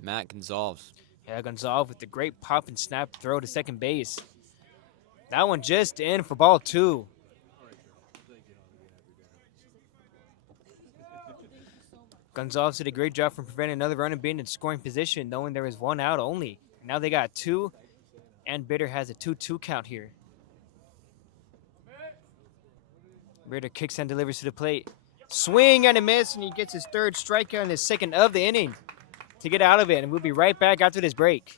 Matt Gonzalez. Yeah, Gonzalez with the great pop and snap throw to second base. That one just in for ball 2. Gonzalez did a great job from preventing another run and being in scoring position, knowing there was 1 out only. Now they got 2, and Bitter has a 2-2 count here. Bitter kicks and delivers to the plate. Swing and a miss, and he gets his 3rd strikeout and his 2nd of the inning to get out of it. And we'll be right back after this break.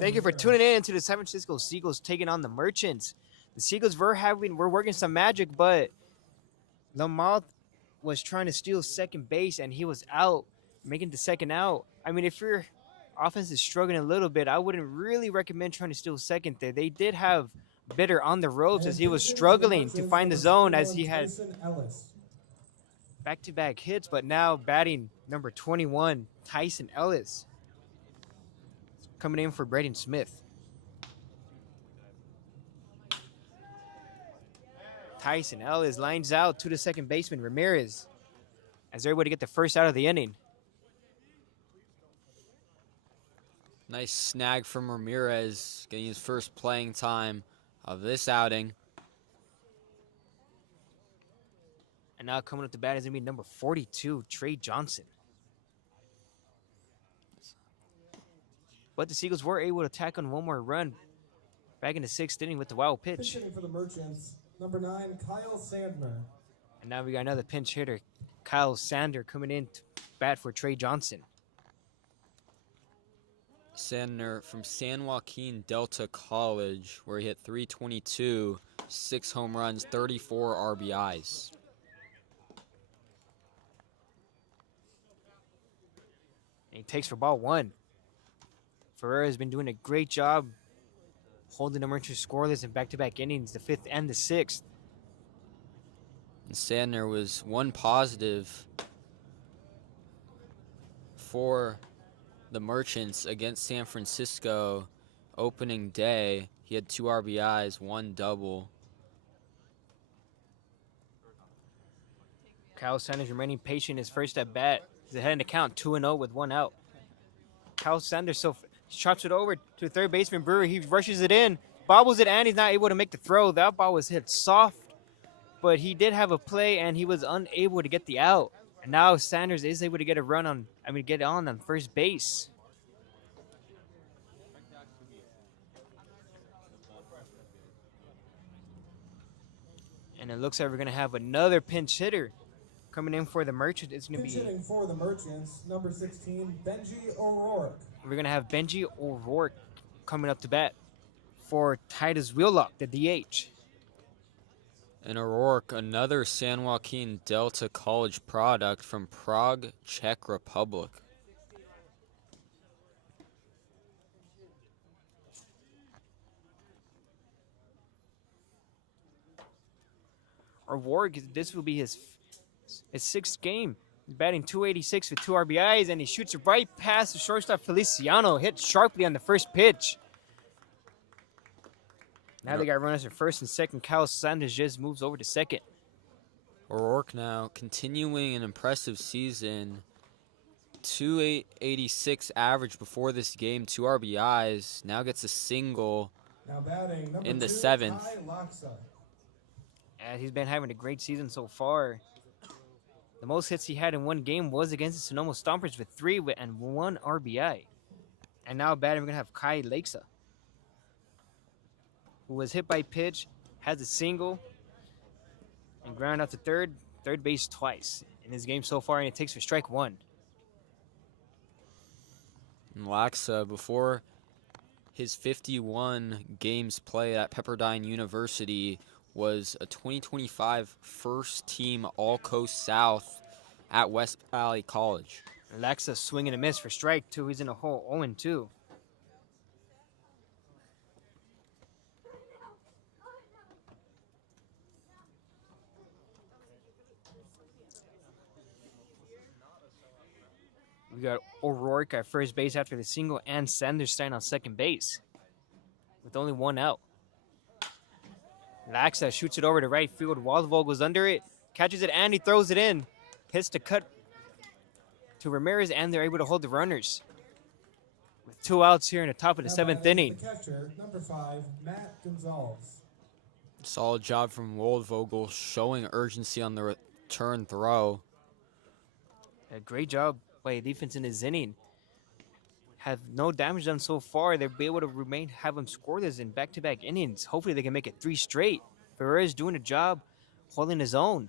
Thank you for tuning in to the San Francisco Seagulls taking on the Merchants. The Seagulls were working some magic, but Lamont was trying to steal second base and he was out, making the second out. I mean, if your offense is struggling a little bit, I wouldn't really recommend trying to steal second there. They did have Bitter on the ropes as he was struggling to find the zone as he had back-to-back hits, but now batting number 21, Tyson Ellis, coming in for Braden Smith. Tyson Ellis lines out to the second baseman, Ramirez, as they're able to get the first out of the inning. Nice snag from Ramirez, getting his first playing time of this outing. And now coming up to bat is going to be number 42, Trey Johnson. But the Seagulls were able to tack on one more run back in the sixth inning with the wild pitch. Pitching for the Merchants, number 9, Kyle Sandner. And now we got another pinch hitter, Kyle Sander, coming in to bat for Trey Johnson. Sandner from San Joaquin Delta College, where he hit .322, 6 home runs, 34 RBIs. And he takes for ball one. Ferreira has been doing a great job holding the Merchants scoreless in back-to-back innings, the fifth and the sixth. And Sandner was one positive for the Merchants against San Francisco opening day. He had 2 RBIs, 1 double. Kyle Sanders remaining patient his first at bat. He's ahead in the count, 2-0 with 1 out. Kyle Sanders chops it over to third baseman Brewer. He rushes it in, bobbles it, and he's not able to make the throw. That ball was hit soft, but he did have a play, and he was unable to get the out. And now Sanders is able to get get on first base. And it looks like we're going to have another pinch hitter coming in for the Merchants. It's going to Pinch be hitting for the Merchants, number 16, Benji O'Rourke. we're going to have Benji O'Rourke coming up to bat for Titus Wheelock, the DH. And O'Rourke, another San Joaquin Delta College product from Prague, Czech Republic. O'Rourke, this will be his sixth game. He's batting .286 with 2 RBIs, and he shoots right past the shortstop Feliciano, hit sharply on the first pitch. Now they got runners at first and second. Kyle Sanders just moves over to second. O'Rourke now continuing an impressive season. .286 average before this game, 2 RBIs. Now gets a single Now batting, number in the 2, seventh. Ty Laksa. And he's been having a great season so far. The most hits he had in one game was against the Sonoma Stompers with 3 and 1 RBI. And now batting, we're going to have Kai Lakesa, who was hit by pitch, has a single, and ground out to third base twice in his game so far, and it takes for strike 1. And Laxa, before his 51 games played at Pepperdine University, was a 2025 first-team All-Coast South at West Valley College. Alexa swinging a miss for strike 2. He's in a hole, 0-2. We got O'Rourke at first base after the single, and Sanders starting on second base with only 1 out. Laxa shoots it over to right field. Waldvogel goes under it, catches it, and he throws it in. Hits the cut to Ramirez, and they're able to hold the runners. With 2 outs here in the top of the Now 7th batting, inning. the catcher, number 5, Matt Gonzalez. Solid job from Waldvogel, showing urgency on the return throw. A great job by defense in this inning. Have no damage done so far. They'll be able to have them scoreless in back-to-back innings. Hopefully they can make it 3 straight. Perez doing a job holding his own.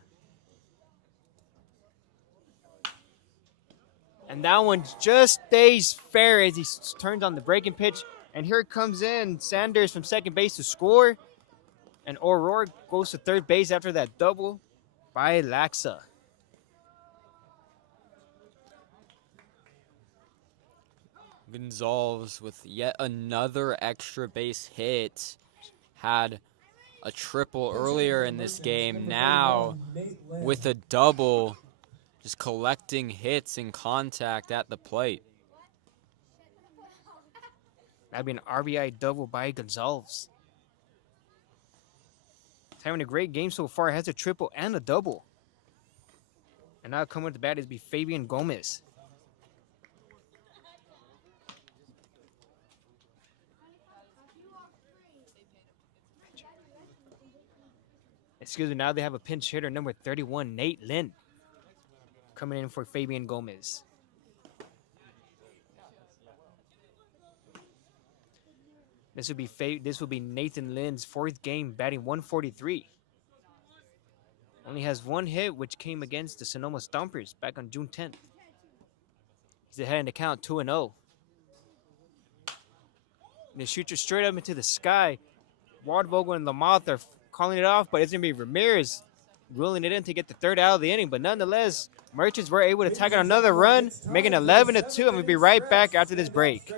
And that one just stays fair as he turns on the breaking pitch. And here comes in Sanders from second base to score. And O'Rourke goes to third base after that double by Laxa. Gonzalez with yet another extra base hit. Had a triple earlier in this game. Now with a double, just collecting hits and contact at the plate. That'd be an RBI double by Gonzalez. He's having a great game so far. Has a triple and a double. And now coming to the bat is be Fabian Gomez. Excuse me, now they have a pinch hitter, number 31, Nate Lynn, coming in for Fabian Gomez. This would be Nathan Lynn's fourth game, batting 143. Only has one hit, which came against the Sonoma Stompers back on June 10th. He's ahead in the count, 2-0. And the shooter straight up into the sky. Waldvogel and Lamoth are calling it off, but it's going to be Ramirez ruling it in to get the third out of the inning. But nonetheless, Merchants were able to tag on another run, making 11-2, and we'll be right back after this break.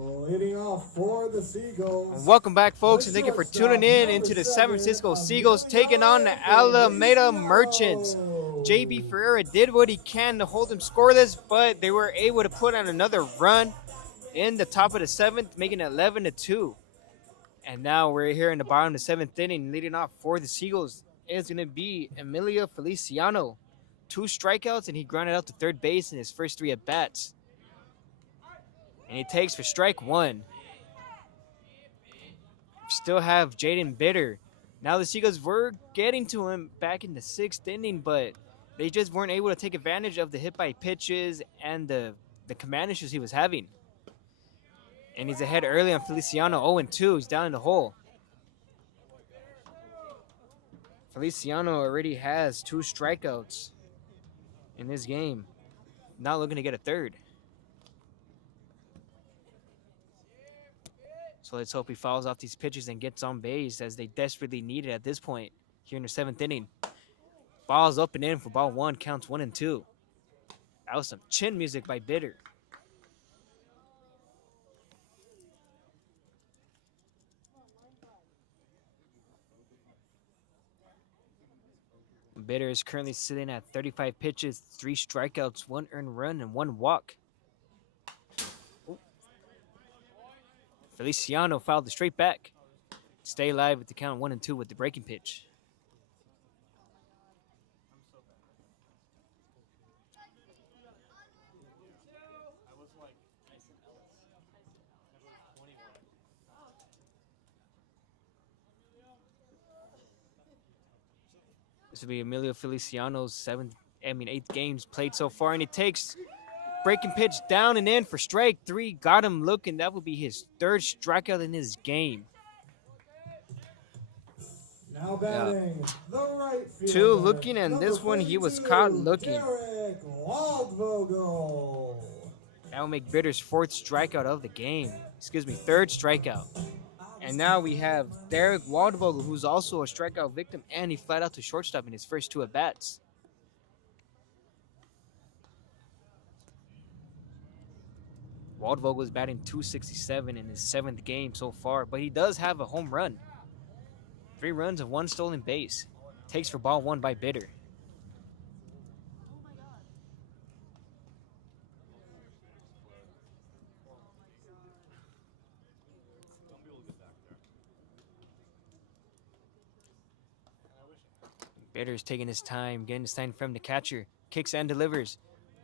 Leading off for the Seagulls. Welcome back, folks, and thank you for tuning in into the San Francisco Seagulls taking on the Alameda Merchants. J.B. Ferreira did what he can to hold them scoreless, but they were able to put on another run in the top of the seventh, making it 11-2. And now we're here in the bottom of the seventh inning. Leading off for the Seagulls is going to be Emilio Feliciano. 2 strikeouts, and he grounded out to third base in his first 3 at-bats. And he takes for strike 1. Still have Jaden Bitter. Now the Seagulls were getting to him back in the 6th inning, but they just weren't able to take advantage of the hit by pitches and the command issues he was having. And he's ahead early on Feliciano, 0-2. He's down in the hole. Feliciano already has 2 strikeouts in this game. Not looking to get a third. So let's hope he fouls off these pitches and gets on base, as they desperately need it at this point here in the 7th inning. Ball's up and in for ball 1, counts 1-2. That was some chin music by Bitter. Bitter is currently sitting at 35 pitches, 3 strikeouts, 1 earned run, and 1 walk. Feliciano fouled it straight back. Stay alive with the count 1-2 with the breaking pitch. This will be Emilio Feliciano's eighth games played so far, and he takes breaking pitch down and in for strike three. Got him looking. That will be his third strikeout in his game. Now batting, the right fielder. Two looking, and number this one he was 42, caught looking. Derek Waldvogel. That will make Bitter's fourth strikeout of the game. Excuse me, third strikeout. And now we have Derek Waldvogel, who's also a strikeout victim, and he flat out to shortstop in his first two at-bats. Waldvogel is batting .267 in his seventh game so far, but he does have a home run. 3 runs and 1 stolen base. Takes for ball 1 by Bitter. Bitter's taking his time, getting his time from the catcher. Kicks and delivers.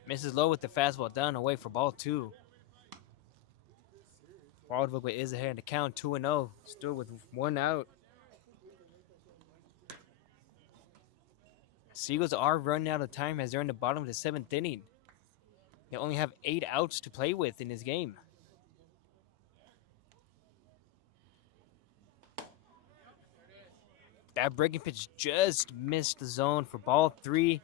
Misses low with the fastball down away for ball 2. Waldvogel is ahead in the count, 2-0. Still with 1 out. Seagulls are running out of time as they're in the bottom of the 7th inning. They only have 8 outs to play with in this game. That breaking pitch just missed the zone for ball 3.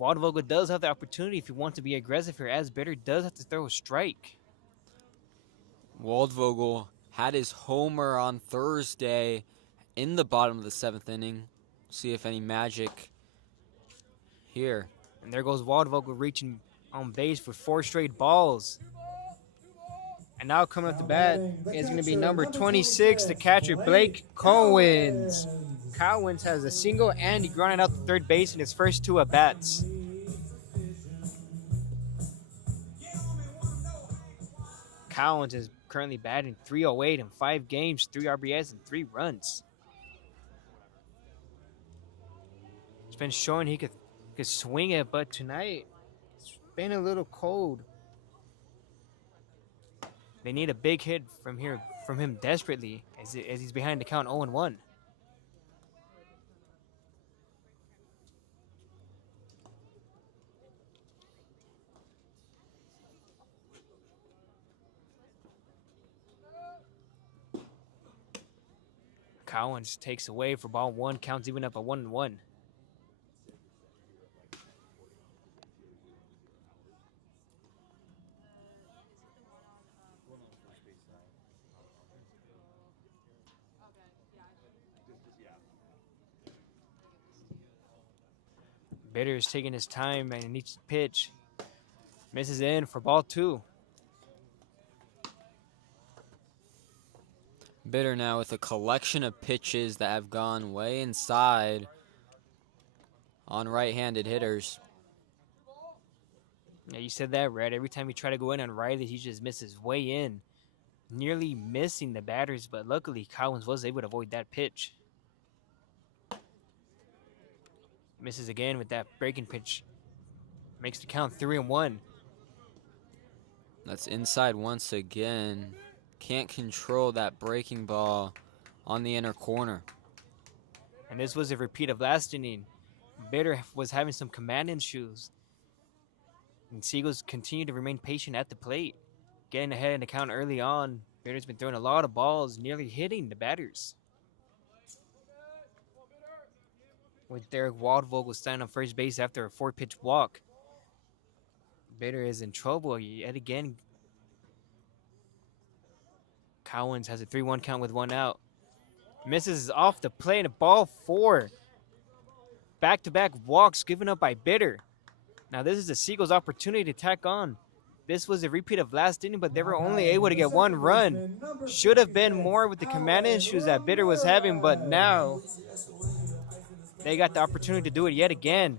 Waldvogel does have the opportunity if he wants to be aggressive here, as Bitter does have to throw a strike. Waldvogel had his homer on Thursday in the bottom of the 7th inning. See if any magic here. And there goes Waldvogel reaching on base for 4 straight balls. And now coming up the bat is going to be number 26, the catcher, Blake Cowens. Cowens has a single and he grounded out to third base in his first 2 at-bats. Cowens is currently batting .308 in 5 games, 3 RBIs and 3 runs. It's been showing he could swing it, but tonight it's been a little cold. They need a big hit from him desperately as he's behind the count 0-1. Cowens takes away for ball 1, counts even up at 1-1. Bitter is taking his time and each pitch misses in for ball 2. Bitter now with a collection of pitches that have gone way inside on right-handed hitters. Yeah, you said that, Red. Every time you try to go in on righties, he just misses way in, nearly missing the batters, but luckily Cowens was able to avoid that pitch. Misses again with that breaking pitch. Makes the count 3-1. That's inside once again. Can't control that breaking ball on the inner corner. And this was a repeat of last inning. Bitter was having some command issues. And Seagulls continue to remain patient at the plate. Getting ahead in the count early on. Bitter's been throwing a lot of balls, nearly hitting the batters. With Derek Waldvogel standing on first base after a 4-pitch walk. Bitter is in trouble yet again. Cowens has a 3-1 count with 1 out. Misses off the plate at ball 4. Back-to-back walks given up by Bitter. Now this is the Seagulls' opportunity to tack on. This was a repeat of last inning, but they were only able to get 1 run. Should have been more with the command issues that Bitter was having, but now they got the opportunity to do it yet again.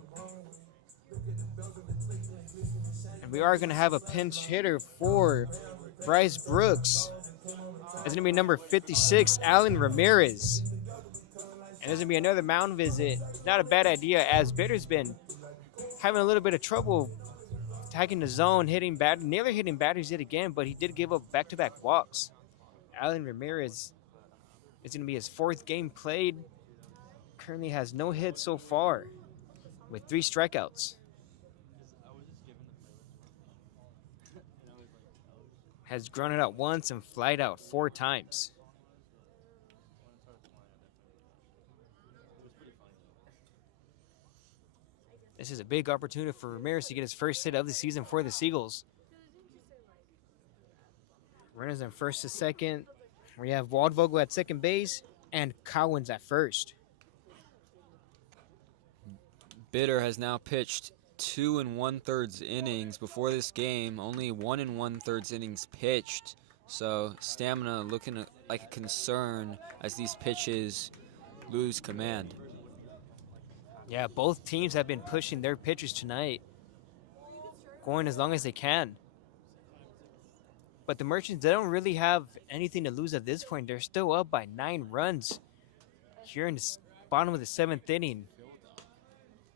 And we are going to have a pinch hitter for Bryce Brooks. It's going to be number 56, Alan Ramirez. And there's going to be another mound visit. Not a bad idea, as Bitter's been having a little bit of trouble attacking the zone, nearly hitting batters yet again, but he did give up back-to-back walks. Alan Ramirez, it's going to be his 4th game played. currently has no hits so far with 3 strikeouts. Has grounded out once and flied out 4 times. This is a big opportunity for Ramirez to get his first hit of the season for the Seagulls. Runners on first to second. We have Waldvogel at second base and Cowens at first. Bitter has now pitched 2 1/3 innings before this game. Only 1 1/3 innings pitched. So stamina looking like a concern as these pitches lose command. Yeah, both teams have been pushing their pitchers tonight, going as long as they can. But the Merchants, they don't really have anything to lose at this point. They're still up by 9 runs here in the bottom of the 7th inning.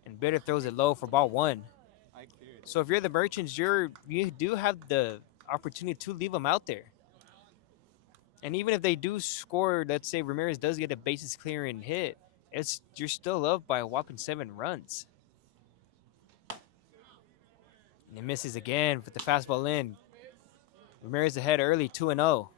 And Bitter throws it low for ball 1. So if you're the Merchants, you do have the opportunity to leave them out there. And even if they do score, let's say Ramirez does get a bases clearing hit, you're still up by a whopping 7 runs. And it misses again with the fastball in. Ramirez ahead early, 2-0.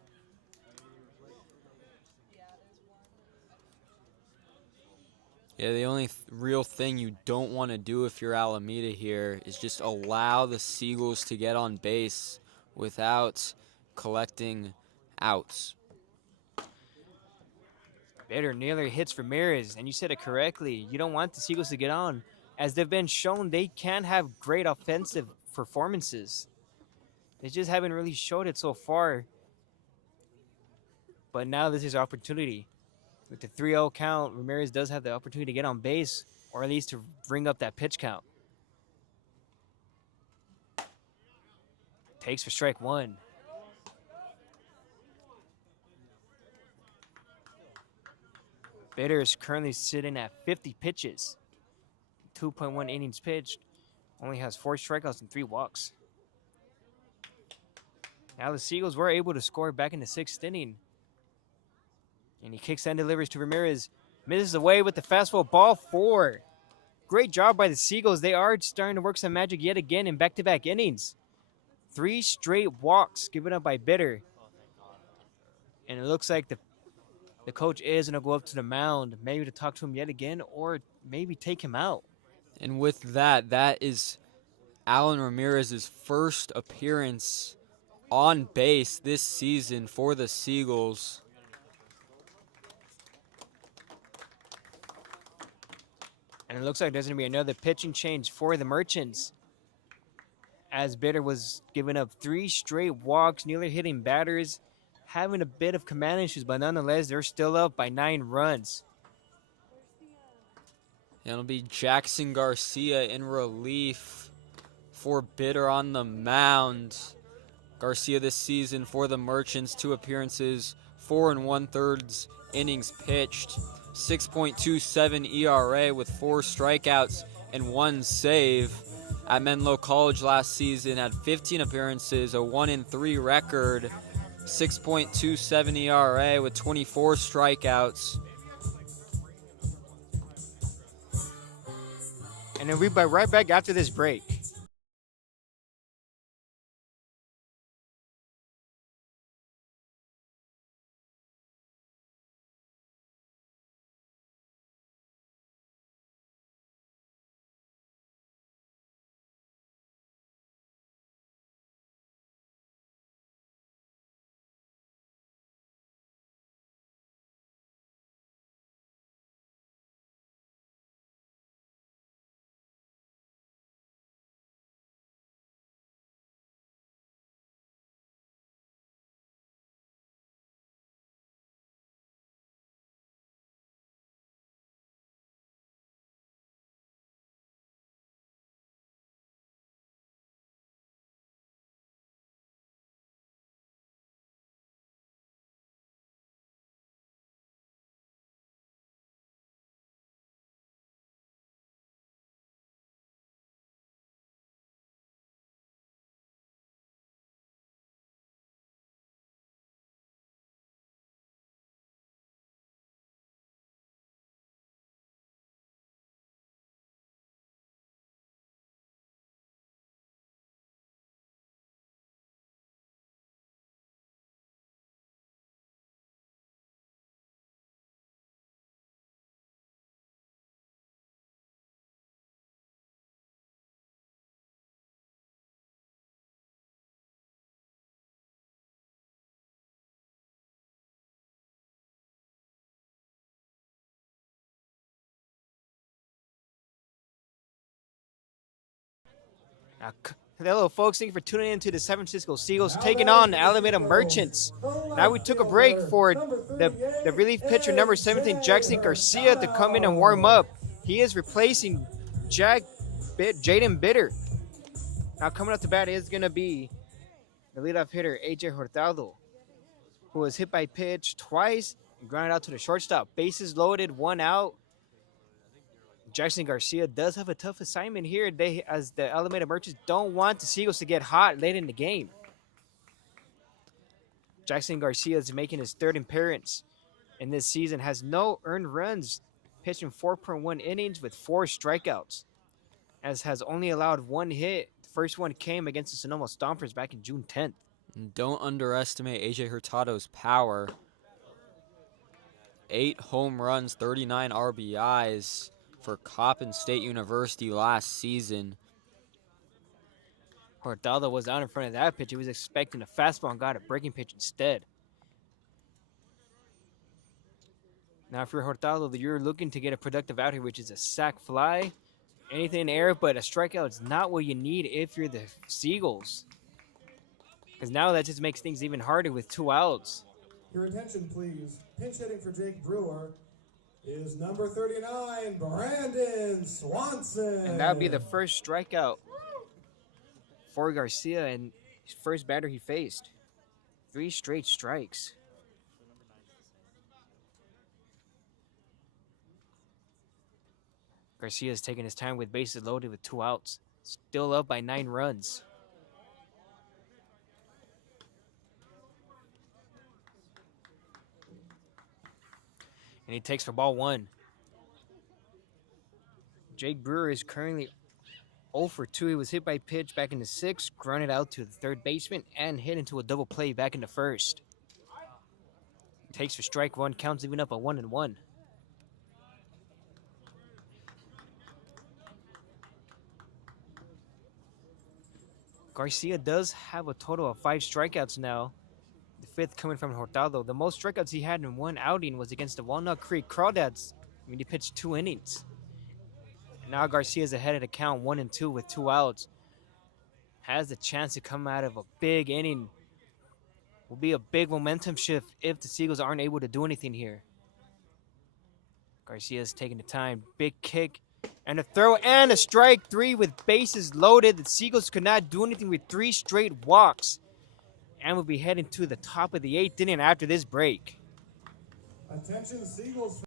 Yeah, the only real thing you don't want to do if you're Alameda here is just allow the Seagulls to get on base without collecting outs. Bitter nearly hits Ramirez, and you said it correctly. You don't want the Seagulls to get on, as they've been shown they can have great offensive performances. They just haven't really showed it so far. But now this is opportunity. With the 3-0 count, Ramirez does have the opportunity to get on base, or at least to bring up that pitch count. Takes for strike 1. Bitter is currently sitting at 50 pitches. 2.1 innings pitched. Only has 4 strikeouts and 3 walks. Now the Seagulls were able to score back in the 6th inning. And he kicks and delivers to Ramirez. Misses away with the fastball, ball 4. Great job by the Seagulls. They are starting to work some magic yet again in back-to-back innings. 3 straight walks given up by Bitter. And it looks like the coach is going to go up to the mound, maybe to talk to him yet again, or maybe take him out. And with that, that is Alan Ramirez's first appearance on base this season for the Seagulls. And it looks like there's going to be another pitching change for the Merchants, as Bitter was giving up 3 straight walks, nearly hitting batters, having a bit of command issues, but nonetheless, they're still up by 9 runs. It'll be Jackson Garcia in relief for Bitter on the mound. Garcia this season for the Merchants, 2 appearances, 4 1/3 innings pitched, 6.27 ERA with 4 strikeouts and 1 save. At Menlo College last season, had 15 appearances, a 1-3 record, 6.27 ERA with 24 strikeouts. And then we'll be right back after this break. Hello, folks. Thank you for tuning in to the San Francisco Seagulls taking on the Alameda Merchants. Now we took a break for the relief pitcher number 17, Jackson Garcia, to come in and warm up. He is replacing Jaden Bitter. Now coming up to bat is going to be the leadoff hitter, AJ Hurtado, who was hit by pitch twice and grounded out to the shortstop. Bases loaded, 1 out. Jackson Garcia does have a tough assignment here. As the Alameda Merchants don't want the Seagulls to get hot late in the game. Jackson Garcia is making his 3rd appearance in this season, has no earned runs, pitching 4.1 innings with 4 strikeouts, as has only allowed 1 hit. The first one came against the Sonoma Stompers back in June 10th. Don't underestimate AJ Hurtado's power. 8 home runs, 39 RBIs for Coppin State University last season. Hurtado was out in front of that pitch. He was expecting a fastball and got a breaking pitch instead. Now, if you're Hurtado, you're looking to get a productive out here, which is a sac fly, anything in the air, but a strikeout is not what you need if you're the Seagulls. Because now that just makes things even harder with 2 outs. Your attention, please. Pinch hitting for Jake Brewer is number 39, Brandon Swanson. And that would be the first strikeout for Garcia and his first batter he faced. 3 straight strikes. Garcia is taking his time with bases loaded with 2 outs. Still up by 9 runs. And he takes for ball 1. Jake Brewer is currently 0 for 2. He was hit by pitch back in the 6th, grounded out to the 3rd baseman, and hit into a double play back in the 1st. Takes for strike 1, counts even up at 1-1. Garcia does have a total of 5 strikeouts now. The 5th coming from Hurtado. The most strikeouts he had in one outing was against the Walnut Creek Crawdads. He pitched 2 innings. Now Garcia's ahead of the count 1-2 with 2 outs. Has the chance to come out of a big inning. Will be a big momentum shift if the Seagulls aren't able to do anything here. Garcia's taking the time. Big kick and a throw and a strike 3 with bases loaded. The Seagulls could not do anything with 3 straight walks. And will be heading to the top of the 8th inning after this break. Attention, Seagulls.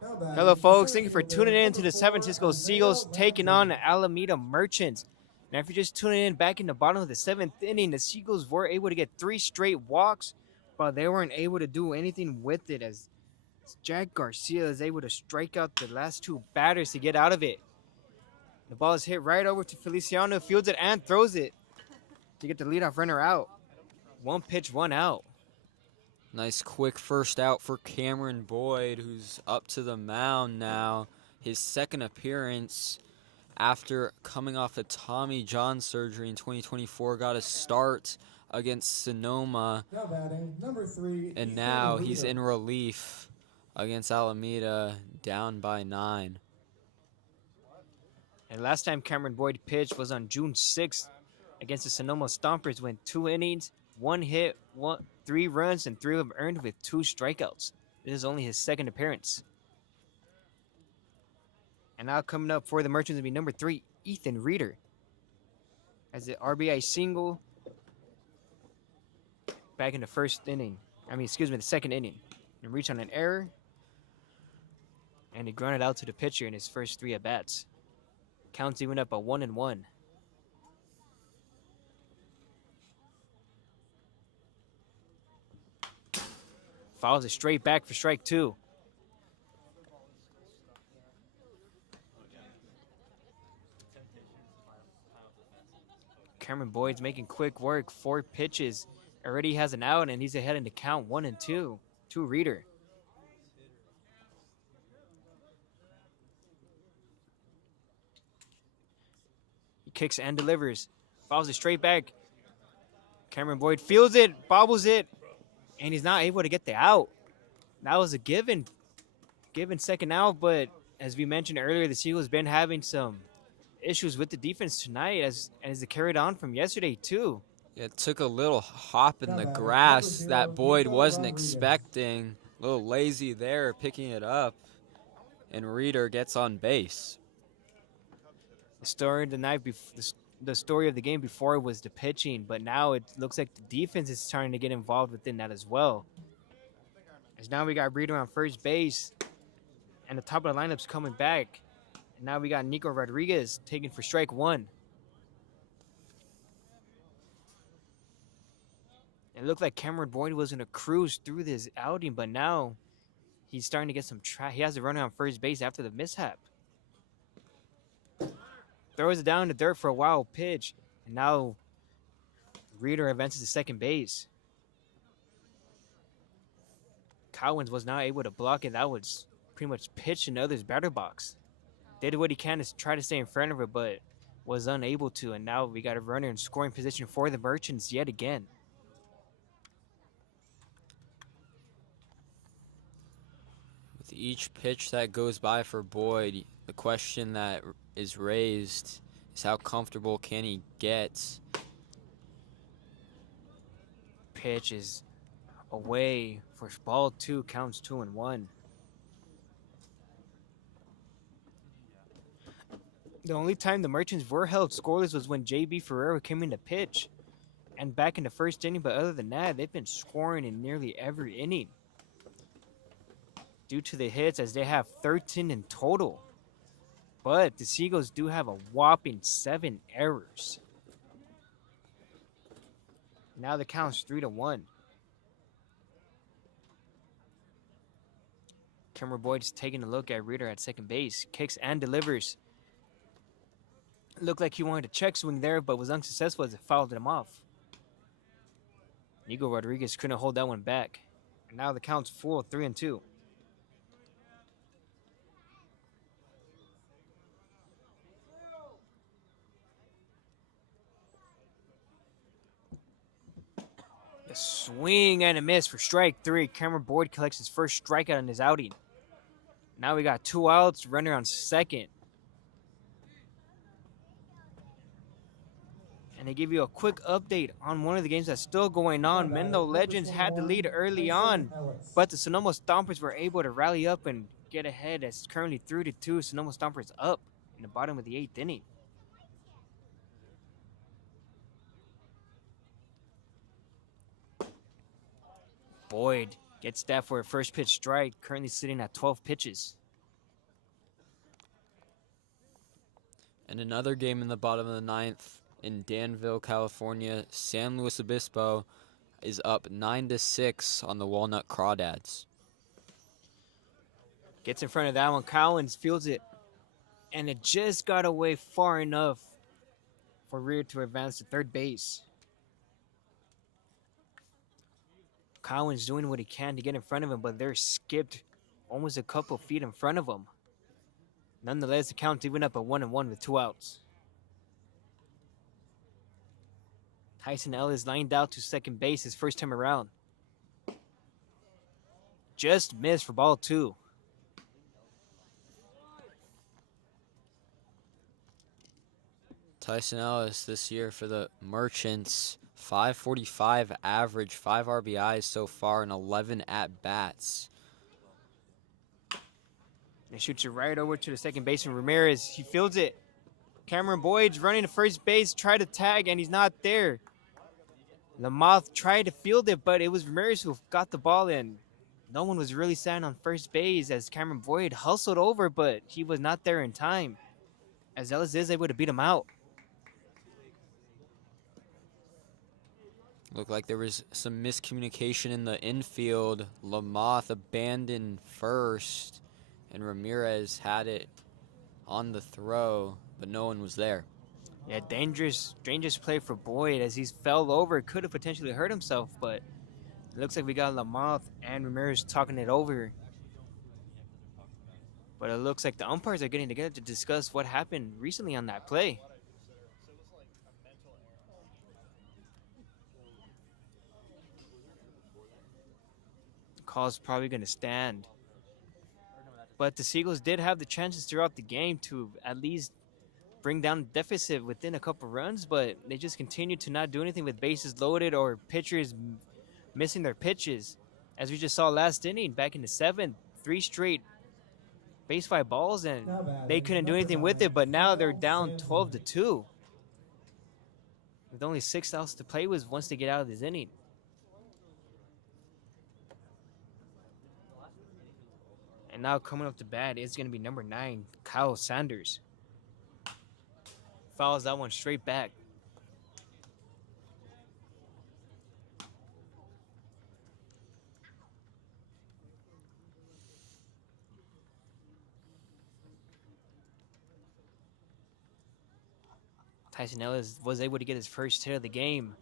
Now batting, Hello, folks. center Thank you for fielder, tuning in number to the 4, Seven Cisco Seagulls Isaiah taking on Ramsey. the Alameda Merchants. Now, if you're just tuning in back in the bottom of the 7th inning, the Seagulls were able to get 3 straight walks, but they weren't able to do anything with it as Jack Garcia is able to strike out the last 2 batters to get out of it. The ball is hit right over to Feliciano, fields it and throws it to get the leadoff runner out. 1 pitch, 1 out. Nice quick first out for Cameron Boyd, who's up to the mound now. His second appearance after coming off a Tommy John surgery in 2024, got a start against Sonoma, Now batting, number 3, and Ethan now he's Reeder. in relief against Alameda, down by 9. And last time Cameron Boyd pitched was on June 6th against the Sonoma Stompers, went 2 innings, 1 hit, 3 runs, and 3 of them earned with 2 strikeouts. This is only his second appearance. And now coming up for the Merchants will be number 3, Ethan Reeder. As the RBI single back in the the second inning. And reach on an error. And he grounded out to the pitcher in his first 3 at-bats. Counts even up at 1-1. Fouls it straight back for strike 2. Cameron Boyd's making quick work. 4 pitches. Already has an out, and he's ahead in the count 1-2. To Reeder. He kicks and delivers. Fouls it straight back. Cameron Boyd fields it, bobbles it, and he's not able to get the out. That was a given second out, but as we mentioned earlier, the Seagulls been having some issues with the defense tonight as it carried on from yesterday too. It took a little hop in the grass that Boyd wasn't expecting. A little lazy there, picking it up, and Reeder gets on base. The story of the night the story of the game before was the pitching, but now it looks like the defense is starting to get involved within that as well. As now we got Reeder on first base, and the top of the lineup's coming back. And now we got Nico Rodriguez taking for strike 1. It looked like Cameron Boyd was going to cruise through this outing, but now he's starting to get some he has a runner on first base after the mishap. Throws it down in the dirt for a wild pitch, and now Reeder advances to second base. Cowens was not able to block it. That was pretty much pitched in the other's batter box. Did what he can to try to stay in front of it, but was unable to, and now we got a runner in scoring position for the Merchants yet again. With each pitch that goes by for Boyd, the question that is raised is how comfortable can he get? Pitch is away for ball 2, counts 2-1. The only time the Merchants were held scoreless was when J.B. Ferrero came in to pitch. And back in the first inning, but other than that, they've been scoring in nearly every inning. Due to the hits, as they have 13 in total. But the Seagulls do have a whopping 7 errors. Now the count's 3-1. Cameron Boyd's taking a look at Reeder at second base. Kicks and delivers. Looked like he wanted a check swing there, but was unsuccessful as it fouled him off. Nico Rodriguez couldn't hold that one back. And now the count's full, 3-2. A swing and a miss for strike 3. Cameron Boyd collects his first strikeout in his outing. Now we got 2 outs, runner on second. And they give you a quick update on one of the games that's still going on. Mendo Legends had the lead early on, but the Sonoma Stompers were able to rally up and get ahead. As it's currently 3-2. Sonoma Stompers up in the bottom of the 8th inning. Boyd gets that for a first pitch strike, currently sitting at 12 pitches. And another game in the bottom of the ninth in Danville, California. San Luis Obispo is up 9-6 on the Walnut Crawdads. Gets in front of that one. Collins fields it. And it just got away far enough for Rear to advance to third base. Collins doing what he can to get in front of him, but they're skipped almost a couple feet in front of him. Nonetheless, the count's even up at 1-1 with 2 outs. Tyson Ellis lined out to second base his first time around. Just missed for ball 2. Tyson Ellis this year for the Merchants, 545 average, 5 RBIs so far, and 11 at-bats. And shoots it right over to the second baseman, Ramirez. He fields it. Cameron Boyd's running to first base, tried to tag, and he's not there. Lamoth tried to field it, but it was Ramirez who got the ball in. No one was really standing on first base as Cameron Boyd hustled over, but he was not there in time, as Ellis is able to beat him out. Looked like there was some miscommunication in the infield. Lamoth abandoned first, and Ramirez had it on the throw, but no one was there. Yeah, dangerous play for Boyd as he fell over. Could have potentially hurt himself, but it looks like we got Lamoth and Ramirez talking it over. But it looks like the umpires are getting together to discuss what happened recently on that play. The call's probably going to stand. But the Seagulls did have the chances throughout the game to at least bring down the deficit within a couple runs, but they just continued to not do anything with bases loaded or pitchers missing their pitches. As we just saw last inning, back in the 7th, 3 straight base 5 balls, and they couldn't do anything with it, but now they're down 12-2. With only 6 outs to play with once they get out of this inning. And now coming up to bat is going to be number 9, Kyle Sanders. Fouls that one straight back. Tyson Ellis was able to get his first hit of the game.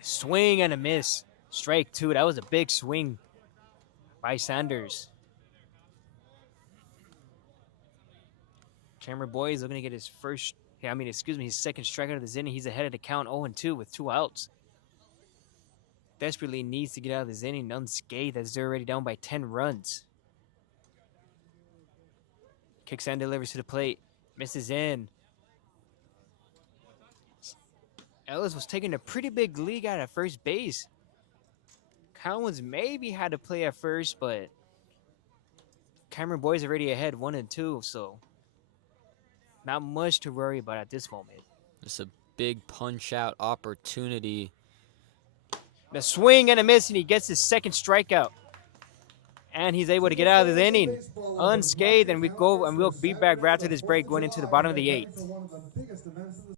Swing and a miss. Strike 2. That was a big swing by Sanders. Cameron Boyd is looking to get his his second strikeout of this inning. He's ahead of the count 0-2 with 2 outs. Desperately needs to get out of this inning unscathed as they're already down by 10 runs. Kicks and delivers to the plate. Misses in. Ellis was taking a pretty big lead out at first base. Collins maybe had to play at first, but Cameron Boyd's already ahead 1-2, so not much to worry about at this moment. It's a big punch-out opportunity. The swing and a miss, and he gets his second strikeout. And he's able to get out of the inning unscathed, and we'll be back right after this break going into the bottom of the 8th.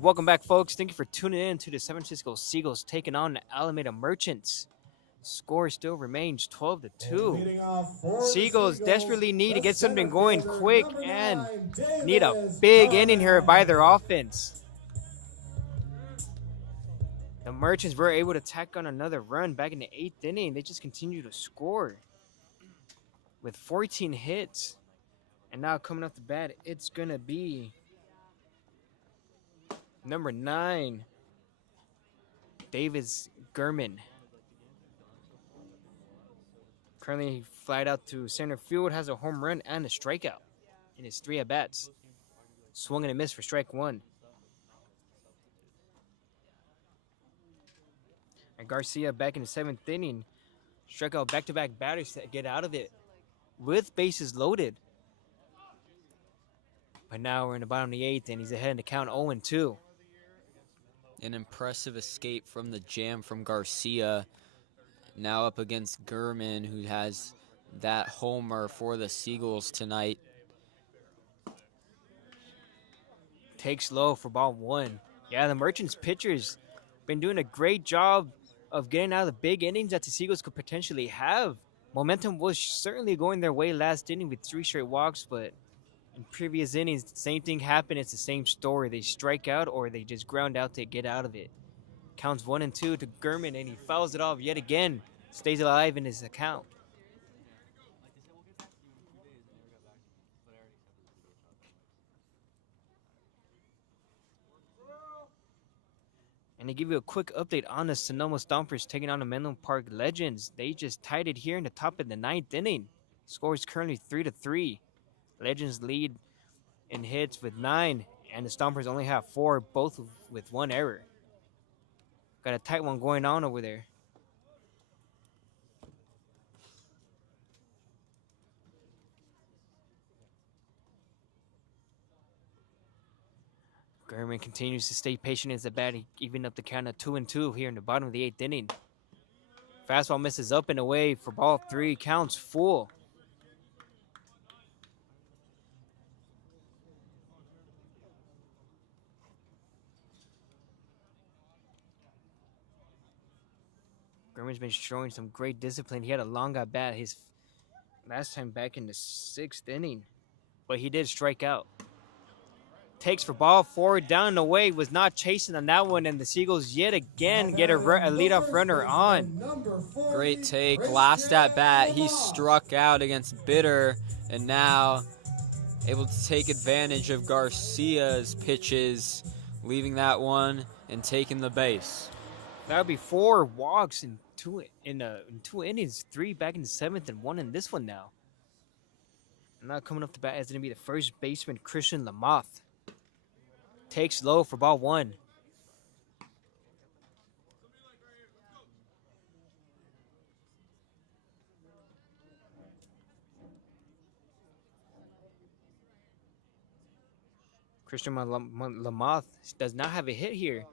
Welcome back, folks. Thank you for tuning in to the San Francisco Seagulls taking on the Alameda Merchants. Score still remains 12 to 2. Leading off for the Seagulls Seagulls, desperately need to the get something center going fielder, quick number and 9, need a Davis big inning here by their Garland. offense. The Merchants were able to tack on another run back in the 8th inning. They just continue to score with 14 hits. And now coming off the bat, it's going to be number 9, Davis Gurman. Currently flied out to center field, has a home run and a strikeout in his 3 at-bats. Swung and a miss for strike 1. And Garcia back in the 7th inning. Struck out back-to-back batters to get out of it with bases loaded. But now we're in the bottom of the 8th and he's ahead in the count 0-2. An impressive escape from the jam from Garcia. Now up against Gurman, who has that homer for the Seagulls tonight. Takes low for ball 1. Yeah, the Merchants pitchers been doing a great job of getting out of the big innings that the Seagulls could potentially have. Momentum was certainly going their way last inning with 3 straight walks, but in previous innings, the same thing happened. It's the same story. They strike out or they just ground out to get out of it. Counts 1-2 to Gurman, and he fouls it off yet again. Stays alive in his account. And to give you a quick update on the Sonoma Stompers taking on the Menlo Park Legends, they just tied it here in the top of the 9th inning. Score is currently 3-3. Legends lead in hits with 9, and the Stompers only have 4, both with 1 error. Got a tight one going on over there. Gurman continues to stay patient as the bat, even up the count of 2-2 here in the bottom of the 8th inning. Fastball misses up and away for ball 3, counts full. Gurman's been showing some great discipline. He had a long at bat his last time back in the 6th inning, but he did strike out. Takes for ball 4, down and away, was not chasing on that one, and the Seagulls yet again get a leadoff runner on. Great take. Last at bat, he struck out against Bitter, and now able to take advantage of Garcia's pitches, leaving that one and taking the base. That would be 4 walks in 2 innings, 3 back in the 7th and 1 in this one now. And now coming up the bat is going to be the first baseman, Christian Lamoth. Takes low for ball 1. Christian Lamoth does not have a hit here.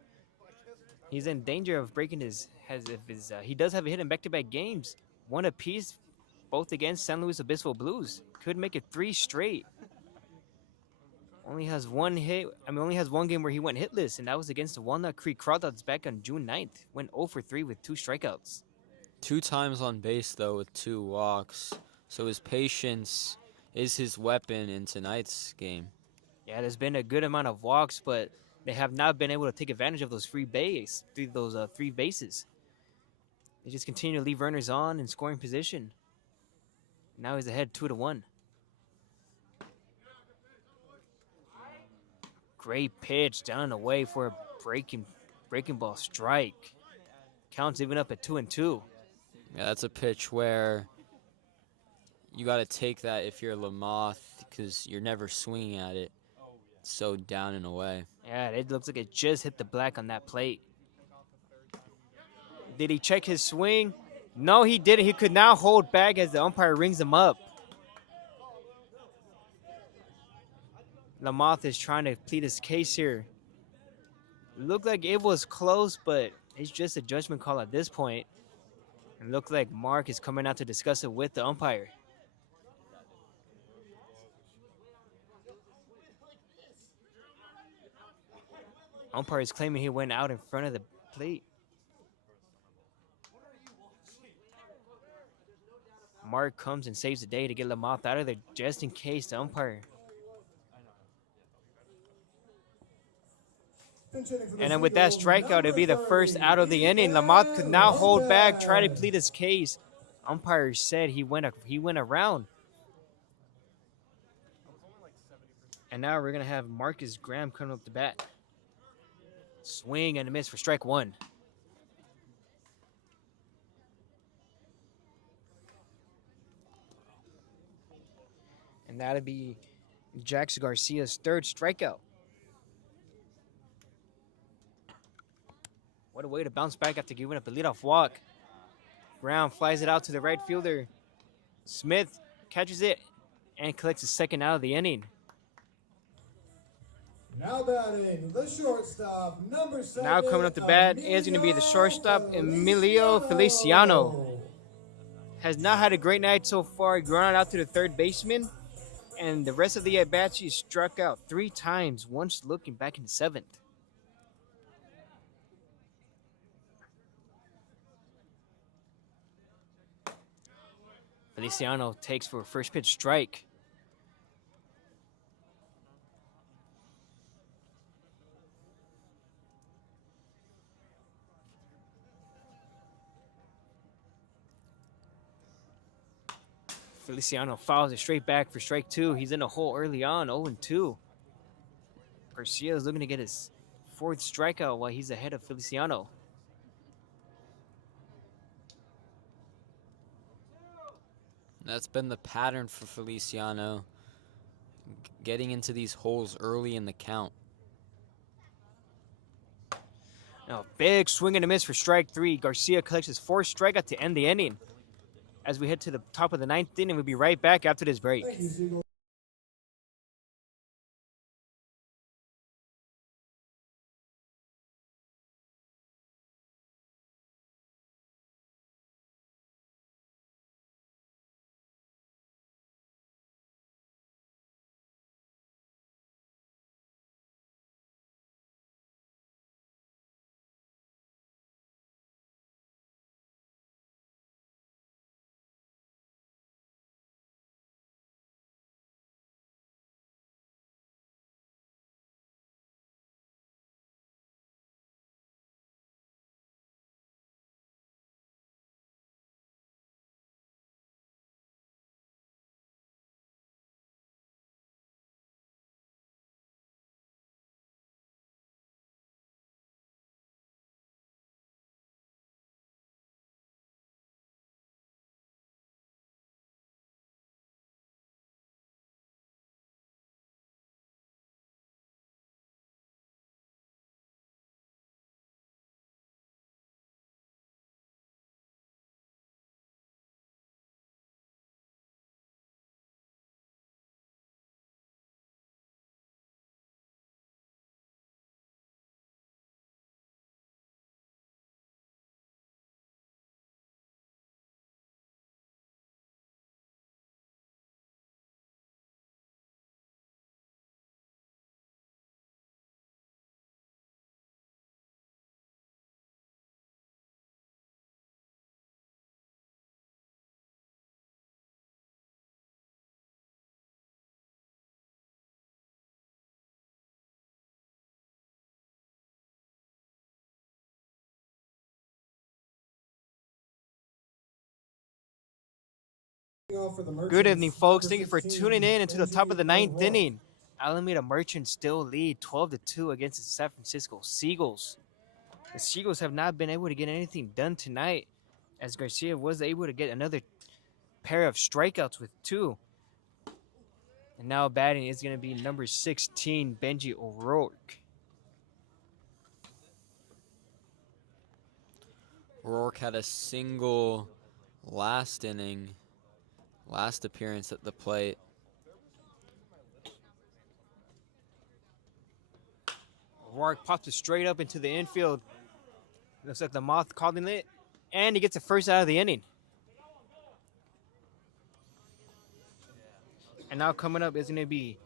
He's in danger of breaking he does have a hit in back-to-back games. 1 apiece, both against San Luis Obispo Blues. Could make it 3 straight. Only has 1 game where he went hitless, and that was against the Walnut Creek Crawdads back on June 9th. Went 0 for 3 with 2 strikeouts. 2 times on base, though, with 2 walks. So his patience is his weapon in tonight's game. Yeah, there's been a good amount of walks, but they have not been able to take advantage of those 3 bases. They just continue to leave runners on in scoring position. Now he's ahead 2-1. Great pitch down and away for a breaking ball strike. Counts even up at 2-2. Yeah, that's a pitch where you got to take that if you're Lamoth, because you're never swinging at it. It's so down and away. Yeah, it looks like it just hit the black on that plate. Did he check his swing? No, he didn't. He could now hold back as the umpire rings him up. Lamoth is trying to plead his case here. It looked like it was close, but it's just a judgment call at this point. It looked like Mark is coming out to discuss it with the umpire. Umpire is claiming he went out in front of the plate. Mark comes and saves the day to get Lamothe out of there just in case the umpire. And then with that strikeout, it'd be the first out of the inning. Lamothe could now hold back, try to plead his case. Umpire said he went around. And now we're gonna have Marcus Graham coming up to bat. Swing and a miss for strike one. And that'd be Jax Garcia's third strikeout. What a way to bounce back after giving up a leadoff walk. Brown flies it out to the right fielder. Smith catches it and collects his second out of the inning. Now batting the shortstop, number 7. Now coming up to bat is going to be the shortstop, Emilio Feliciano. Has not had a great night so far. Grounded out to the third baseman. And the rest of the at-bats, he struck out 3 times, once looking back in the 7th. Feliciano takes for a first pitch strike. Feliciano fouls it straight back for strike 2. He's in a hole early on, 0-2. Garcia is looking to get his 4th strikeout while he's ahead of Feliciano. That's been the pattern for Feliciano, getting into these holes early in the count. Now, big swing and a miss for strike 3. Garcia collects his 4th strikeout to end the inning. As we head to the top of the 9th inning, we'll be right back after this break. Thank you, Seagulls. Good evening, folks. Thank you for tuning in into the top of the 9th inning. Alameda Merchants still lead 12-2 against the San Francisco Seagulls. The Seagulls have not been able to get anything done tonight, as Garcia was able to get another pair of strikeouts with 2. And now batting is going to be number 16, Benji O'Rourke. Rourke had a single last inning, last appearance at the plate. O'Rourke pops it straight up into the infield. Looks like the moth calling it, and he gets the first out of the inning. And now coming up is going to be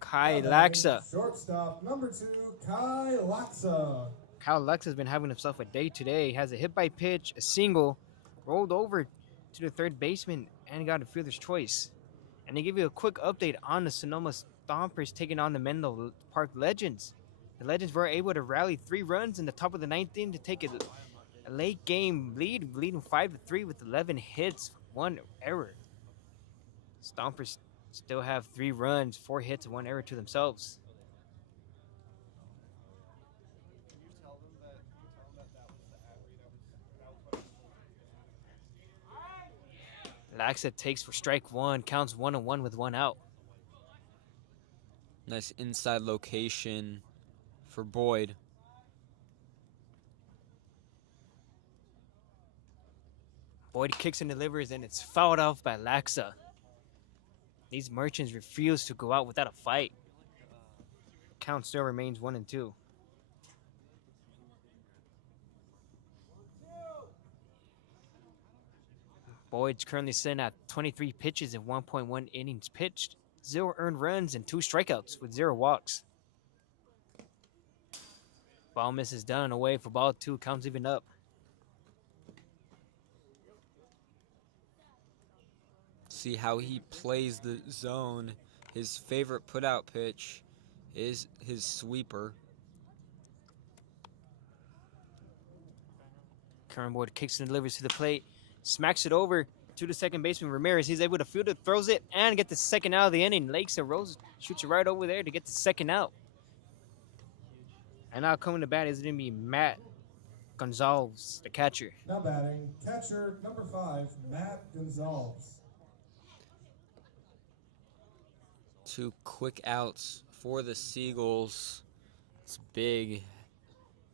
Kai Now batting, Laxa. Shortstop number 2, Kai Laxa. Kyle Laxa's been having himself a day today. Has a hit by pitch, a single, rolled over to the third baseman, and got a fielder's choice. And they give you a quick update on the Sonoma Stompers taking on the Menlo Park Legends. The Legends were able to rally 3 runs in the top of the ninth inning to take a late game lead, leading 5-3 with 11 hits, 1 error. Stompers still have 3 runs, 4 hits, and 1 error to themselves. Laxa takes for strike 1, counts 1-1 with 1 out. Nice inside location for Boyd. Boyd kicks and delivers, and it's fouled off by Laxa. These merchants refuse to go out without a fight. Count still remains 1-2. Boyd's currently sitting at 23 pitches in 1.1 innings pitched, 0 earned runs, and 2 strikeouts with 0 walks. Ball misses down and away for ball 2, counts even up. See how he plays the zone. His favorite put-out pitch is his sweeper. Current Boyd kicks and delivers to the plate, smacks it over to the second baseman Ramirez. He's able to field it, throws it, and get the second out of the inning. Lakes and Rose shoots it right over there to get the second out. And now coming to bat is going to be Matt Gonzalez, the catcher. Now batting, catcher number 5, Matt Gonzalez. 2 quick outs for the Seagulls. It's big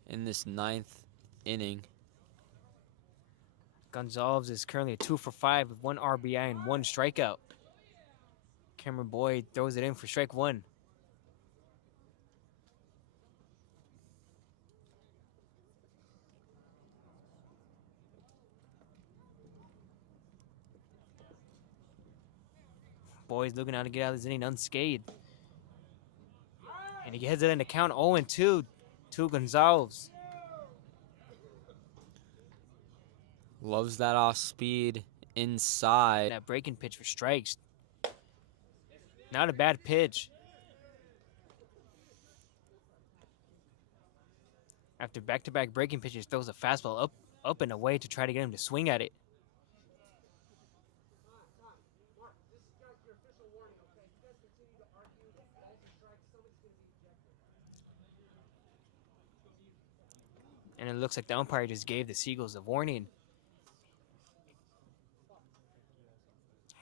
in this 9th inning. Gonzalez is currently a 2 for 5 with 1 RBI and 1 strikeout. Cameron Boyd throws it in for strike 1. Boyd's looking out to get out of this inning unscathed. And he heads it in to count 0-2 to Gonzalez. Loves that off speed inside. That breaking pitch for strikes. Not a bad pitch. After back-to-back breaking pitches, throws a fastball up and away to try to get him to swing at it. And it looks like the umpire just gave the Seagulls a warning.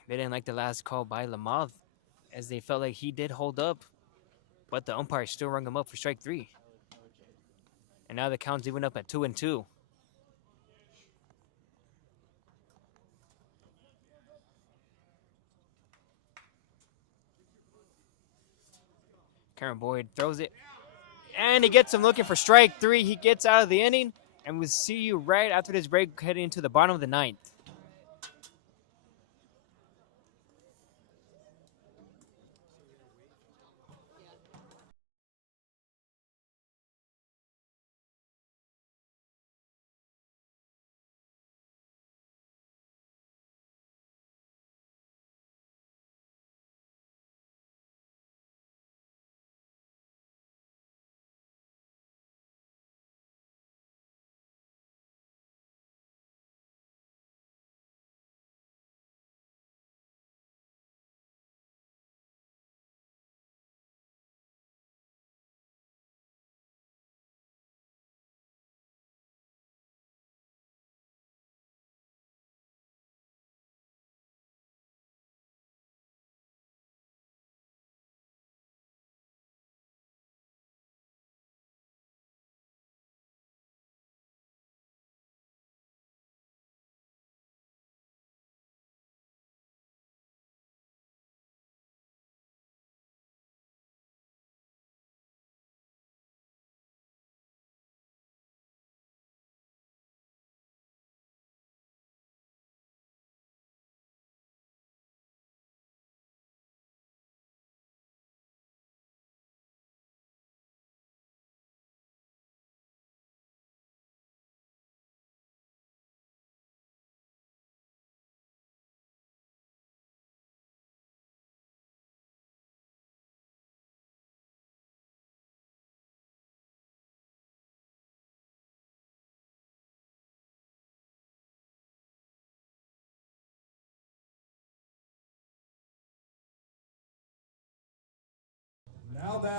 They didn't like the last call by Lamothe, as they felt like he did hold up, but the umpire still rung him up for strike 3. And now the count's even up at 2-2. Cameron Boyd throws it, and he gets him looking for strike 3. He gets out of the inning, and we'll see you right after this break heading into the bottom of the 9th.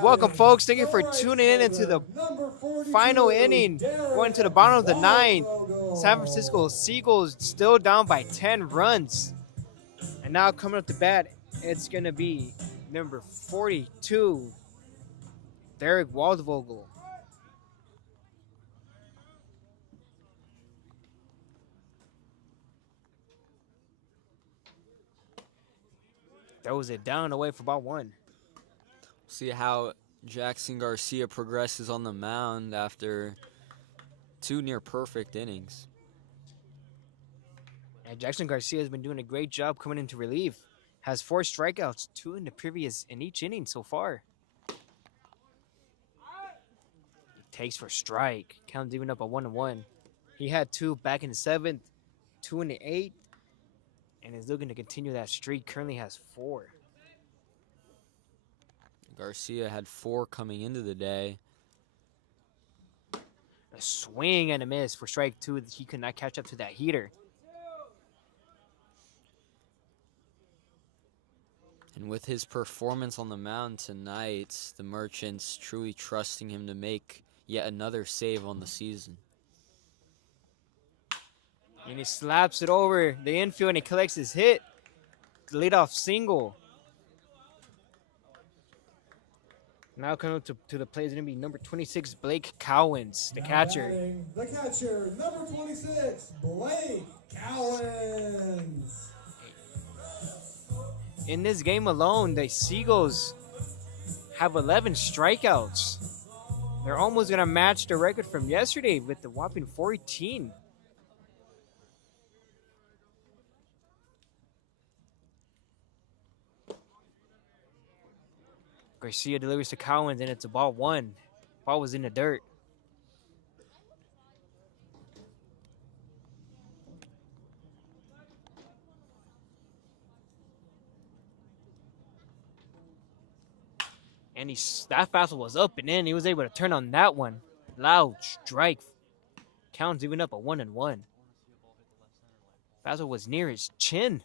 Welcome, folks. Thank you for tuning in into the final inning, going to the bottom of the ninth. San Francisco Seagulls still down by 10 runs. And now coming up to bat, it's going to be number 42, Derek Waldvogel. Throws it down and away for ball one. See how Jackson Garcia progresses on the mound after 2 near perfect innings. And Jackson Garcia has been doing a great job coming into relief. Has 4 strikeouts, 2 in each inning so far. Takes for strike. Count's even up a 1-1. He had 2 back in the 7th, 2 in the 8th, and is looking to continue that streak. Currently has 4. Garcia had 4 coming into the day. A swing and a miss for strike 2. He could not catch up to that heater. And with his performance on the mound tonight, the Merchants truly trusting him to make yet another save on the season. And he slaps it over the infield and he collects his hit. Leadoff single. Now coming up to the plate is going to be number 26, Blake Cowens, the catcher. Batting, the catcher, number 26, Blake Cowens. In this game alone, the Seagulls have 11 strikeouts. They're almost going to match the record from yesterday with the whopping 14. Garcia delivers to Cowens, and it's a ball 1. Ball was in the dirt. And that fastball was up and in. He was able to turn on that one. Loud strike. Count's even up a 1-1. Fastball was near his chin.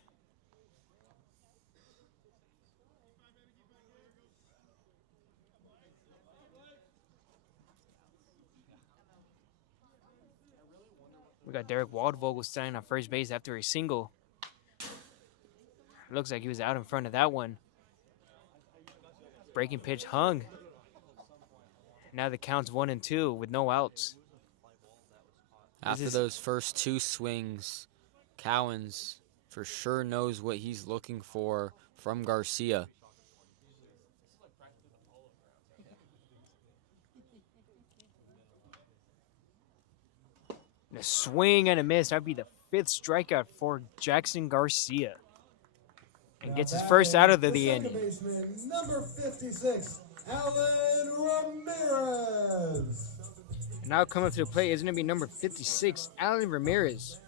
We got Derek Waldvogel standing on first base after a single. Looks like he was out in front of that one. Breaking pitch hung. Now the count's 1-2 with no outs. After those first 2 swings, Cowens for sure knows what he's looking for from Garcia. And a swing and a miss. That'd be the 5th strikeout for Jackson Garcia. And gets his first out of the inning. Baseman, number 56, Alan Ramirez. And now coming to the plate is going to be number 56, Alan Ramirez.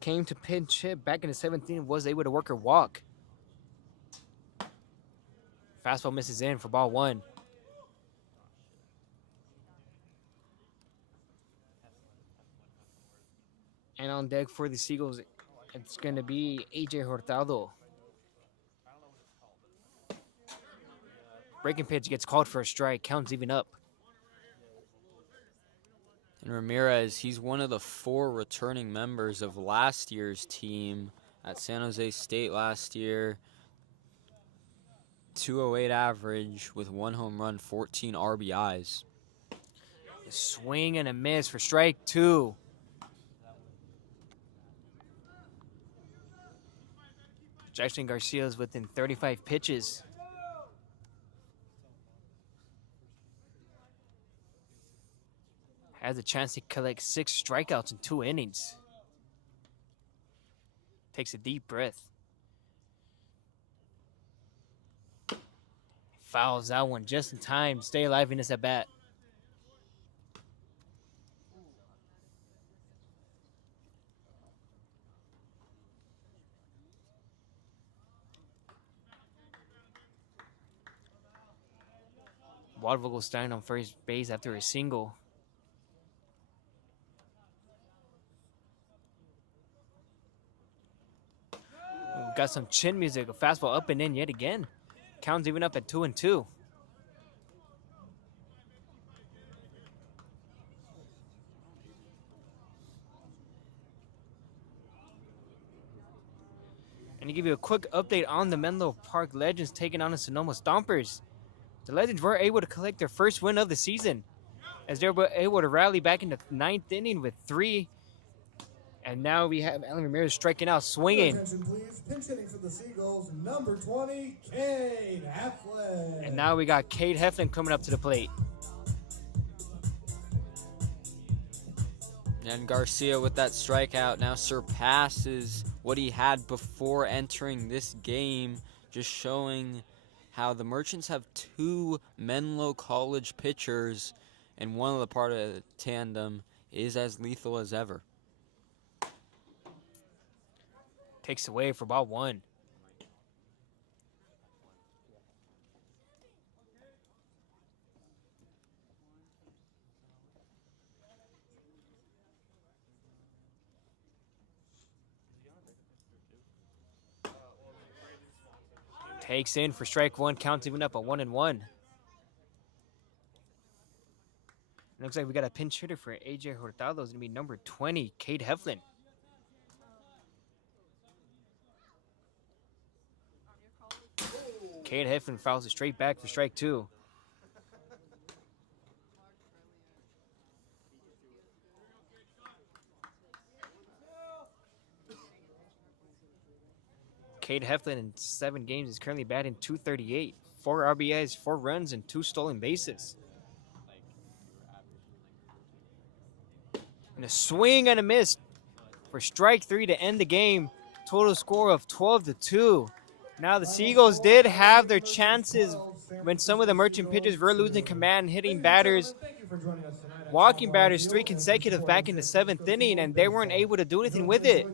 Came to pinch hit back in the 17th, was able to work a walk. Fastball misses in for ball 1. And on deck for the Seagulls, it's going to be AJ Hurtado. Breaking pitch gets called for a strike. Count's even up. And Ramirez, he's one of the 4 returning members of last year's team at San Jose State last year. 208 average with 1 home run, 14 RBIs. A swing and a miss for strike 2. Jackson Garcia is within 35 pitches. Has a chance to collect 6 strikeouts in 2 innings. Takes a deep breath. Fouls that one just in time to stay alive in this at bat. Waldvogel standing on first base after a single. got some chin music. A fastball up and in yet again. Count's even up at 2-2. And to give you a quick update on the Menlo Park Legends taking on the Sonoma Stompers. The Legends were able to collect their first win of the season as they were able to rally back in the 9th inning with 3. And now we have Alan Ramirez striking out, swinging. Attention, please. Pinch hitting for the Seagulls, number 20, Cade Heflin. And now we got Cade Heflin coming up to the plate. And Garcia with that strikeout now surpasses what he had before entering this game, just showing how the Merchants have 2 Menlo College pitchers, and one of the part of the tandem is as lethal as ever. Takes away for ball 1. Takes in for strike 1, counts even up at 1-1. Looks like we got a pinch hitter for AJ Hurtado. It's going to be number 20, Cade Heflin. Cade Heflin fouls it straight back for strike 2. Cade Heflin in 7 games is currently batting .238, 4 RBIs, 4 runs, and 2 stolen bases. And a swing and a miss for strike 3 to end the game. Total score of 12-2. Now the Seagulls did have their chances when some of the Merchant pitchers were losing command, hitting batters, walking batters 3 consecutive back in the 7th inning, and they weren't able to do anything with it.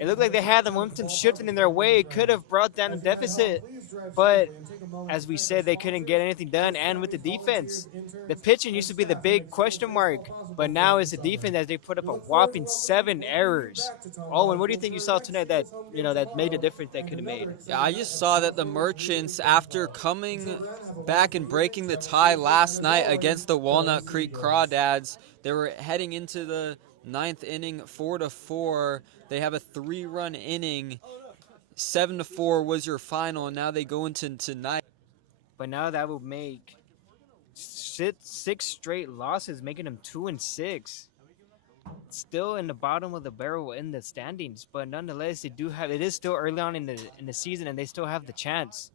It looked like they had the momentum shifting in their way. It could have brought down the deficit, but as we said, they couldn't get anything done. And with the defense, the pitching used to be the big question mark, but now it's the defense as they put up a whopping 7 errors. Owen, what do you think you saw tonight that that made a difference that could have made? Yeah, I just saw that the Merchants, after coming back and breaking the tie last night against the Walnut Creek Crawdads, they were heading into the 9th inning 4-4. They have a 3-run inning. 7-4 was your final, and now they go into tonight. But now that will make 6 straight losses, making them 2-6. Still in the bottom of the barrel in the standings, but nonetheless, it is still early on in the season, and they still have the chance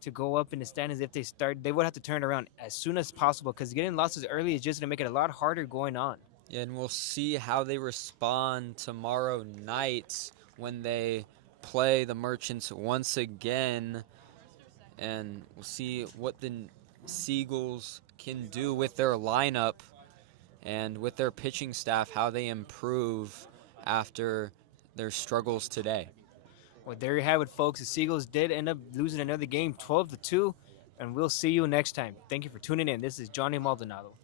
to go up in the standings if they start. They would have to turn around as soon as possible because getting losses early is just going to make it a lot harder going on. Yeah, and we'll see how they respond tomorrow night when they play the Merchants once again, and we'll see what the Seagulls can do with their lineup and with their pitching staff, how they improve after their struggles today. Well, there you have it, folks. The Seagulls did end up losing another game, 12-2, and we'll see you next time. Thank you for tuning in. This is Johnny Maldonado.